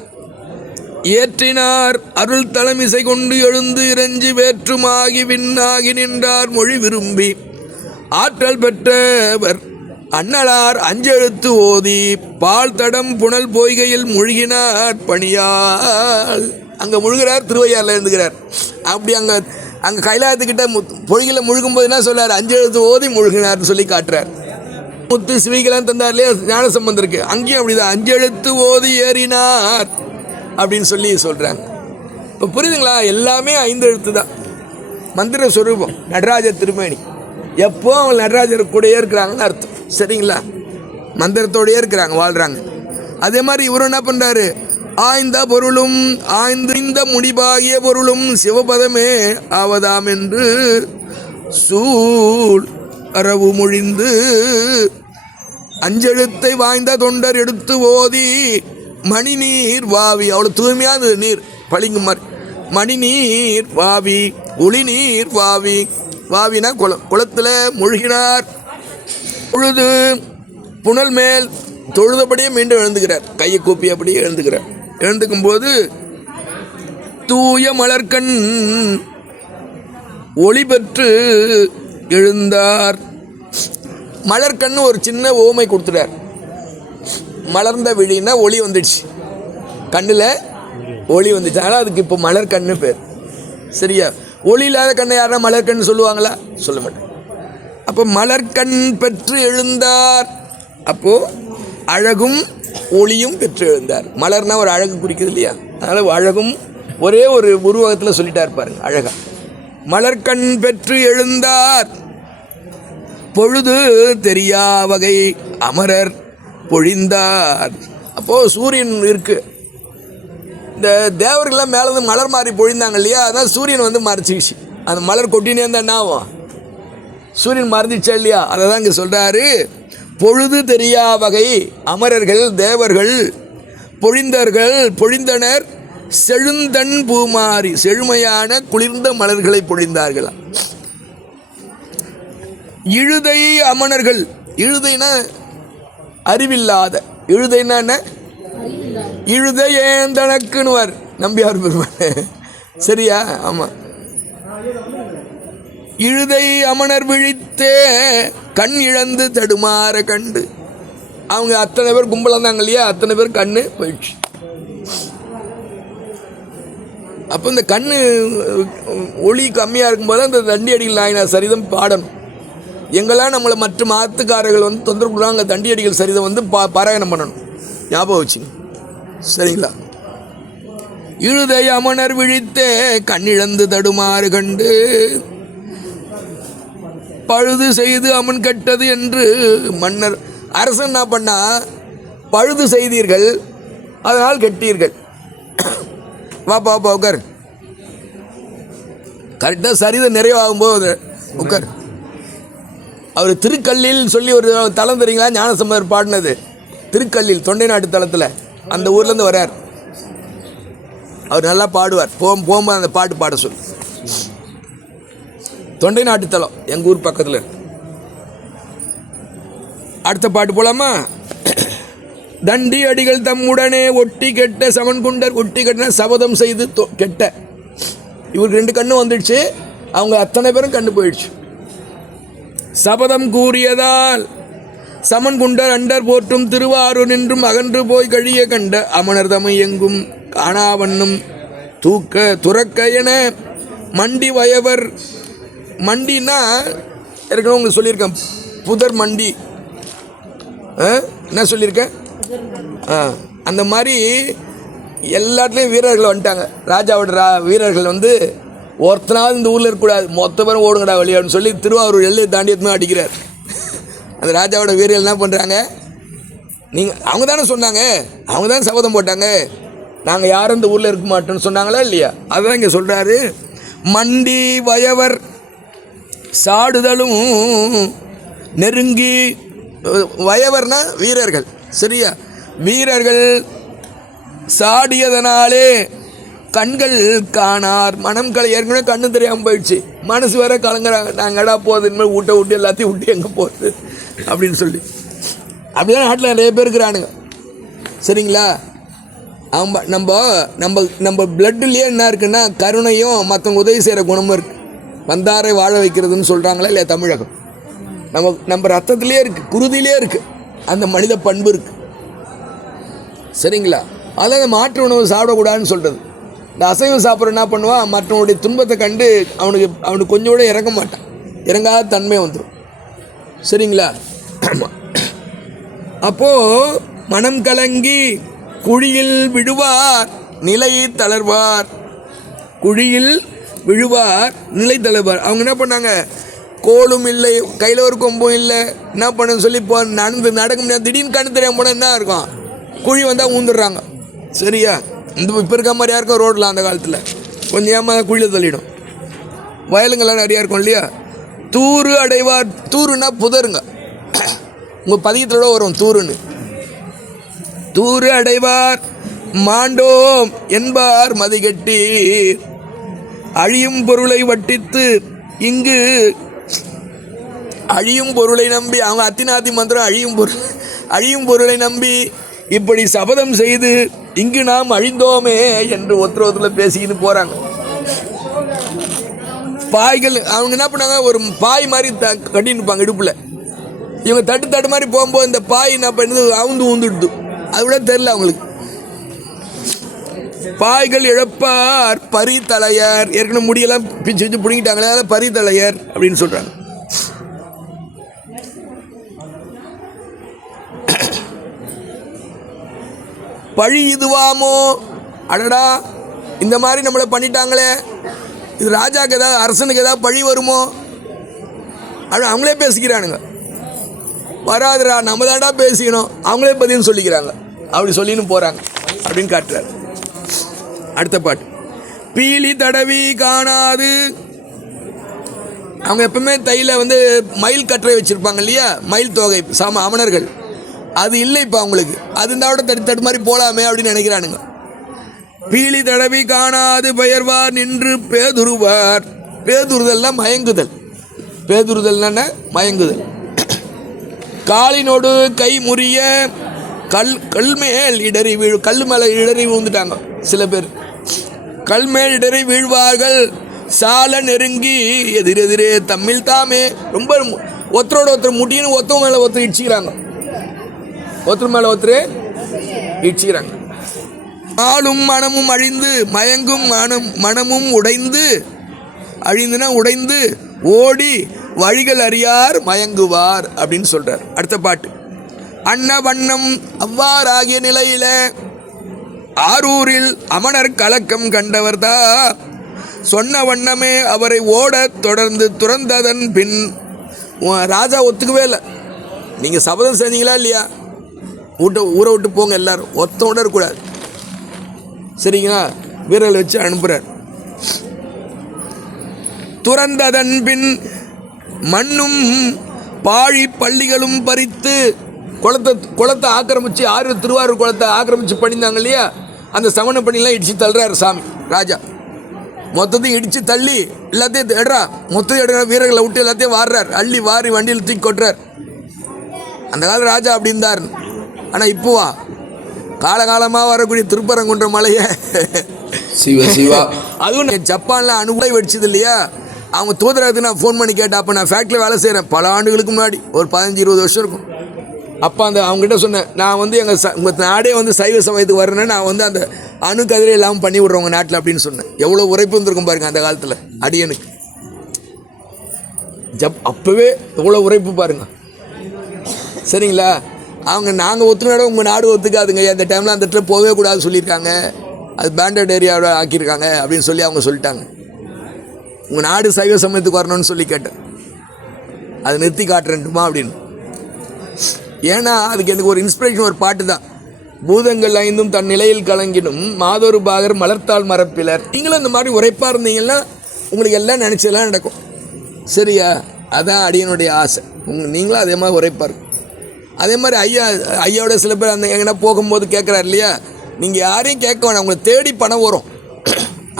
ஏற்றினார் அருள் தலைமிசை கொண்டு எழுந்து இறைஞ்சி வேற்றுமாகி விண்ணாகி நின்றார் மொழி விரும்பி ஆற்றல் பெற்றவர் அண்ணலார் அஞ்செழுத்து ஓதி பால் தடம் புனல் பொய்கையில் முழுகினார் பணியால். அங்கே முழுகிறார், திருவையாரில் எழுந்துகிறார். அப்படி அங்கே கைலாயத்துக்கிட்ட பொய்கையில் முழுகும்போது என்ன சொல்றார்? அஞ்செழுத்து ஓதி முழுகினார்னு சொல்லி காட்டுறார். முத்து சிவிகளாம் தந்தார் இல்லையா ஞான சம்பந்தம் இருக்கு, அங்கேயும் அப்படிதான் அஞ்செழுத்து ஓதி ஏறினார் அப்படின்னு சொல்லி சொல்கிறாங்க. இப்போ புரியுதுங்களா? எல்லாமே 5 எழுத்து தான். மந்திர ஸ்வரூபம் நடராஜ திருமேனி. எப்போ அவங்க நடராஜர் கூடயே இருக்கிறாங்கன்னு அர்த்தம். சரிங்களா? மந்திரத்தோடையே இருக்கிறாங்க, வாழ்கிறாங்க. அதே மாதிரி இவரும் என்ன பண்ணுறாரு? ஆய்ந்த பொருளும் ஆய்ந்து இந்த முடிவாகிய பொருளும் சிவபதமே ஆவதாம் என்று சூழ் அரவு மொழிந்து அஞ்செழுத்தை வாய்ந்த தொண்டர் எடுத்து ஓதி மணிநீர் வாவி. அவ்வளோ தூய்மையான நீர், பளிங்கு மாதிரி. மணிநீர் வாவி ஒளி நீர் வாவி. வாவினா குளத்தில் முழுகினார். பொழுது புனல் மேல் தொழுதபடியே மீண்டும் எழுந்துக்கிறார். கையை கூப்பி அப்படியே எழுந்துக்கிறார். எழுந்துக்கும் போது தூய மலர்கண் ஒளி பெற்று எழுந்தார். மலர்கண்ணு ஒரு சின்ன ஓமை கொடுத்துட்டார். மலர்ந்த விழின்னா ஒளி வந்துடுச்சு, கண்ணில் ஒளி வந்துச்சு. ஆனால் அதுக்கு இப்போ மலர்கண்ணு பேர். சரியா? ஒளி இல்லாத கண்ணை யாரா மலர்கண் சொல்லுவாங்களா? சொல்ல மாட்டேன். அப்போ மலர்கண் பெற்று எழுந்தார். அப்போது அழகும் ஒளியும் பெற்று எழுந்தார். மலர்னா ஒரு அழகு குறிக்குது இல்லையா? அதனால் அழகும் ஒரே ஒரு உருவகத்தில் சொல்லிட்டா இருப்பாருங்க, அழகா. மலர்கண் பெற்று எழுந்தார். பொழுது தெரியா வகை அமரர் பொழிந்தார். அப்போது சூரியன் இருக்கு, இந்த தேவர்கள்லாம் மேலே மலர் மாறி பொழிந்தாங்க இல்லையா? அதான் சூரியன் வந்து மறைச்சிச்சு. அந்த மலர் கொட்டினே இருந்தால் என்ன ஆகும்? சூரியன் மறைஞ்சிச்சா இல்லையா? அதை தான் இங்கே சொல்கிறாரு. பொழுது தெரியா வகை அமரர்கள் தேவர்கள் பொழிந்தனர் செழுந்தன் பூமாரி. செழுமையான குளிர்ந்த மலர்களை பொழிந்தார்களாம். இழுதை அமணர்கள். இழுதைனா அறிவில்லாத. இழுதைன்னா என்ன? இழுதையேந்தனக்குன்னுவார் நம்பியார் பெருமாள். சரியா? ஆமாம். இழுதை அமணர் விழித்தே கண் இழந்து தடுமாற கண்டு. அவங்க அத்தனை பேர் கும்பலாக இருந்தாங்க இல்லையா? அத்தனை பேர் கண்ணு போயிடுச்சு. அப்போ இந்த கண்ணு ஒளி கம்மியாக இருக்கும்போது அந்த தண்டியடிகள் நாயனார் சரிதம் பாடணும். எங்கெல்லாம் நம்மளை மற்ற மாத்துக்காரர்கள் வந்து தொந்தரவு கொடுக்குறாங்க, தண்டியடிகள் சரிதம் வந்து பாராயணம் பண்ணணும். ஞாபகம் வச்சுங்க, சரிங்களா? இழுதை அமனர் விழித்தே கண்ணிழந்து தடுமாறு கண்டு பழுது செய்து அமன் கெட்டது என்று மன்னர் அரசன் என்ன பண்ணா, பழுது செய்தீர்கள் அதனால் கெட்டீர்கள். வாப்பா வாப்பா உட்கார். கரெக்டாக சரிதை நிறைவாகும்போது உட்கார். அவர் திருக்கல்லில் சொல்லி ஒரு தலம் தெரியுங்களா? ஞானசம்பந்தர் பாடினது திருக்கல்லில், தொண்டை நாட்டு தலத்தில், அந்த ஊர்லேருந்து வர்றார். அவர் நல்லா பாடுவார். போகும்போது அந்த பாட்டு பாட சொல்லு. தொண்டை நாட்டு தலம் எங்கள் ஊர் பக்கத்தில் இருக்கு. அடுத்த பாட்டு போலாமா? தண்டி அடிகள் தம்முடனே ஒட்டி கெட்ட சமன்குண்டர். ஒட்டி கெட்ட சபதம் செய்து கெட்ட. இவருக்கு 2 கண்ணு வந்துடுச்சு, அவங்க அத்தனை பேரும் கண்ணு போயிடுச்சு. சபதம் கூறியதால் சமன்குண்டர் அண்டர் போற்றும் திருவாரூர் நின்றும் அகன்று போய் கழிய கண்ட அமனர் தமை எங்கும் காணாவண்ணும் தூக்க துறக்க என மண்டி வயவர். மண்டின்னா ஏற்கனவே உங்களுக்கு சொல்லியிருக்கேன், புதர் மண்டி. என்ன சொல்லியிருக்கேன்? அந்த மாதிரி எல்லாத்துலேயும் வீரர்கள் வந்துட்டாங்க. ராஜாவோட வீரர்கள் வந்து ஒருத்தனாவது இந்த ஊரில் இருக்கக்கூடாது, மொத்த பேரும் ஓடுங்கடா வெளியாடுன்னு சொல்லி திருவாரூர் எல்லையை தாண்டி எத்தனை அடிக்கிறார். அந்த ராஜாவோட வீரர்கள் என்ன பண்ணுறாங்க? அவங்க தானே சொன்னாங்க, அவங்க தானே சபதம் போட்டாங்க, நாங்கள் யாரும் இந்த ஊரில் இருக்க மாட்டோம்னு சொன்னாங்களா இல்லையா? அதுதான் இங்கே சொல்கிறாரு. மண்டி வயவர் சாடுதலும் நெருங்கி. வயவர்னா வீரர்கள், சரியா? வீரர்கள் சாடியதனாலே கண்கள் காணார் மனம் கலை. ஏற்கனவே கண்ணு தெரியாமல் போயிடுச்சு, மனசு வேற கலங்குறாங்க. நாங்கடா போகுது, இனிமேல் வீட்டை விட்டு எல்லாத்தையும் விட்டு எங்கே போகுது அப்படின்னு சொல்லி. அப்படிதான் நாட்டில் நிறைய பேர் இருக்கிறானுங்க, சரிங்களா? அவங்க நம்ம நம்ம நம்ம பிளட்லேயே என்ன இருக்குன்னா கருணையும் மற்றவங்க உதவி செய்கிற குணமும் இருக்குது. வந்தாரை வாழ வைக்கிறதுன்னு சொல்கிறாங்களா இல்லையா தமிழகம்? நம்ம ரத்தத்துலேயே இருக்குது, குருதியிலே இருக்குது அந்த மனித பண்பு இருக்குது, சரிங்களா? அதான் அந்த மாற்று உணவு சாப்பிடக்கூடாதுன்னு சொல்கிறது. இந்த அசைவம் சாப்பிட்ற என்ன பண்ணுவான், மற்றவனுடைய துன்பத்தை கண்டு அவனுக்கு கொஞ்சம் கூட இறங்க மாட்டான், இறங்காத தன்மை வந்துடும், சரிங்களா? அப்போது மனம் கலங்கி குழியில் விழுவார் நிலை தளர்வார். குழியில் விழுவார் நிலை தளர்வார். அவங்க என்ன பண்ணாங்க, கோலும் இல்லை, கையில் ஒரு கொம்பும் இல்லை, என்ன பண்ணுன்னு சொல்லி இப்போ நடக்க முடியாது. திடீர்னு கண்ணு தெரியாமல் போனால் என்ன இருக்கும், குழி வந்தால் ஊந்துடுறாங்க, சரியா? இந்த இப்போ இருக்க மாதிரி யாருக்கும் ரோட்டில் அந்த காலத்தில் கொஞ்சம் ஏமாத குழியில் தள்ளிடும். வயலுங்கள்லாம் நிறையா இருக்கும் இல்லையா? தூறு அடைவார். தூருன்னா புதருங்க, உங்கள் பதியத்தோட வரும் தூருன்னு. தூறு அடைவார் மாண்டோம் என்பார் மதிகட்டி. அழியும் பொருளை வட்டித்து இங்கு அழியும் பொருளை நம்பி, அவங்க அத்தினாதி மந்திரம் அழியும் பொருளை நம்பி இப்படி சபதம் செய்து இங்கு நாம் அழிந்தோமே என்று ஒருத்தர் பேசிக்கிட்டு போகிறாங்க. பாய்கள் அவங்க என்ன பண்ணாங்க, ஒரு பாய் மாதிரி கட்டின்னு இருப்பாங்க இடுப்பில். இவங்க தட்டு மாதிரி போகும்போது இந்த பாய் என்ன பண்ணுது, ஊந்துடுது. அது கூட தெரியல அவங்களுக்கு. பாய்கள் இழப்பார் பரி தலையர். ஏற்கனவே முடியெல்லாம் பிச்சு வச்சு பிடிங்கிட்டாங்களே, அதனால பரி தலையர் அப்படின்னு சொல்கிறாங்க. பழி இதுவாமோ, அடடா இந்த மாதிரி நம்மளை பண்ணிட்டாங்களே, இது ராஜாக்கு ஏதாவது அரசனுக்கு ஏதாவது பழி வருமோ அப்படின்னு அவங்களே பேசிக்கிறானுங்க. வராதுரா, நம்ம தாண்டா பேசிக்கணும், அவங்களே பதின்னு சொல்லிக்கிறாங்க. அப்படி சொல்லின்னு போகிறாங்க அப்படின்னு காட்டுறாரு. அடுத்த பாட்டு. பீலி தடவி காணாது. அவங்க எப்பவுமே தையில் மயில் கற்றை வச்சுருப்பாங்க இல்லையா, மயில் தொகை அமணர்கள். அது இல்லை இப்போ அவங்களுக்கு. அது இந்த விட தட்டு மாதிரி போகலாமே அப்படின்னு நினைக்கிறானுங்க. பீலி தடவி காணாது பெயர்வார் நின்று பேதுருவார். பேதுருதல்னா மயங்குதல். பேதுருதல்னா மயங்குதல். காலினோடு கை முறிய கல் மேல் இடறி கல் மேலே இடறி விழுந்துட்டாங்க சில பேர். கல் மேல் இடறி வீழ்வார்கள். சால நெருங்கி எதிரெதிரே தம்மில் தாமே. ரொம்ப ஒருத்தரோட ஒருத்தர் முட்டின்னு ஒருத்தர் மேலே ஒருத்தர் இடிச்சிக்கிறாங்க. ஒருத்தர் மேலே ஒருத்தர் இடிச்சிக்கிறாங்க. மாலும் மனமும் அழிந்து மயங்கும் மனமும் உடைந்து, அழிந்துனா உடைந்து, ஓடி வழிகள் அறியார் மயங்குவார் அப்படின்னு சொல்றார். அடுத்த பாட்டு, அன்ன வண்ணம் அவ்வாறாகிய நிலையில ஆரூரில் அமணர் கலக்கம் கண்டவர்தா சொன்ன வண்ணமே அவரை ஓட தொடர்ந்து துறந்ததன் பின். ராஜா ஒத்துக்கவே இல்லை. நீங்கள் சபதம் செஞ்சீங்களா இல்லையா, ஊரை விட்டு போங்க எல்லாரும், ஒத்தோட இருக்கக்கூடாது, சரிங்களா? வீரர்களை வச்சு அனுப்புகிறார். துறந்ததன் பின் மண்ணும் பாழி பள்ளிகளும் பறித்து, குளத்தை ஆக்கிரமிச்சு, திருவாரூர் குளத்தை ஆக்கிரமிச்சு பண்ணியிருந்தாங்க இல்லையா, அந்த சமண பணியெல்லாம் இடித்து தள்ளுறாரு சாமி ராஜா. மொத்தத்தையும் இடித்து தள்ளி எல்லாத்தையும் எடுறா, மொத்தத்தையும் எடுக்கிற வீரர்களை விட்டு எல்லாத்தையும் வாடுறார், அள்ளி வாரி வண்டியில் தூக்கி கொட்டுறார். அந்த கால ராஜா அப்படி இருந்தார். ஆனால் இப்போவா காலகாலமாக வரக்கூடிய திருப்பரங்குன்ற மலையை சிவா அதுவும் ஜப்பானில் அணுகுலை வெடிச்சது இல்லையா, அவங்க தூதரத்துக்கு நான் ஃபோன் பண்ணி கேட்டேன். அப்போ நான் ஃபேக்ட்ரியில் வேலை செய்கிறேன், பல ஆண்டுகளுக்கு முன்னாடி, ஒரு 15-20 வருஷம் இருக்கும். அப்போ அவங்ககிட்ட சொன்னேன், நான் உங்கள் நாடே சைவ சமயத்துக்கு வரேன்னா நான் அந்த அணு கதிரை இல்லாமல் பண்ணி விட்றேன் உங்கள் நாட்டில் அப்படின்னு சொன்னேன். எவ்வளோ உரைப்பு இருந்திருக்கும் பாருங்க அந்த காலத்தில் அடியனுக்கு. அப்போவே எவ்வளோ உரைப்பு பாருங்க, சரிங்களா? நாங்கள் ஒத்துனாட உங்கள் நாடு ஒத்துக்காதுங்க, அந்த டைமில் அந்த இடத்துல போகவே கூடாது சொல்லியிருக்காங்க, அது பேண்டட் ஏரியாவோட ஆக்கியிருக்காங்க அப்படின்னு சொல்லி அவங்க சொல்லிட்டாங்க. உங்கள் நாடு சைவ சமயத்துக்கு வரணும்னு சொல்லி கேட்டேன், அதை நிறுத்தி காட்டுறேன்ட்டுமா அப்படின்னு. ஏன்னா அதுக்கு எனக்கு ஒரு இன்ஸ்பிரேஷன், ஒரு பாட்டு தான். பூதங்கள் ஐந்தும் தன் நிலையில் கலங்கினும் மாதொரு பாகர் மலர்த்தால் மரப்பிலர். நீங்களும் இந்த மாதிரி உரைப்பாக இருந்தீங்கன்னா உங்களுக்கு எல்லாம் நினச்சதெல்லாம் நடக்கும், சரியா? அதான் அடியனுடைய ஆசை. நீங்களும் அதே மாதிரி உரைப்பார். அதே மாதிரி ஐயாவோட சில பேர் எங்கன்னா போகும்போது கேட்குறாரு இல்லையா, நீங்கள் யாரையும் கேட்க வேணாம், உங்களை தேடி பணம் வரும்.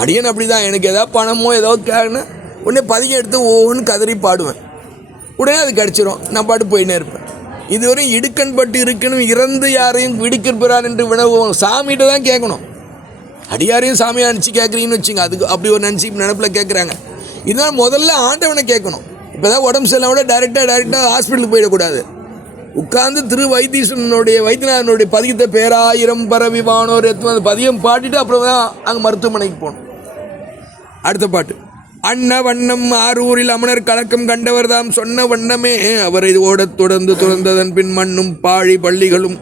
அடியன் அப்படி தான், எனக்கு எதாவது பணமோ ஏதோ கேட்கணும், உடனே பதிகம் எடுத்து ஒவ்வொன்று கதறி பாடுவேன், உடனே அது கிடச்சிரும், நான் பாட்டு போயின்னே இருப்பேன். இதுவரையும் இடுக்கண் பட்டு இருக்கணும், இறந்து யாரையும் விடுக்கிற்கிறார் என்று வினவும் சாமிகிட்ட தான் கேட்கணும். அடியாரையும் சாமியை நினச்சி கேட்குறீங்கன்னு வச்சுங்க, அதுக்கு அப்படி ஒரு நினப்பில் கேட்குறாங்க. இதனால் முதல்ல ஆண்டவனை கேட்கணும். இப்போ தான் உடம்பு சரியில்லை விட டைரெக்டாக ஹாஸ்பிட்டலுக்கு போயிடக்கூடாது. உட்கார்ந்து வைத்தியநாதனுடைய பதிகத்தை பேராயிரம் பரவிவானோர் அந்த பதியம் பாடிட்டு அப்புறம் தான் அங்கே மருத்துவமனைக்கு போகணும். அடுத்த பாட்டு, அன்ன வண்ணம் ஆரூரில் அமணர் கலக்கம் கண்டவர் தாம் சொன்ன வண்ணமே அவரை ஓடத் தொடர்ந்து துறந்ததன் பின் மண்ணும் பாழி பள்ளிகளும்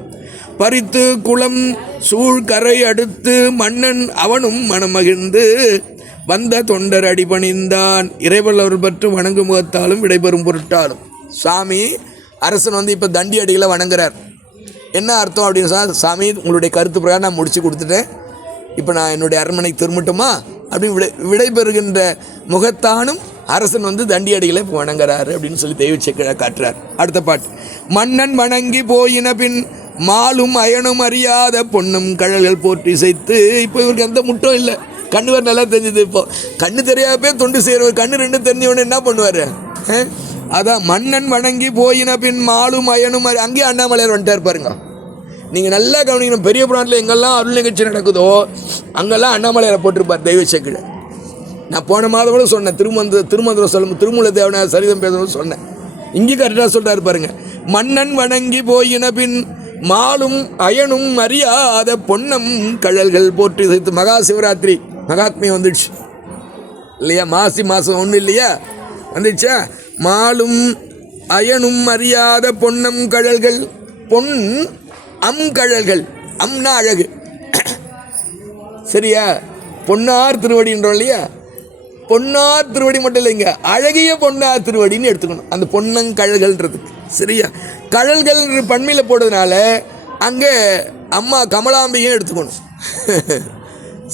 பறித்து குளம் சூழ் கரை அடுத்து மன்னன் அவனும் மனமகிழ்ந்து வந்த தொண்டர் அடிபணிந்தான் இறைவல்லவர் பற்று வணங்கும் முகத்தாலும் விடைபெறும் பொருட்டாலும். சாமி அரசன் இப்போ தண்டி அடிகளை வணங்குறார். என்ன அர்த்தம் அப்படின்னு சொன்னால், சாமி உங்களுடைய கருத்து பிரகாரம் நான் முடித்து கொடுத்துட்டேன், இப்போ நான் என்னுடைய அரண்மனைக்கு திரும்பட்டுமா அப்படின்னு விடைபெறுகின்ற முகத்தானும் அரசன் தண்டி அடிகளை வணங்குறாரு அப்படின்னு சொல்லி தெய்வ காட்டுறார். அடுத்த பாட்டு, மன்னன் வணங்கி போயின பின் மாலும் அயனும் அறியாத பொண்ணும் கழல்கள் போற்றி இசைத்து. இப்போ இவருக்கு எந்த முட்டும் இல்லை, கண்ணு வேறு நல்லா தெரிஞ்சுது. இப்போ கண்ணு தெரியாதப்பே தொண்டு செய்கிறவர், கண்ணு ரெண்டு தெரிஞ்சவொன்னு என்ன பண்ணுவார்? அதான் மன்னன் வணங்கி போயின பின் மாலும் அயனும் அங்கேயே அண்ணாமலையார் வந்துட்டார் பாருங்க. நீங்கள் நல்லா கவனிக்கணும், பெரிய புராணத்தில் எங்கெல்லாம் அருள் நிகழ்ச்சி நடக்குதோ அங்கெல்லாம் அண்ணாமலையாரை போட்டிருப்பார் தெய்வ செக்கில். நான் போன மாதம் கூட சொன்னேன், திருமந்திரம் சொல்லும் திருமூல தேவன சரிதம் பேசணும்னு சொன்னேன். இங்கே கரெக்டாக சொல்கிறாரு பாருங்க, மன்னன் வணங்கி போயின பின் மாலும் அயனும் அறியாத பொன்னம் கழல்கள் போற்றி இசைத்து. மகா சிவராத்திரி மகாத்மியம் வந்துடுச்சு இல்லையா, மாசி மாதம் ஒன்றும் இல்லையா வந்துடுச்சா. மாலும் அயனும் அறியாத பொன்னம் கழல்கள், பொன் கழல்கள், அம்னா அழகு, சரியா? பொன்னார் திருவடின்றோம் இல்லையா, பொன்னார் திருவடி மட்டும் இல்லைங்க, அழகிய பொன்னார் திருவடின்னு எடுத்துக்கணும் அந்த பொன்னங்கழல்கள்ன்றதுக்கு, சரியா? கழல்கள் பன்மையில் போடுறதுனால அங்கே அம்மா கமலாம்பிகையும் எடுத்துக்கணும்,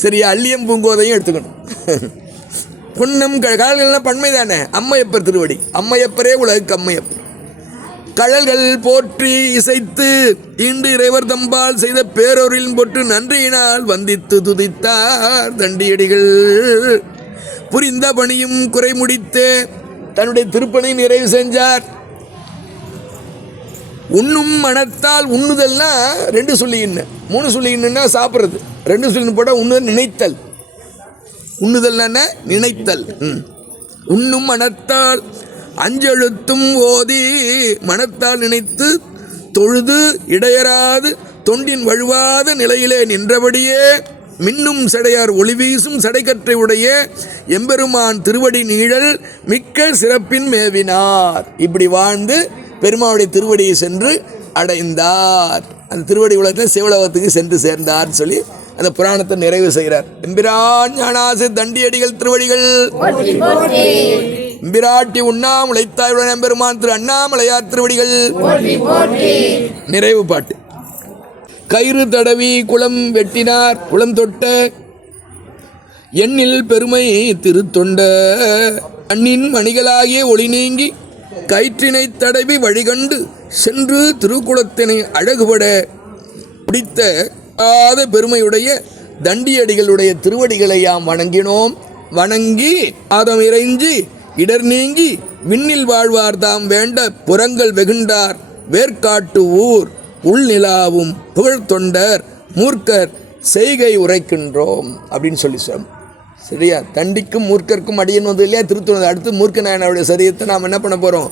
சரியா? அள்ளியம் பூங்கோதையும் எடுத்துக்கணும். பொன்னம் கழல்கள்லாம் பன்மை தானே. அம்மையப்பர் திருவடி, அம்மையப்பரே உலகுக்கு அம்மையப்பர். கழல்கள் போற்றி இசைத்து இன்று இறைவர் தம்பால் செய்த பேரொரின் போற்று நன்றியினால் வந்தித்து துதித்தார் தண்டியடிகள். புரிந்த பணியும் குறை முடித்தே தன்னுடைய திருப்பணி நிறைவு செஞ்சார். உண்ணும் மனத்தால், உண்ணுதல்னா 2 சொல்லின்னு, 3 சொல்லின்னா சாப்பிட்றது, 2 சொல்லின்னு போட்டால் உண்ணுதல் நினைத்தல். உண்ணுதல் நினைத்தல். உண்ணும் மனத்தால் அஞ்செழுத்தும் ஓதி மனத்தால் நினைத்து தொழுது இடையராது தொண்டின் வழுவாத நிலையிலே நின்றபடியே மின்னும் சடையார் ஒளிவீசும் சடைக்கற்றை உடைய எம்பெருமான் திருவடி நீழல் மிக்க சிறப்பின் மேவினார். இப்படி வாழ்ந்து பெருமாளுடைய திருவடியை சென்று அடைந்தார். அந்த திருவடி உலகத்தில் சிவலோகத்துக்கு சென்று சேர்ந்தார் சொல்லி அந்த புராணத்தை நிறைவு செய்கிறார். எம்பிரான் ஞானாசி தண்டியடிகள் திருவடிகள் எம்பிராட்டி உண்ணாமுலைத்தாயுடன் எம்பெருமான் திரு அண்ணாமலையார் திருவடிகள். நிறைவு பாட்டு. கயிறு தடவி குளம் வெட்டினார் குளம் தொட்ட எண்ணில் பெருமை திருத்தொண்ட அண்ணின் மணிகளாகிய ஒளி நீங்கி கயிற்றினை தடவி வழிகண்டு சென்று திருக்குளத்தினை அழகுபட பிடித்த பெருமையுடைய தண்டியடிகளுடைய திருவடிகளை யாம் வணங்கினோம். வணங்கி ஆதம் இறைஞ்சி இடர் நீங்கி விண்ணில் வாழ்வார் தாம் வேண்ட புறங்கள் வெகுண்டார் வேர்க்காட்டு ஊர் உள்நிலாவும் புகழ் தொண்டர் மூர்க்கர் செய்கை உரைக்கின்றோம் அப்படின்னு சொல்லி சொல். சரியா? தண்டிக்கும் மூர்க்கருக்கும் அடியன் வந்து இல்லையா திருத்துவது. அடுத்து மூர்க்க நாயனாருடைய சரீரத்தை நாம் என்ன பண்ண போகிறோம்?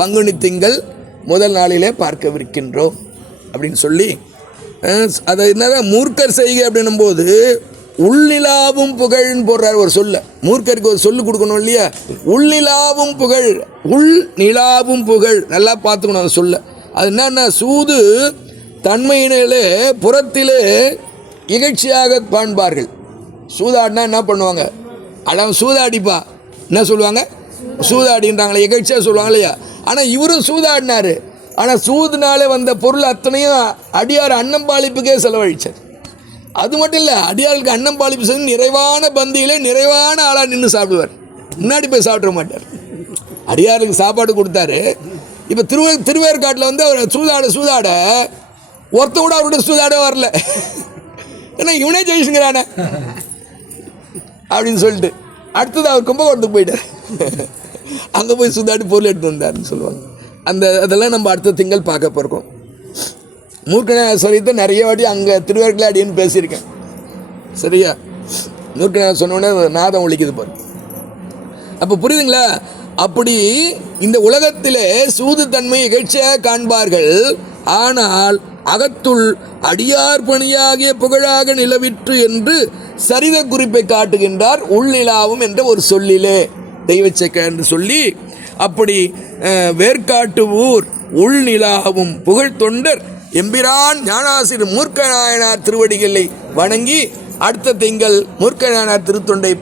பங்குனி திங்கள் முதல் நாளிலே பார்க்கவிருக்கின்றோம் அப்படின்னு சொல்லி அதை என்னதான் மூர்க்கர் செய்கை அப்படின்னும் போது உள்நிலாவும் புகழ்ன்னு போடுறார் ஒரு சொல்ல. மூர்க்கருக்கு ஒரு சொல்லு கொடுக்கணும் இல்லையா? உள்நிலாவும் புகழ், உள் நிலாவும் புகழ் நல்லா பார்த்துக்கணும் அந்த சொல்ல. அது என்னன்னா சூது தன்மையினாலே புறத்திலே இகழ்ச்சியாக காண்பார்கள். சூதாடினா என்ன பண்ணுவாங்க? அதான் சூதாடிப்பா என்ன சொல்லுவாங்க? சூதாடின்றாங்களே, இகழ்ச்சியாக சொல்லுவாங்க இல்லையா? ஆனால் இவரும் சூதாடினார். ஆனால் சூதுனாலே வந்த பொருள் அத்தனையும் அடியார் அன்னம்பாளிப்புக்கே செலவழிச்சார். அது மட்டும் இல்லை, அடியாருக்கு அன்னம்பாளிப்பு செஞ்சு நிறைவான பந்தியிலே நிறைவான ஆளாக நின்று சாப்பிடுவார். முன்னாடி போய் சாப்பிட மாட்டார். அடியாருக்கு சாப்பாடு கொடுத்தாரு. இப்போ திருவேற்காட்டில் வந்து அவர் சூதாட ஒருத்த கூட அவரோட சூதாட வரல. ஏன்னா இவனே ஜெயிச்சுங்கிறானே அப்படின்னு சொல்லிட்டு அடுத்தது அவர் கும்பகோணத்துக்கு போயிட்டார். அங்கே போய் சூதாடி பொருள் எடுத்து வந்தார்னு சொல்லுவாங்க. அதெல்லாம் நம்ம அடுத்த திங்கள் பார்க்க போகிறோம். மூர்க்கனை சொல்லிட்டு நிறைய வாட்டி அங்கே திருவேற்காட்டில் அடின்னு பேசியிருக்கேன். சரியா? மூர்க்கனை சொன்னோடனே நாதம் ஒழிக்குது பாரு. அப்போ புரியுதுங்களா? அப்படி இந்த உலகத்திலே சூது தன்மை இகழ்ச்சியாக காண்பார்கள். ஆனால் அகத்துள் அடியார் பணியாகிய புகழாக நிலவிற்று என்று சரித குறிப்பை காட்டுகின்றார் உள்நிலாவும் என்ற ஒரு சொல்லிலே தெய்வச்சக்க என்று சொல்லி. அப்படி வேர்க்காட்டு ஊர் உள்நிலாவும் புகழ் தொண்டர் எம்பிரான் ஞானாசிரியர் மூர்க்க நாயனார் திருவடிகளை வணங்கி அடுத்த திங்கள் மூர்க்க நாயனார் திருத்தொண்டை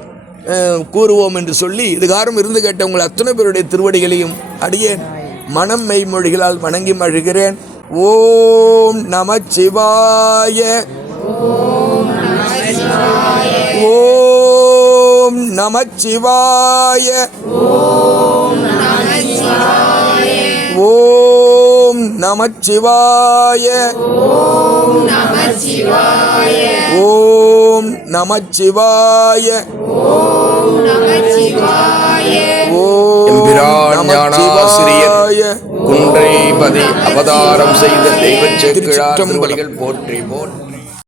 கூறுவோம் என்று சொல்லி இதுகாரம் இருந்து கேட்ட உங்கள் அத்தனை பேருடைய திருவடிகளையும் அடியேன் மனம் மெய்மொழிகளால் வணங்கி மழுகிறேன். ஓம் நமச்சிவாய. ஓம் நமச்சிவாய. ஓம் நமச்சிவாய. ஓம் நமச்சிவாய. குன்றைபதி அவதாரம் செய்த தெய்வச் சேக்கிழார் திருவடிகள் போற்றி போற்றி.